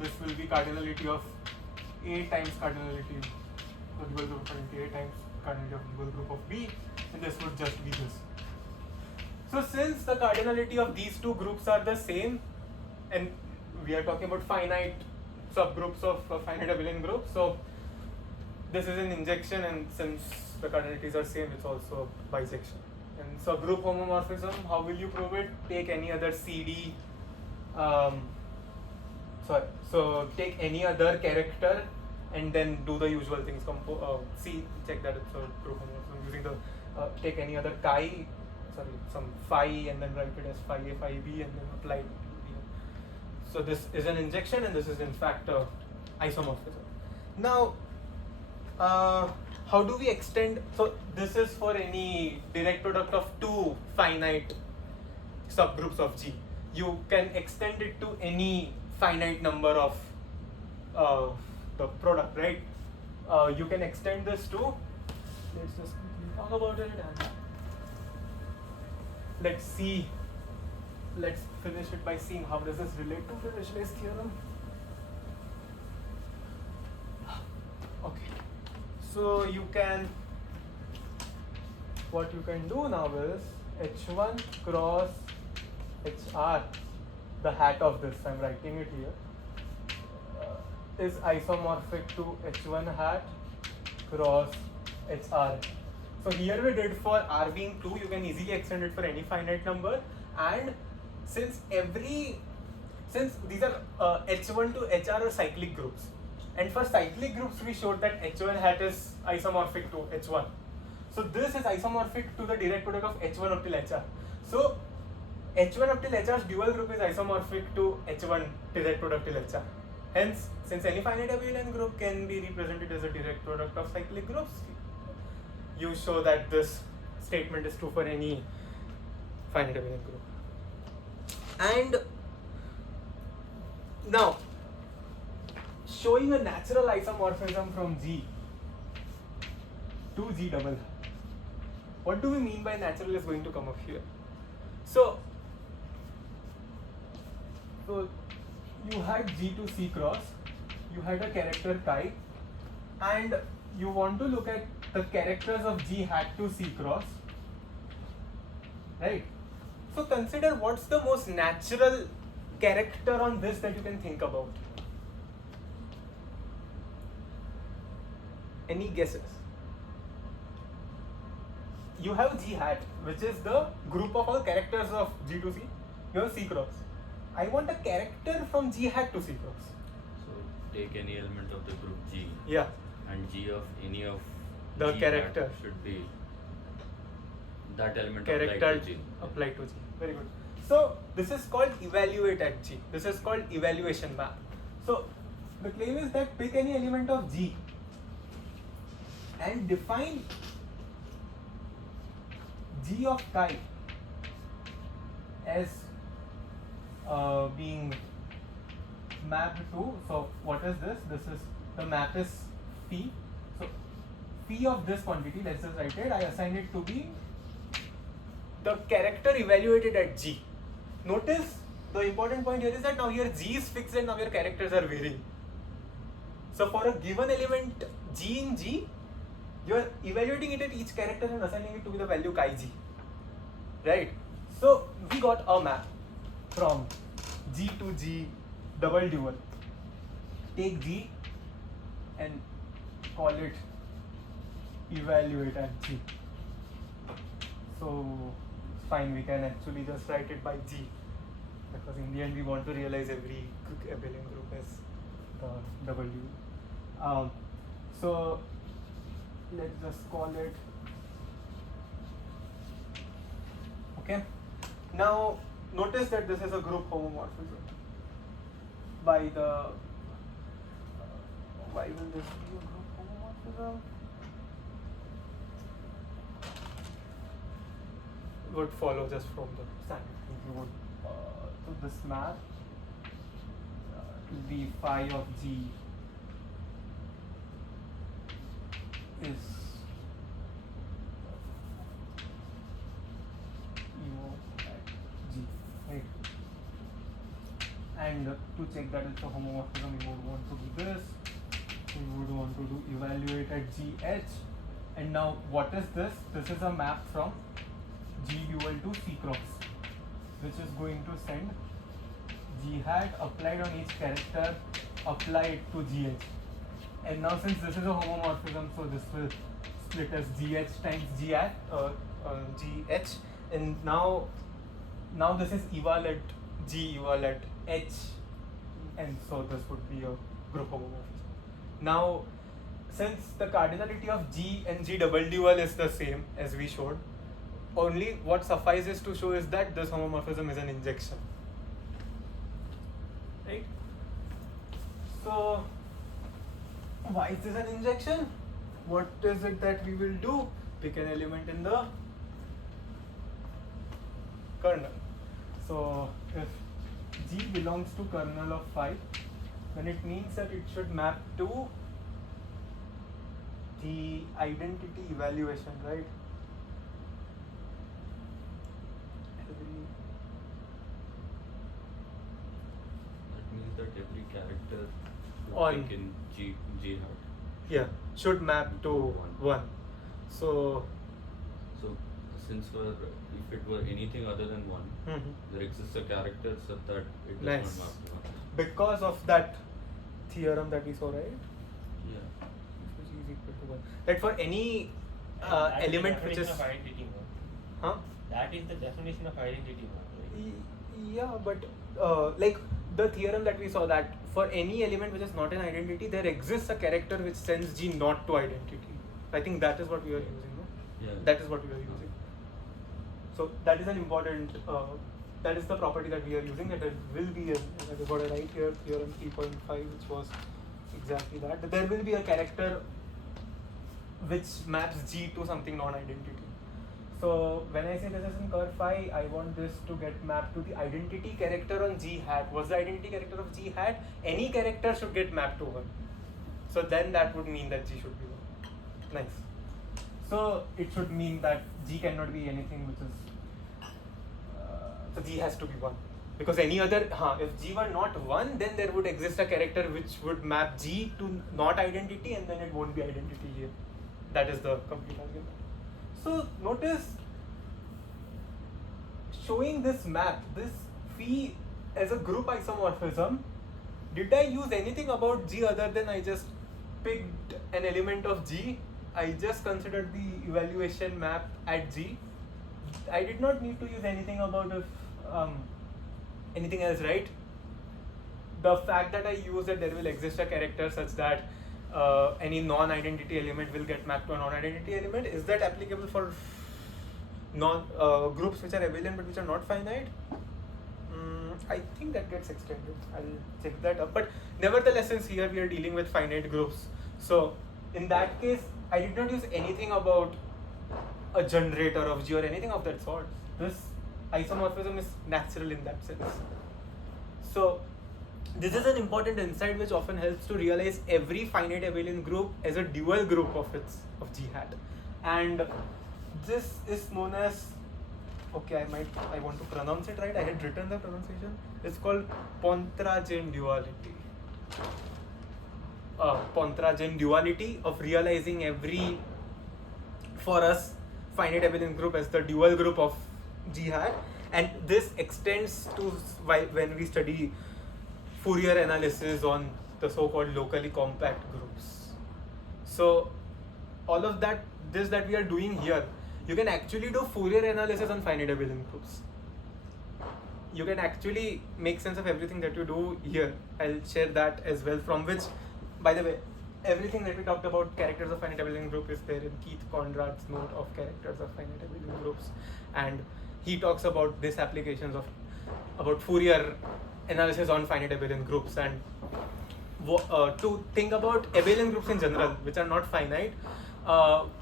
This will be cardinality of A times cardinality of dual group of A times cardinality of dual group of B, and this would just be this. So since the cardinality of these two groups are the same, and we are talking about finite subgroups of finite abelian group, so this is an injection, and since the cardinalities are same, it's also bisection. And so group homomorphism, how will you prove it? Take any other CD, so take any other character and then do the usual things. Check that it's a group homomorphism using the take any other some phi, and then write it as phi A, phi B, and then apply it. So this is an injection, and this is in fact a isomorphism. Now, how do we extend? So this is for any direct product of two finite subgroups of G. You can extend it to any finite number of the product, right? You can extend this to, let's just talk about it, and let's finish it by seeing how does this relate to the Dirichlet's theorem. Okay, so what you can do now is H1 cross HR, the hat of this, I'm writing it here, is isomorphic to H1 hat cross HR. So here we did for R being 2, you can easily extend it for any finite number, and since these are H1 to HR are cyclic groups, and for cyclic groups we showed that H1 hat is isomorphic to H1. So this is isomorphic to the direct product of H1 up till HR. So H1 up till HR's dual group is isomorphic to H1 direct product till HR. Hence, since any finite abelian group can be represented as a direct product of cyclic groups, you show that this statement is true for any finite abelian group. And now, showing a natural isomorphism from G to G double. What do we mean by natural is going to come up here. So you had G to C cross, you had a character chi, and you want to look at the characters of G hat to C cross, right? So consider what's the most natural character on this that you can think about. Any guesses? You have G hat, which is the group of all characters of G to C. You have C cross. I want a character from G hat to C cross. So take any element of the group G. Yeah. And G of any of The G character. hat should be that element Character applied to G. applied to G. Very good. So this is called evaluate at G. This is called evaluation map. So the claim is that pick any element of G and define G of chi as being mapped to, so what is this? This is, the map is phi. So phi of this quantity, let's just write it, I assign it to be the character evaluated at G. Notice the important point here is that now here G is fixed and now your characters are varying. So for a given element G in G, you are evaluating it at each character and assigning it to be the value chi G. Right? So we got a map from G to G double dual. Take G and call it evaluate at G. So it's fine, we can actually just write it by G, because in the end we want to realize every abelian group as the W. So let's just call it. Okay. Now notice that this is a group homomorphism by the. Why will this be a group homomorphism? Would follow just from the standard. You would so this map will be phi of G is EO at G, right? And to check that it's a homomorphism, you would want to do this. So you would want to do evaluate at GH. And now what is this? This is a map from G dual to C cross, which is going to send G hat applied on each character applied to GH. And now since this is a homomorphism, so this will split as GH times G hat, GH, and now this is eval at G eval at H, and so this would be a group homomorphism. Now since the cardinality of G and G double dual is the same as we showed, only what suffices to show is that this homomorphism is an injection, right? So why is this an injection? What is it that we will do? Pick an element in the kernel. So if G belongs to kernel of phi, then it means that it should map to the identity evaluation, right? That means that every character On- pick in G hat. Yeah, should map to 1. So since if it were anything other than 1, there exists a character such that it does Nice. not map to 1. because of that theorem that we saw, right? Yeah. Which is equal to 1. that for any That is the element which is definition of identity mode. huh? That is the definition of identity mode. Right? Yeah, but like the theorem that we saw, that for any element which is not an identity, there exists a character which sends G not to identity. I think that is what we are using, no? Yeah. That is what we are using. So that is an important, that is the property that we are using, that there will be, that is what I write here, theorem 3.5, which was exactly that there will be a character which maps G to something non-identity. So when I say this is in curve phi, I want this to get mapped to the identity character on G hat. What's the identity character of G hat? Any character should get mapped to 1. So then that would mean that G should be 1. Nice. So it should mean that G cannot be anything which is, so G has to be 1. Because any other, if G were not 1, then there would exist a character which would map G to not identity, and then it won't be identity here. That is the complete argument. So notice, showing this map, this phi as a group isomorphism, did I use anything about G other than I just picked an element of G? I just considered the evaluation map at G. I did not need to use anything about anything else, right? The fact that I use that there will exist a character such that any non-identity element will get mapped to a non-identity element, is that applicable for groups which are abelian but which are not finite? I think that gets extended. I'll check that up. But nevertheless, since here we are dealing with finite groups, so in that case, I did not use anything about a generator of G or anything of that sort. This isomorphism is natural in that sense. So this is an important insight which often helps to realize every finite abelian group as a dual group of G hat, and this is known as, okay, I want to pronounce it right. I had written the pronunciation. It's called Pontryagin duality. Pontryagin duality of realizing every, for us, finite abelian group as the dual group of G hat, and this extends to when we study Fourier analysis on the so-called locally compact groups. So all of that, that we are doing here, you can actually do Fourier analysis on finite abelian groups. You can actually make sense of everything that you do here. I'll share that as well, from which, by the way, everything that we talked about characters of finite abelian group is there in Keith Conrad's note of characters of finite abelian groups, and he talks about this applications of about Fourier analysis on finite abelian groups, and to think about abelian groups in general which are not finite,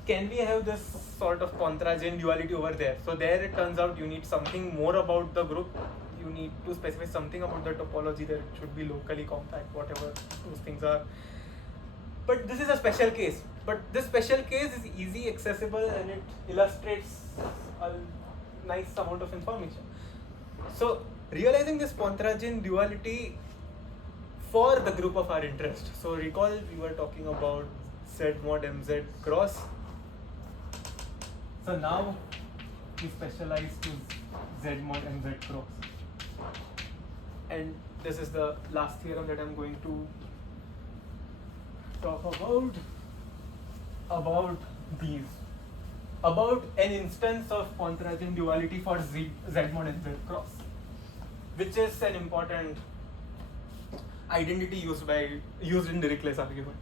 can we have this sort of Pontryagin duality over there? So there it turns out you need something more about the group, you need to specify something about the topology, that it should be locally compact, whatever those things are. But this is a special case, but this special case is easy accessible and it illustrates a nice amount of information. So realizing this Pontryagin duality for the group of our interest. So recall we were talking about Z mod mz cross. So now we specialize to Z mod mz cross. And this is the last theorem that I'm going to talk about these. About an instance of Pontryagin duality for Z mod mz cross, which is an important identity used in Dirichlet's argument.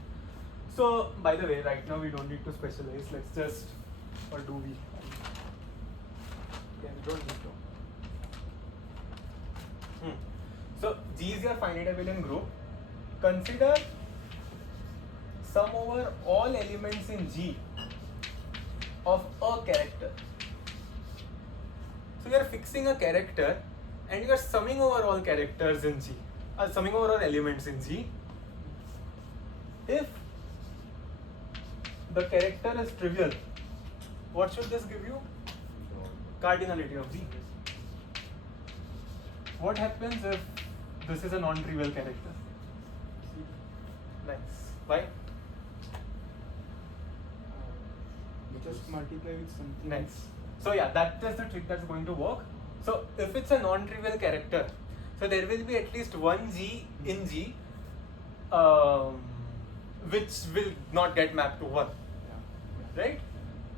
So, by the way, right now we don't need to specialize. Let's just, or do we? Yeah, we don't need to. So, G is your finite abelian group. Consider sum over all elements in G of a character. So, you are fixing a character and you are summing over all characters in G, summing over all elements in G. If the character is trivial, what should this give you? Cardinality of G. What happens if this is a non-trivial character? Nice. Why? Just multiply with something. Nice. So yeah, that is the trick that's going to work. So if it's a non-trivial character, so there will be at least one G in G which will not get mapped to 1. right?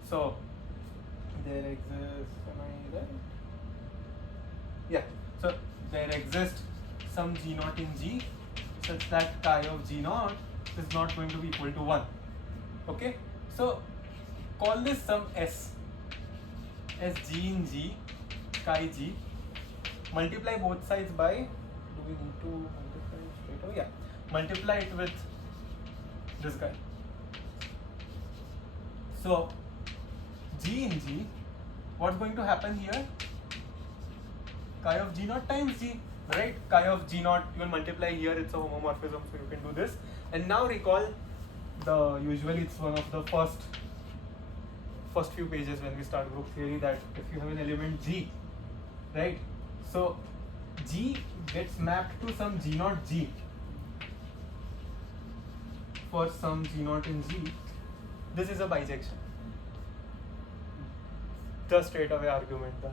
So there exists, am I right? Yeah, so there exists some g naught in G such that chi of g naught is not going to be equal to 1. Okay, so call this some S G in G, chi G. Multiply both sides by, do we need to multiply it straight away? Yeah, multiply it with this guy. So G in G, what's going to happen here? Chi of G naught times G, right? Chi of G naught, you will multiply here, it's a homomorphism, so you can do this. And now recall usually it's one of the first few pages when we start group theory, that if you have an element G, right? So G gets mapped to some G naught G for some G naught in G. This is a bijection. Just straight away argument that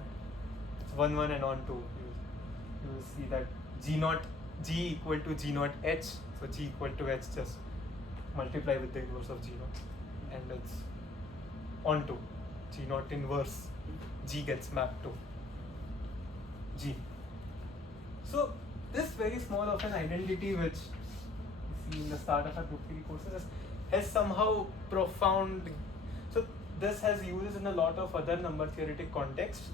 it's 1 1 and on 2. You will see that G naught G equal to G naught H, so G equal to H, just multiply with the inverse of G naught, and it's on 2. G naught inverse G gets mapped to G. So this very small of an identity, which you see in the start of our group theory courses, has somehow profound. So this has uses in a lot of other number theoretic contexts.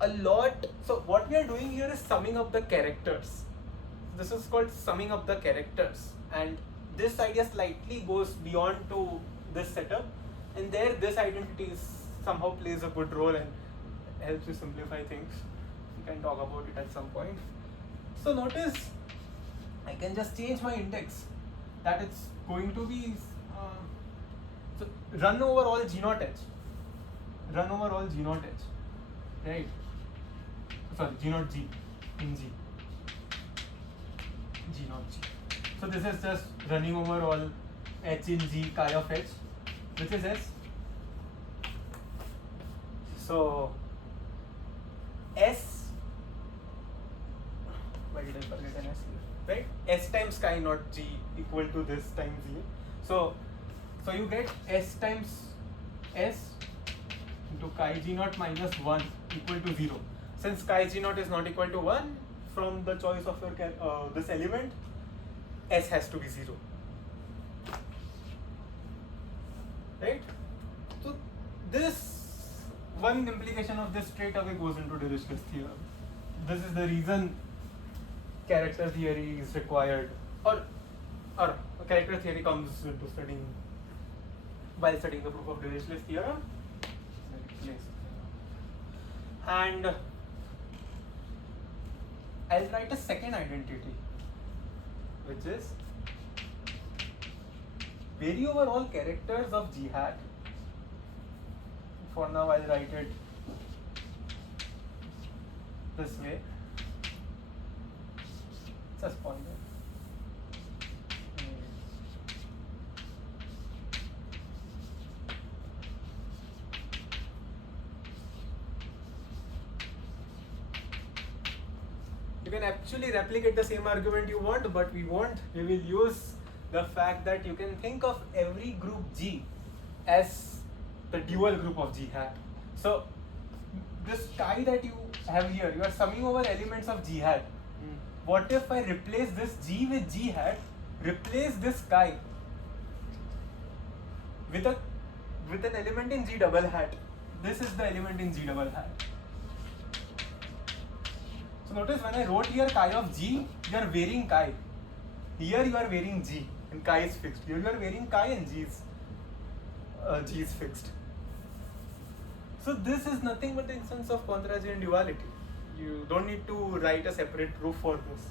A lot. So what we are doing here is summing up the characters. This is called summing up the characters, and this idea slightly goes beyond to this setup, and there this identity somehow plays a good role and helps you simplify things. We can talk about it at some point. So notice I can just change my index, that it's going to be so run over all G naught H, run over all G naught H, right? Sorry, G naught G in G, G naught G. So this is just running over all H in G, chi of H, which is S. So S, why did I forget an S here? Right? S times chi naught G equal to this times G. So you get S times S into chi G naught minus 1 equal to 0. Since chi G naught is not equal to 1, from the choice of your this element, S has to be 0. Right? So this one implication of this straight away goes into Dirichlet's theorem. This is the reason character theory is required, or character theory comes into studying while studying the proof of Dirichlet's theorem. And I'll write a second identity, which is vary over all characters of G hat. For now I'll write it this way. It's a spoiler. You can actually replicate the same argument you want, but we won't. We will use the fact that you can think of every group G as the dual group of G hat. So this chi that you have here, you are summing over elements of G hat. What if I replace this G with G hat, replace this chi with an element in G double hat? This is the element in G double hat. So notice when I wrote here chi of G, you are varying chi. Here you are varying G and chi is fixed. Here you are varying chi and G is fixed. So this is nothing but the instance of Pontryagin duality. You don't need to write a separate proof for this.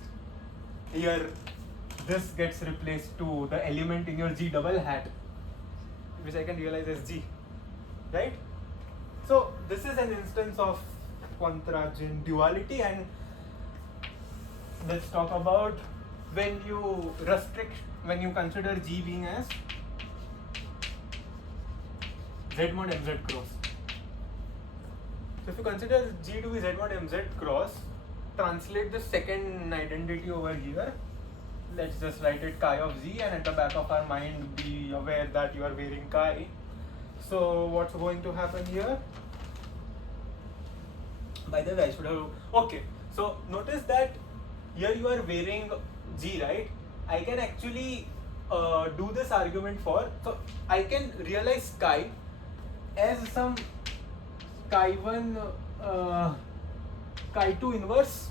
Here this gets replaced to the element in your G double hat, which I can realize as G, right? So this is an instance of Pontryagin duality, and let's talk about when you consider G being as Z mod MZ cross. So if you consider G to be Z mod MZ cross, translate the second identity over here. Let's just write it chi of Z, and at the back of our mind be aware that you are varying chi. So what's going to happen here? By the way, I should have. Okay, so notice that here you are varying G, right? I can actually do this argument for. So I can realize chi as some chi1, chi2 inverse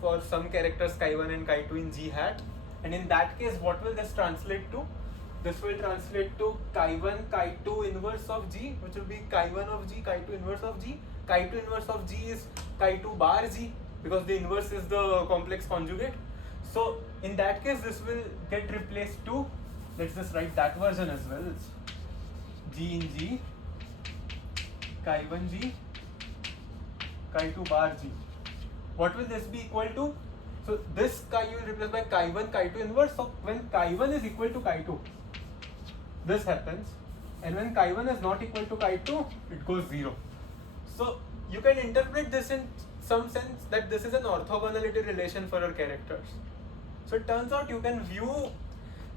for some characters chi1 and chi2 in G hat. And in that case, what will this translate to? This will translate to chi1, chi2 inverse of G, which will be chi1 of G, chi2 inverse of G. Chi2 inverse of G is chi2 bar G, because the inverse is the complex conjugate. So in that case, this will get replaced to, let's just write that version as well. It's G in G, chi1 G, chi2 bar G. What will this be equal to? So this chi you will replace by chi1, chi2 inverse. So when chi1 is equal to chi2, this happens, and when chi1 is not equal to chi2, it goes 0. So you can interpret this in some sense that this is an orthogonality relation for your characters. So it turns out you can view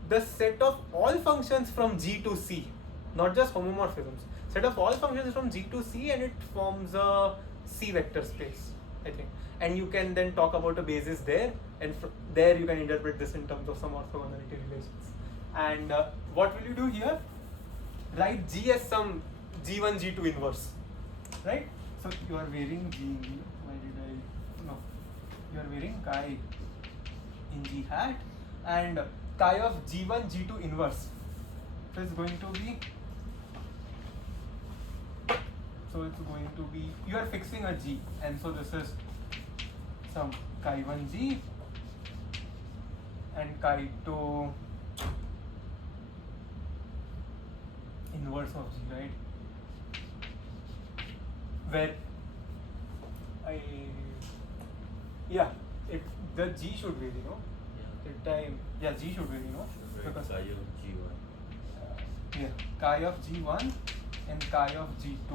the set of all functions from G to C, not just homomorphisms. Set of all functions from G to C, and it forms a C vector space, I think. And you can then talk about a basis there, and there you can interpret this in terms of some orthogonality relations. And what will you do here? Write G as some G1, G2 inverse, right? So you are varying G. Why did I? No, you are varying chi in G hat, and chi of G1, G2 inverse is going to be. So it's going to be, you are fixing a G, and so this is some chi1 G and chi2 inverse of G, right? Where the G should vary, no? G should vary, no? Because chi of G1. chi of G1 and chi of G2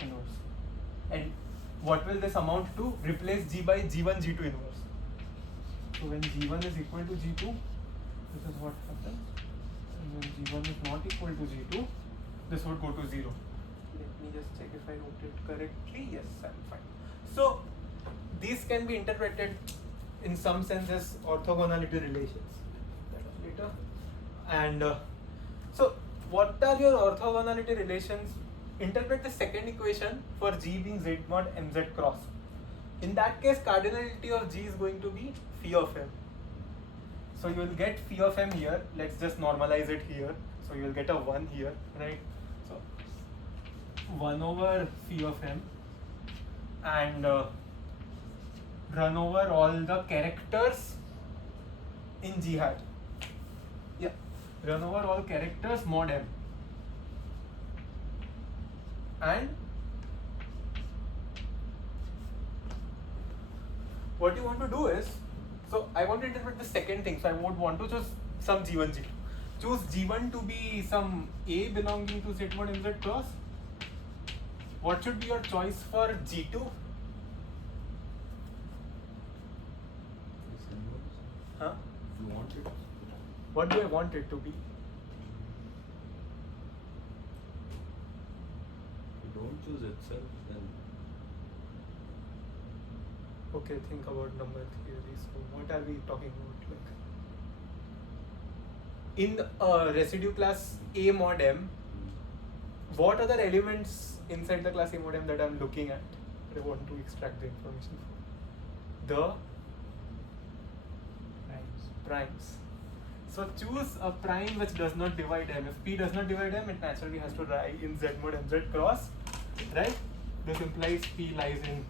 inverse. And what will this amount to? Replace G by G1, G2 inverse. So when G1 is equal to G2, this is what happens. And when G1 is not equal to G2, this would go to 0. Let me just check if I wrote it correctly. Yes, I'm fine. So these can be interpreted in some sense as orthogonality relations. That was later. And so what are your orthogonality relations? Interpret the second equation for G being Z mod mz cross. In that case, cardinality of G is going to be phi of m. So you will get phi of m here. Let's just normalize it here. So you will get a 1 here, right? So 1 over phi of m, and run over all the characters in G hat. Yeah, run over all characters mod m. And what you want to do is, so I want to interpret the second thing. So I would want to choose some G1, G2. Choose G1 to be some A belonging to Z mod mz cross. What should be your choice for G2? Huh? If you want it. What do I want it to be? You don't choose itself, then Okay, think about number theory. So what are we talking about? Like in residue class A mod m, what other elements inside the class A mod m that I'm looking at? I want to extract the information from the primes. So choose a prime which does not divide m. If P does not divide m, it naturally has to lie in Z mod mz cross, right? This implies P lies in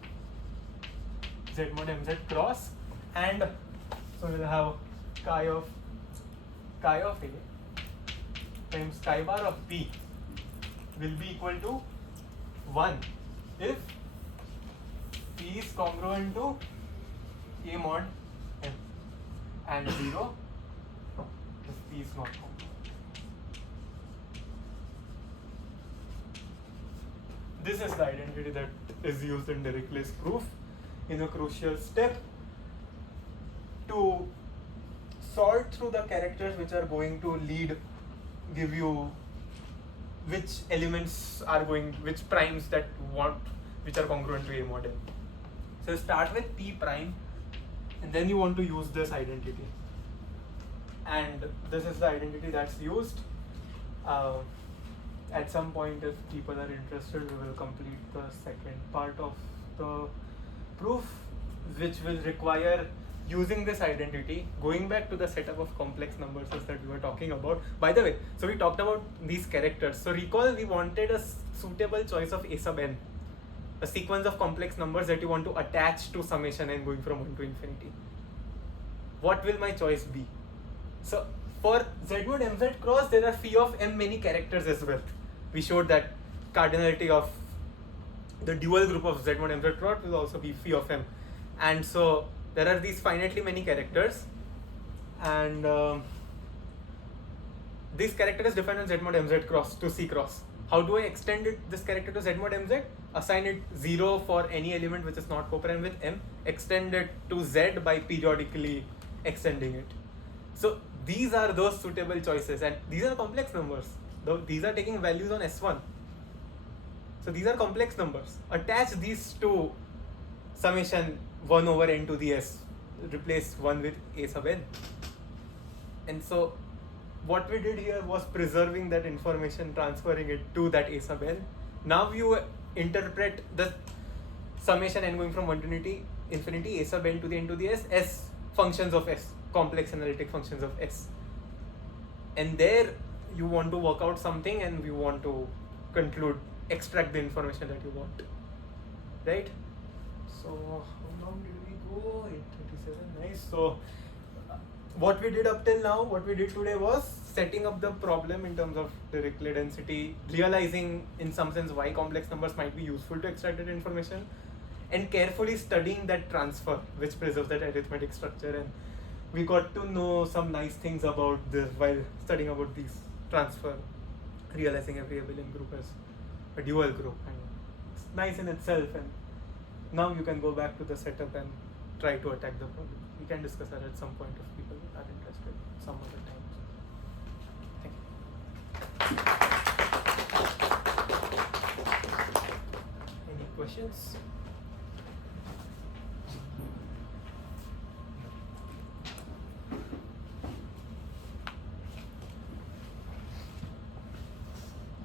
Z mod mz cross, and so we'll have chi of A times chi bar of P will be equal to 1 if P is congruent to A mod m, and 0 if P is not congruent. This is the identity that is used in Dirichlet's proof in a crucial step to sort through the characters which are going to give you which elements are going, which primes that which are congruent to A model. So you start with P prime, and then you want to use this identity. And this is the identity that's used. At some point, if people are interested, we will complete the second part of the proof, which will require using this identity, going back to the setup of complex numbers that we were talking about. By the way, so we talked about these characters. So recall we wanted a suitable choice of A sub n, a sequence of complex numbers that you want to attach to summation n going from 1 to infinity. What will my choice be? So for Z mod mz cross, there are phi of m many characters as well. We showed that cardinality of the dual group of Z mod mz cross will also be phi of m. And so there are these finitely many characters, and this character is defined on Z mod mz cross to C cross. How do I extend this character to Z mod mz? Assign it 0 for any element which is not coprime with m, extend it to Z by periodically extending it. So these are those suitable choices, and these are complex numbers. These are taking values on S1. So these are complex numbers. Attach these to summation 1 over n to the s, replace 1 with A sub n. And so what we did here was preserving that information, transferring it to that A sub n. Now you interpret the summation n going from 1 to infinity A sub n to the s as functions of s, complex analytic functions of s. And there you want to work out something, and you want to extract the information that you want, right? So how long did we go? 8:37. Nice. So what we did up till now, what we did today was setting up the problem in terms of Dirichlet density, realizing in some sense why complex numbers might be useful to extract that information, and carefully studying that transfer which preserves that arithmetic structure. And we got to know some nice things about this while studying about these transfer, realizing every abelian group as a dual group, and it's nice in itself. And now you can go back to the setup and try to attack the problem. We can discuss that at some point if people are interested some other time. Thank you. Any questions?